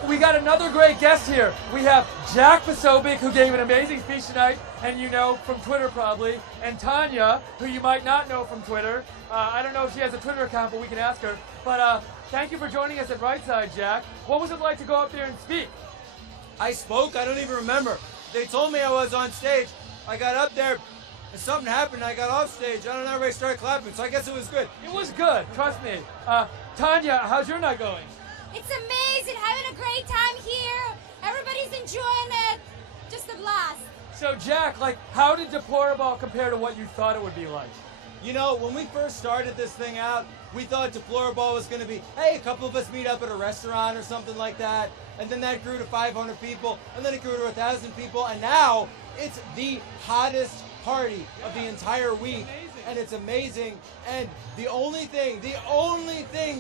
We got another great guest here. We have Jack Posobiec, who gave an amazing speech tonight, and you know from Twitter probably, and Tanya, who you might not know from Twitter. I don't know if she has a Twitter account, but we can ask her. But thank you for joining us at Right Side, Jack. What was it like to go up there and speak? I spoke? I don't even remember. They told me I was on stage. I got up there, and something happened. I got off stage. I don't know, everybody started clapping, so I guess it was good. It was good, trust me. Tanya, how's your night going? It's amazing, having a great time here. Everybody's enjoying it. Just a blast. So Jack, how did Deploraball compare to what you thought it would be like? You know, when we first started this thing out, we thought Deploraball was going to be, hey, a couple of us meet up at a restaurant or something like that. And then that grew to 500 people, and then it grew to 1,000 people, and now it's the hottest party of the entire week. And it's amazing. And the only thing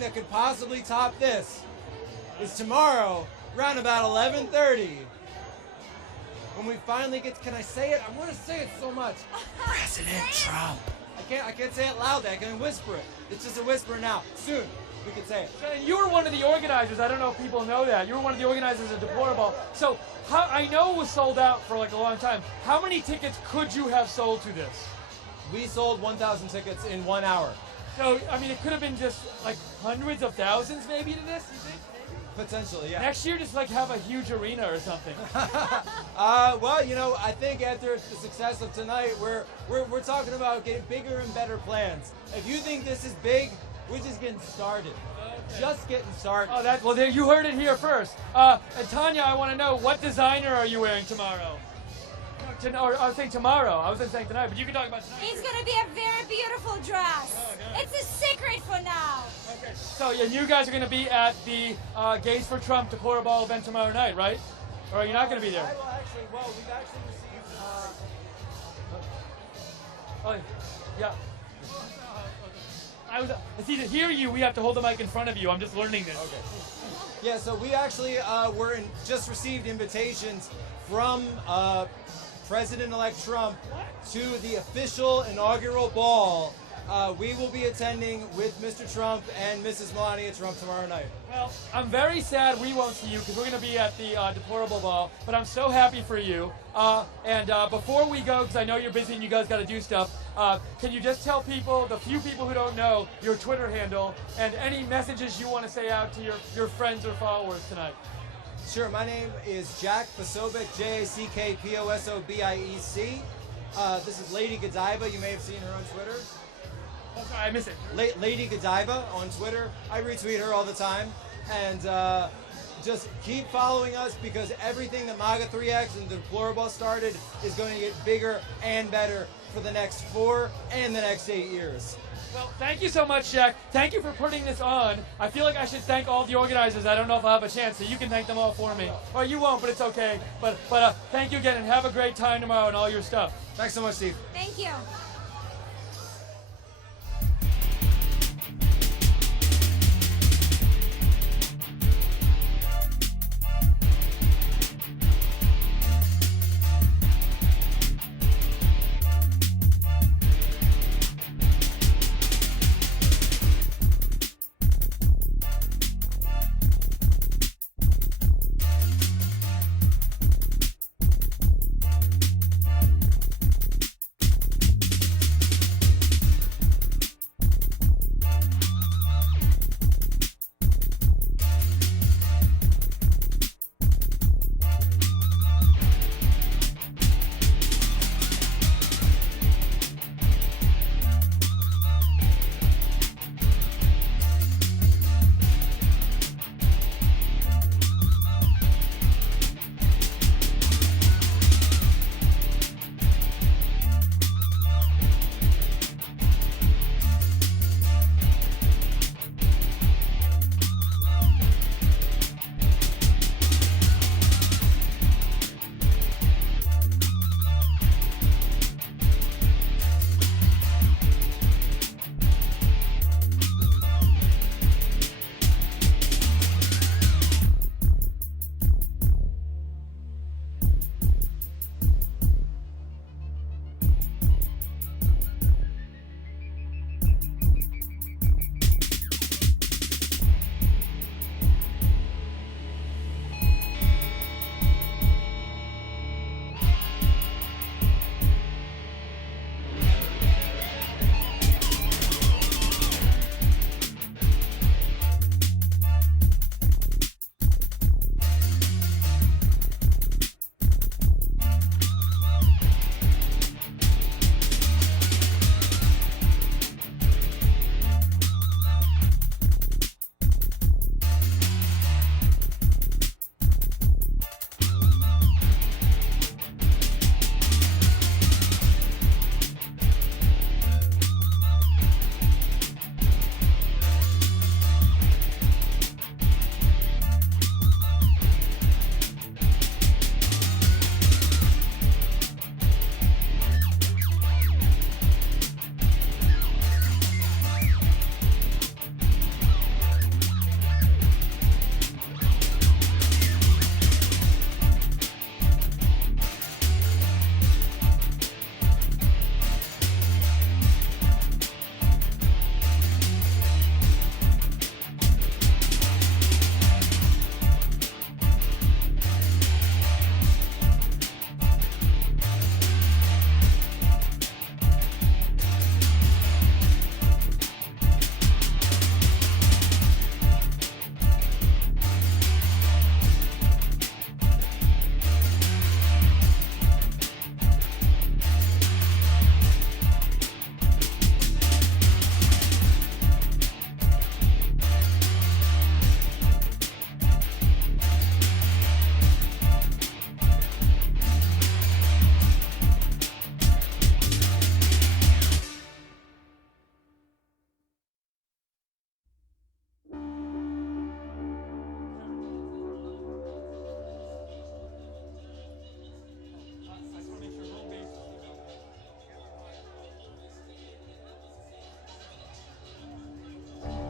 that could possibly top this is tomorrow, around about 11:30, when we finally get, can I say it? I want to say it so much. President Trump. I can't say it loudly. I can whisper it. It's just a whisper now. Soon, we can say it. And you were one of the organizers. I don't know if people know that. You were one of the organizers of Deploraball. So I know it was sold out for a long time. How many tickets could you have sold to this? We sold 1,000 tickets in 1 hour. So, I mean, it could have been just hundreds of thousands maybe to this, you think? Potentially, yeah. Next year, just have a huge arena or something. Well, you know, I think after the success of tonight, we're talking about getting bigger and better plans. If you think this is big, we're just getting started. Okay. Just getting started. Oh, well, there, you heard it here first. And Tanya, I want to know, what designer are you wearing tomorrow? Or I was saying tomorrow. I wasn't saying tonight, but you can talk about tonight. It's going to be a very beautiful dress. Oh, okay. It's a secret for now. Okay. So you guys are going to be at the Gays for Trump Deploraball event tomorrow night, right? Or are you not going to be there? We've actually received... oh, yeah. It's either hear you, we have to hold the mic in front of you. I'm just learning this. Okay. Yeah, so we actually just received invitations from President-elect Trump to the official inaugural ball. We will be attending with Mr. Trump and Mrs. Melania Trump tomorrow night. Well, I'm very sad we won't see you because we're going to be at the Deplorable Ball, but I'm so happy for you. And before we go, because I know you're busy and you guys got to do stuff, can you just tell people, the few people who don't know, your Twitter handle and any messages you want to say out to your friends or followers tonight? Sure, my name is Jack Posobiec, Jackposobiec. This is Lady Godiva. You may have seen her on Twitter. Oh, sorry, I missed it. Lady Godiva on Twitter. I retweet her all the time. And just keep following us, because everything that MAGA3X and the Deplorable started is going to get bigger and better for the next 4 and the next 8 years. Well, thank you so much, Jack. Thank you for putting this on. I feel like I should thank all the organizers. I don't know if I'll have a chance, so you can thank them all for me. Or you won't, but it's okay. But thank you again, and have a great time tomorrow and all your stuff. Thanks so much, Steve. Thank you.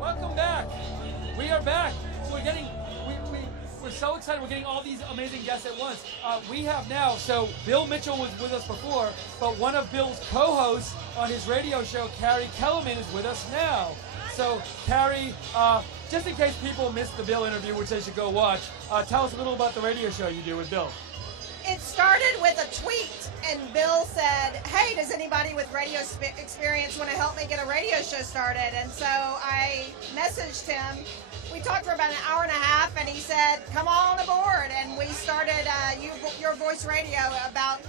Welcome back. We are back. So we're so excited. We're getting all these amazing guests at once. We have now, so Bill Mitchell was with us before, but one of Bill's co-hosts on his radio show, Carrie Kellerman, is with us now. So Carrie, just in case people missed the Bill interview, which they should go watch, tell us a little about the radio show you do with Bill. It started with a tweet, and Bill said, hey, does anybody with radio experience want to help me get a radio show started? And so I messaged him. We talked for about an hour and a half, and he said, come on aboard. And we started Your Voice Radio about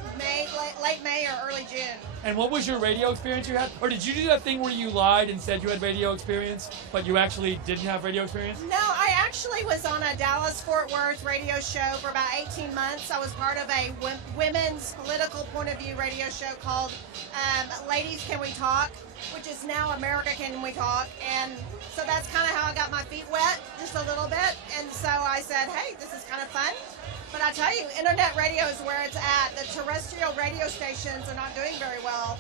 late May or early June. And what was your radio experience you had? Or did you do that thing where you lied and said you had radio experience, but you actually didn't have radio experience? No, I actually actually was on a Dallas-Fort Worth radio show for about 18 months. I was part of a women's political point of view radio show called Ladies Can We Talk, which is now America Can We Talk. And so that's kind of how I got my feet wet, just a little bit. And so I said, hey, this is kind of fun. But I tell you, internet radio is where it's at. The terrestrial radio stations are not doing very well.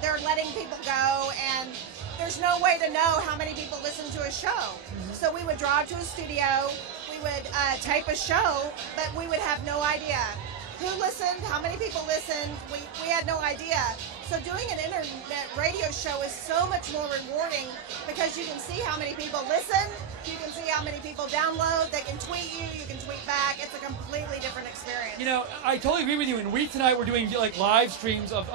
They're letting people go, and there's no way to know how many people listen to a show. So we would drive to a studio, we would tape a show, but we would have no idea who listened, how many people listened. We had no idea. So doing an internet radio show is so much more rewarding because you can see how many people listen, you can see how many people download, they can tweet you, you can tweet back. It's a completely different experience. You know, I totally agree with you. And tonight we're doing like live streams of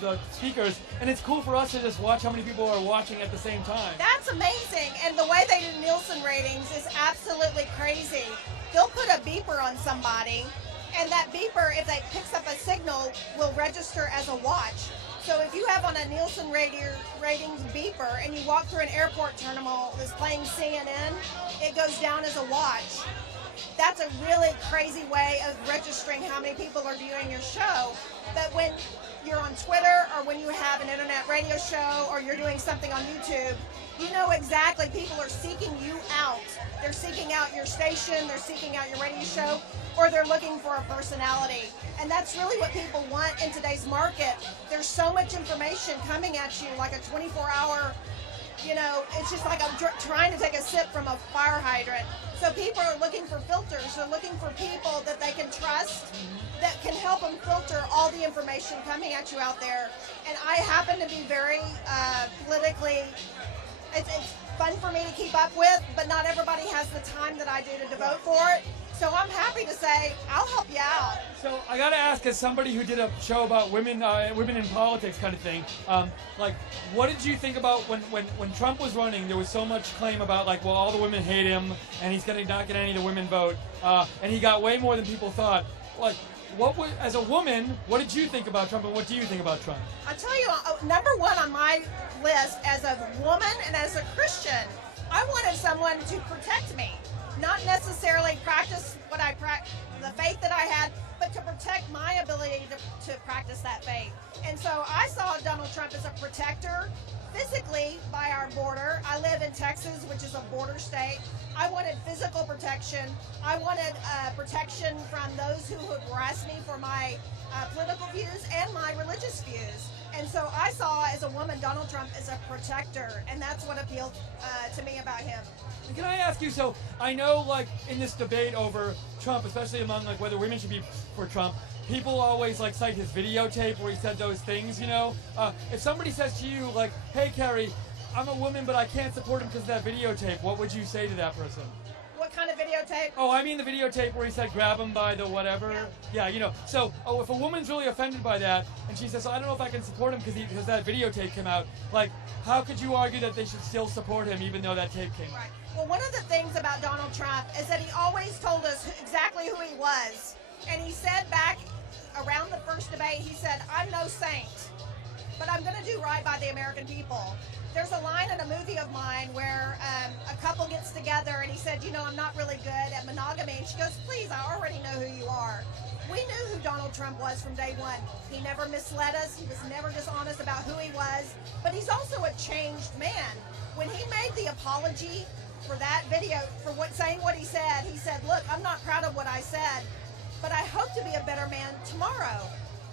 the speakers, and it's cool for us to just watch how many people are watching at the same time. That's amazing. And the way they do Nielsen ratings is absolutely crazy. They'll put a beeper on somebody, and that beeper, if it picks up a signal, will register as a watch. So if you have on a Nielsen ratings beeper and you walk through an airport terminal that's playing CNN, it goes down as a watch. That's a really crazy way of registering how many people are viewing your show. But when you're on Twitter or when you have an internet radio show or you're doing something on YouTube, you know exactly people are seeking you out. They're seeking out your station, they're seeking out your radio show, or they're looking for a personality. And that's really what people want in today's market. There's so much information coming at you, like a 24-hour, you know, it's just like I'm trying to take a sip from a fire hydrant. So people are looking for filters. They're looking for people that they can trust, that can help them filter all the information coming at you out there. And I happen to be very politically, it's fun for me to keep up with, but not everybody has the time that I do to devote for it. So I'm happy to say I'll help you out. So I gotta ask, as somebody who did a show about women in politics kind of thing, like, what did you think about when Trump was running? There was so much claim about like, well, all the women hate him, and he's gonna not get any of the women vote, and he got way more than people thought. Like, as a woman, what did you think about Trump, and what do you think about Trump? I'll tell you, number one on my list as a woman and as a Christian, I wanted someone to protect me. Not necessarily practice the faith that I had, but to protect my ability to practice that faith. And so I saw Donald Trump as a protector physically by our border. I live in Texas, which is a border state. I wanted physical protection. I wanted protection from those who would harass me for my political views and my religious views. And so I saw, as a woman, Donald Trump as a protector, and that's what appealed to me about him. Can I ask you, so I know like in this debate over Trump, especially among like whether women should be for Trump, people always like cite his videotape where he said those things, you know? If somebody says to you like, hey Carrie, I'm a woman but I can't support him because of that videotape, what would you say to that person? What kind of videotape? Oh, I mean the videotape where he said grab him by the whatever. Yeah, you know. So, if a woman's really offended by that, and she says, I don't know if I can support him because that videotape came out, like, how could you argue that they should still support him even though that tape came out? Right. Well, one of the things about Donald Trump is that he always told us exactly who he was. And he said back around the first debate, he said, I'm no saint, but I'm going to do right by the American people. There's a line in a movie of mine where a couple gets together and he said, you know, I'm not really good at monogamy. And she goes, please, I already know who you are. We knew who Donald Trump was from day one. He never misled us. He was never dishonest about who he was. But he's also a changed man. When he made the apology for that video, for saying what he said, look, I'm not proud of what I said, but I hope to be a better man tomorrow.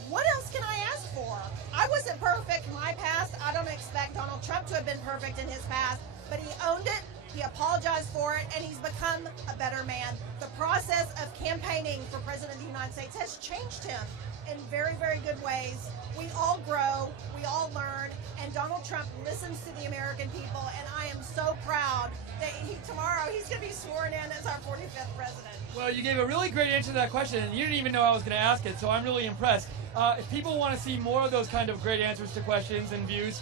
What else can I ask for? I wasn't perfect in my past. I don't expect Donald Trump to have been perfect in his past, but he owned it, he apologized for it, and he's become a better man. The process of campaigning for President of the United States has changed him in very, very good ways. We all grow, we all learn, and Donald Trump listens to the American people, and I am so proud that tomorrow he's going to be sworn in as our 45th president. Well, you gave a really great answer to that question, and you didn't even know I was going to ask it, so I'm really impressed. If people want to see more of those kind of great answers to questions and views,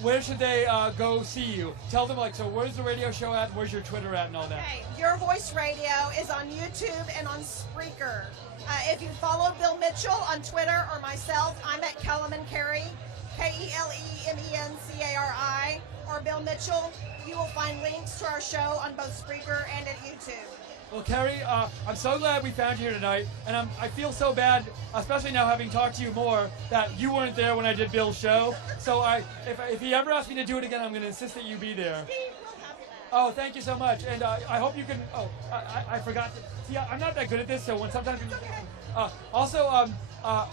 where should they go see you? Tell them, like, so where's the radio show at, where's your Twitter at, and all that? Okay, Your Voice Radio is on YouTube and on Spreaker. If you follow Bill Mitchell on Twitter or myself, I'm at Kellerman Carey, K-E-L-E-M-E-N-C-A-R-I, or Bill Mitchell Mitchell. You will find links to our show on both Spreaker and at YouTube. Well, Carrie, I'm so glad we found you here tonight, and I feel so bad, especially now having talked to you more, that you weren't there when I did Bill's show. So if he ever asks me to do it again, I'm going to insist that you be there. Oh, thank you so much, and I hope you can. Oh, I forgot. See, I'm not that good at this, so when sometimes. Also,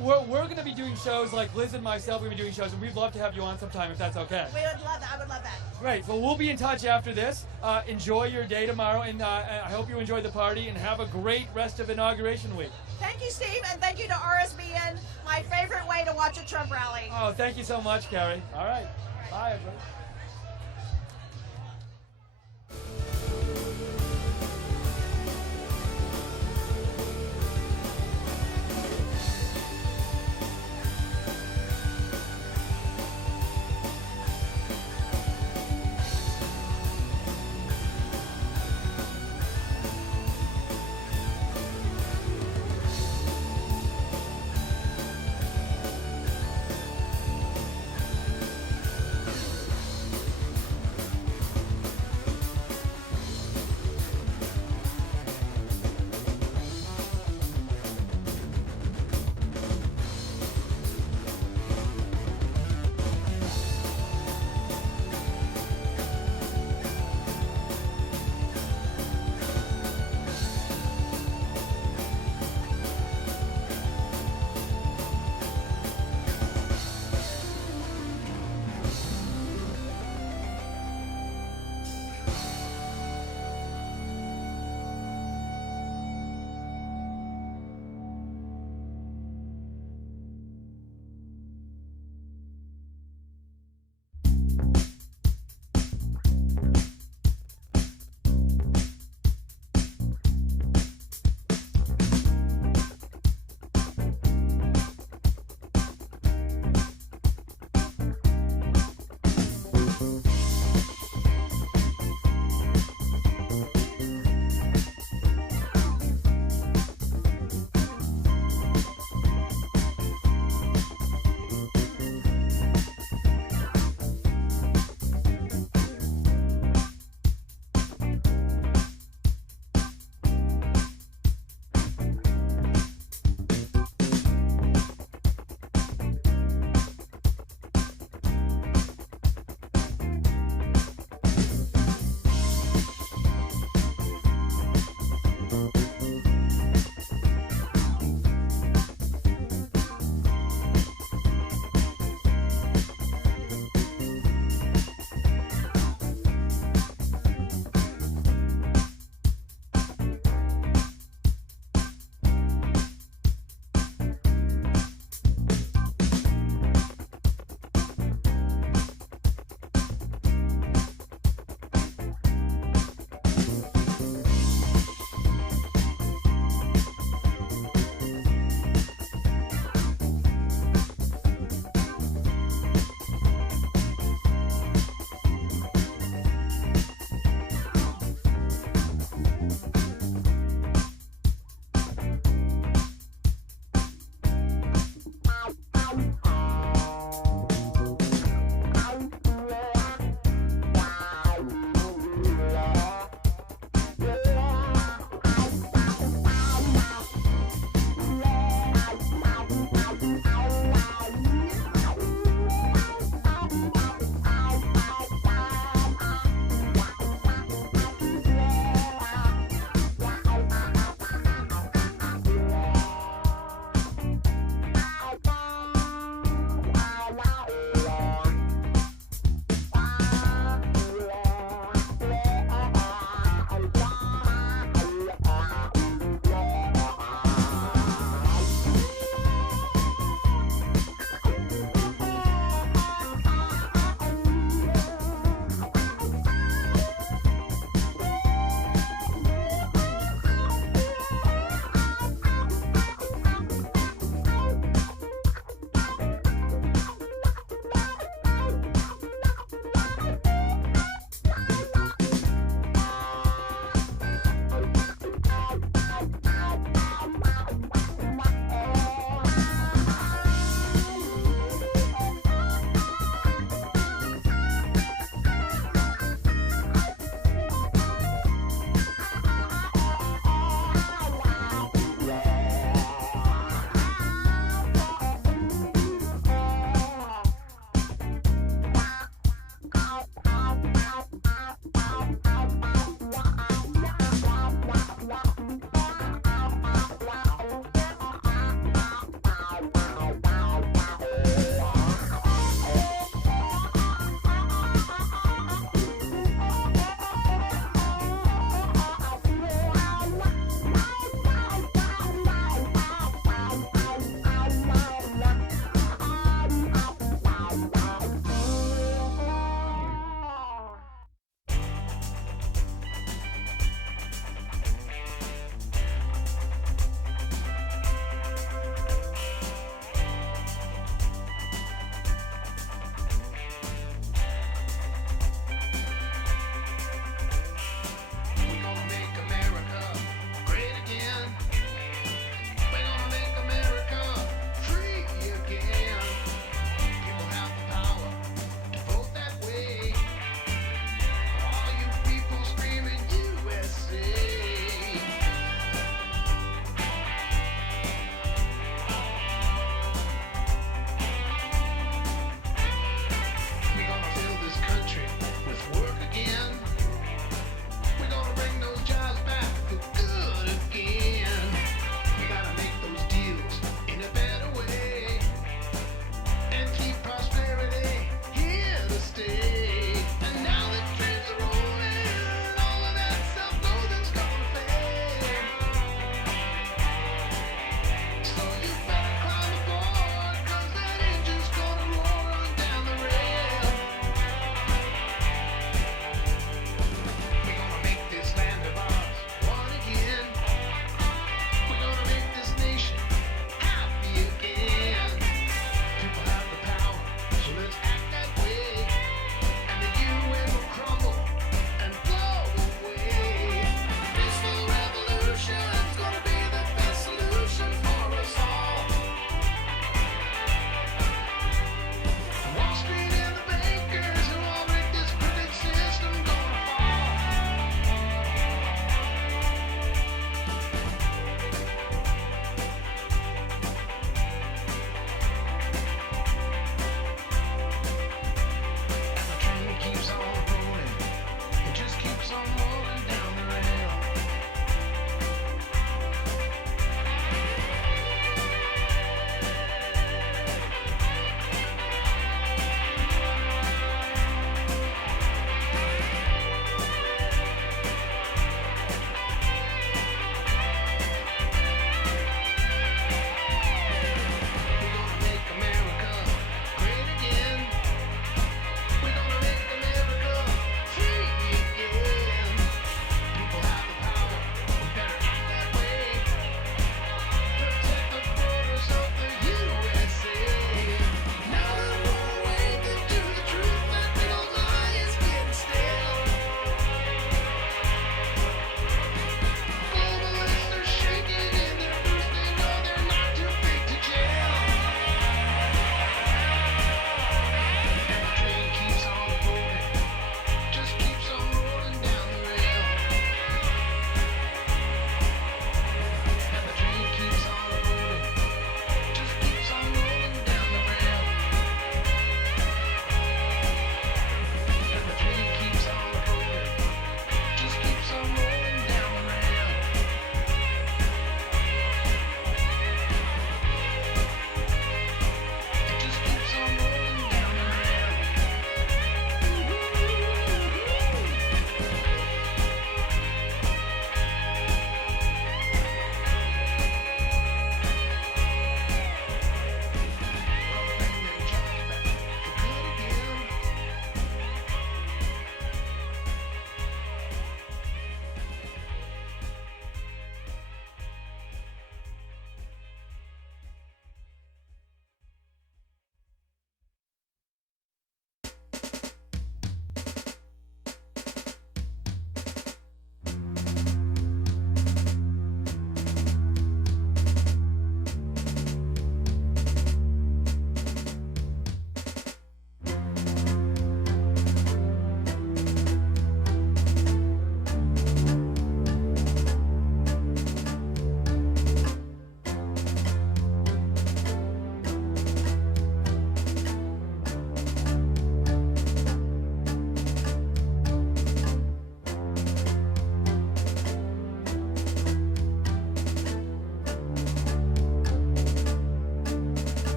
we're going to be doing shows like Liz and myself. We'll be doing shows, and we'd love to have you on sometime if that's okay. We would love that. I would love that. Great. Well, we'll be in touch after this. Enjoy your day tomorrow, and I hope you enjoy the party and have a great rest of Inauguration Week. Thank you, Steve, and thank you to RSBN, my favorite way to watch a Trump rally. Oh, thank you so much, Carrie. All right. Bye, everybody.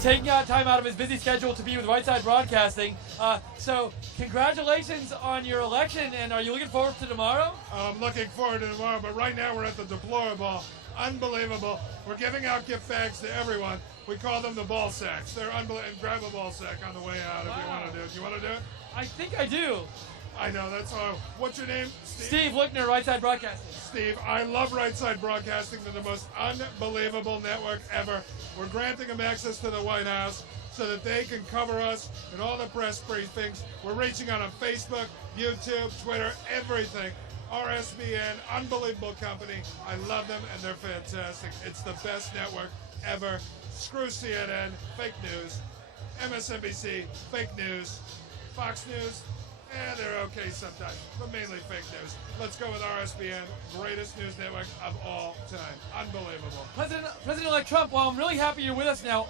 taking out time out of his busy schedule to be with Right Side Broadcasting. So congratulations on your election, and are you looking forward to tomorrow? I'm looking forward to tomorrow, but right now we're at the Deplorable. Unbelievable. We're giving out gift bags to everyone. We call them the ball sacks. They're unbelievable. And grab a ball sack on the way out if you want to do it. Do you want to do it? I think I do. I know, that's all. What's your name? Steve Lickner, Right Side Broadcasting. Steve, I love Right Side Broadcasting. They're the most unbelievable network ever. We're granting them access to the White House so that they can cover us in all the press briefings. We're reaching out on Facebook, YouTube, Twitter, everything. RSBN, unbelievable company. I love them, and they're fantastic. It's the best network ever. Screw CNN, fake news. MSNBC, fake news. Fox News, they're okay sometimes, but mainly fake news. Let's go with RSBN, greatest news network of all time. Unbelievable. President-elect Trump, well, I'm really happy you're with us now.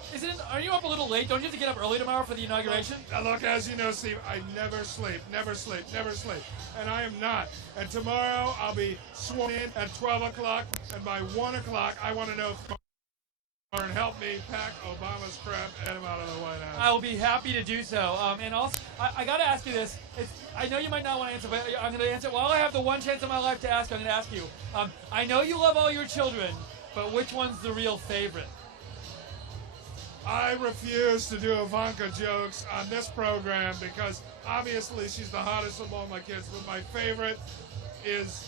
Are you up a little late? Don't you have to get up early tomorrow for the inauguration? Look, as you know, Steve, I never sleep. And I am not. And tomorrow I'll be sworn in at 12 o'clock, and by 1 o'clock, I want to know if and help me pack Obama's crap and get him out of the White House. I will be happy to do so. And also, I got to ask you this. I know you might not want to answer, but I'm going to answer. While I have the one chance in my life to ask, I'm going to ask you. I know you love all your children, but which one's the real favorite? I refuse to do Ivanka jokes on this program because obviously she's the hottest of all my kids, but my favorite is...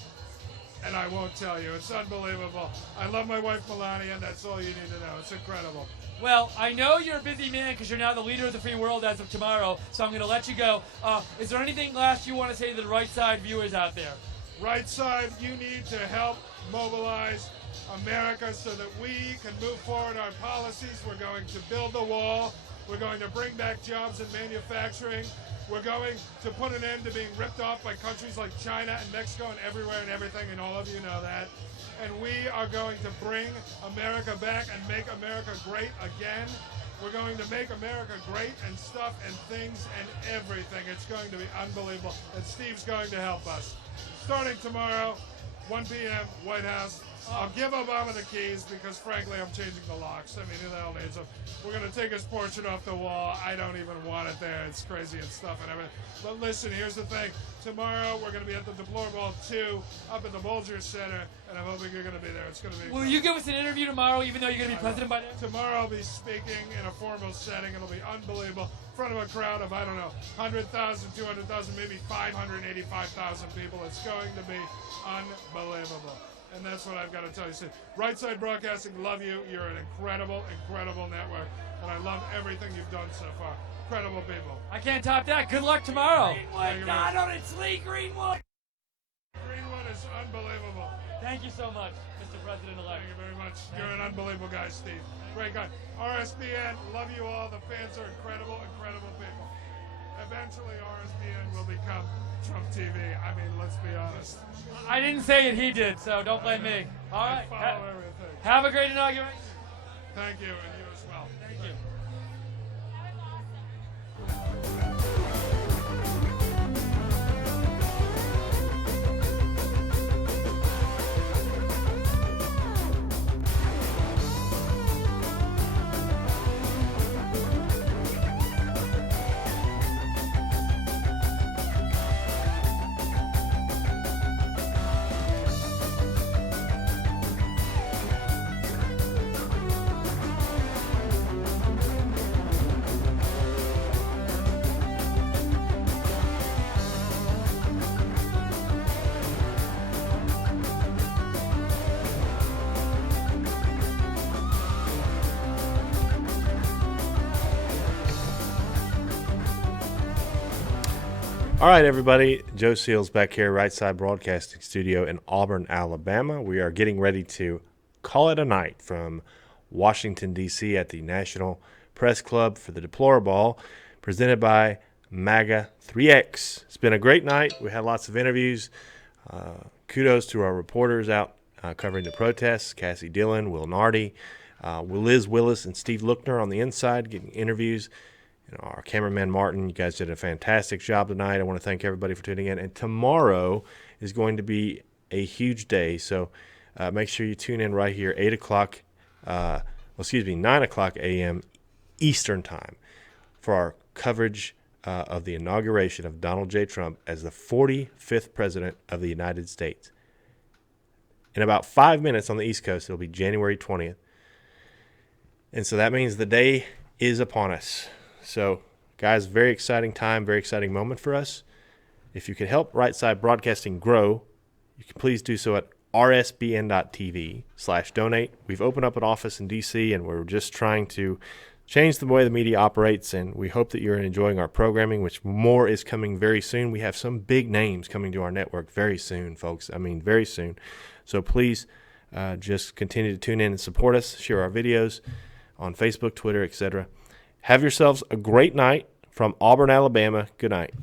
And I won't tell you. It's unbelievable. I love my wife, Melania, and that's all you need to know. It's incredible. Well, I know you're a busy man because you're now the leader of the free world as of tomorrow, so I'm going to let you go. Is there anything last you want to say to the Right Side viewers out there? Right Side, you need to help mobilize America so that we can move forward our policies. We're going to build the wall. We're going to bring back jobs in manufacturing. We're going to put an end to being ripped off by countries like China and Mexico and everywhere and everything, and all of you know that. And we are going to bring America back and make America great again. We're going to make America great and stuff and things and everything. It's going to be unbelievable. And Steve's going to help us. Starting tomorrow, 1 p.m., White House. I'll give Obama the keys because, frankly, I'm changing the locks. I mean, who the hell needs them? We're going to take his portrait off the wall. I don't even want it there. It's crazy and stuff and everything. But listen, here's the thing. Tomorrow, we're going to be at the Deplorable 2 up at the Bolger Center, and I'm hoping you're going to be there. It's going to be Will you give us an interview tomorrow, even though you're going to be president by then? Tomorrow, I'll be speaking in a formal setting. It'll be unbelievable. In front of a crowd of, I don't know, 100,000, 200,000, maybe 585,000 people. It's going to be unbelievable. And that's what I've got to tell you. Right Side Broadcasting, love you. You're an incredible, incredible network. And I love everything you've done so far. Incredible people. I can't top that. Good luck tomorrow. Greenwood, Donald, it's Lee Greenwood. Greenwood is unbelievable. Thank you so much, Mr. President-elect. Thank you very much. You're an unbelievable guy, Steve. Great guy. RSBN, love you all. The fans are incredible, incredible people. Eventually, RSBN will become Trump TV. I mean, let's be honest. I didn't say it, he did, so don't blame me. All right. Follow everything. Have a great inauguration. Thank you, and you as well. Thank you. All right, everybody. Joe Seals back here, Right Side Broadcasting Studio in Auburn, Alabama. We are getting ready to call it a night from Washington, D.C. at the National Press Club for the Deploraball, presented by MAGA3X. It's been a great night. We had lots of interviews. Kudos to our reporters out covering the protests, Cassie Dillon, Will Nardi, Liz Willis, and Steve Lookner on the inside getting interviews. Our cameraman, Martin, you guys did a fantastic job tonight. I want to thank everybody for tuning in. And tomorrow is going to be a huge day, so make sure you tune in right here, 9 o'clock a.m. Eastern Time for our coverage of the inauguration of Donald J. Trump as the 45th President of the United States. In about 5 minutes on the East Coast, it'll be January 20th. And so that means the day is upon us. So, guys, very exciting time, very exciting moment for us. If you could help Right Side Broadcasting grow, you can please do so at rsbn.tv/donate. We've opened up an office in D.C., and we're just trying to change the way the media operates, and we hope that you're enjoying our programming, which more is coming very soon. We have some big names coming to our network very soon, folks. I mean, very soon. So please just continue to tune in and support us, share our videos on Facebook, Twitter, etc. Have yourselves a great night from Auburn, Alabama. Good night.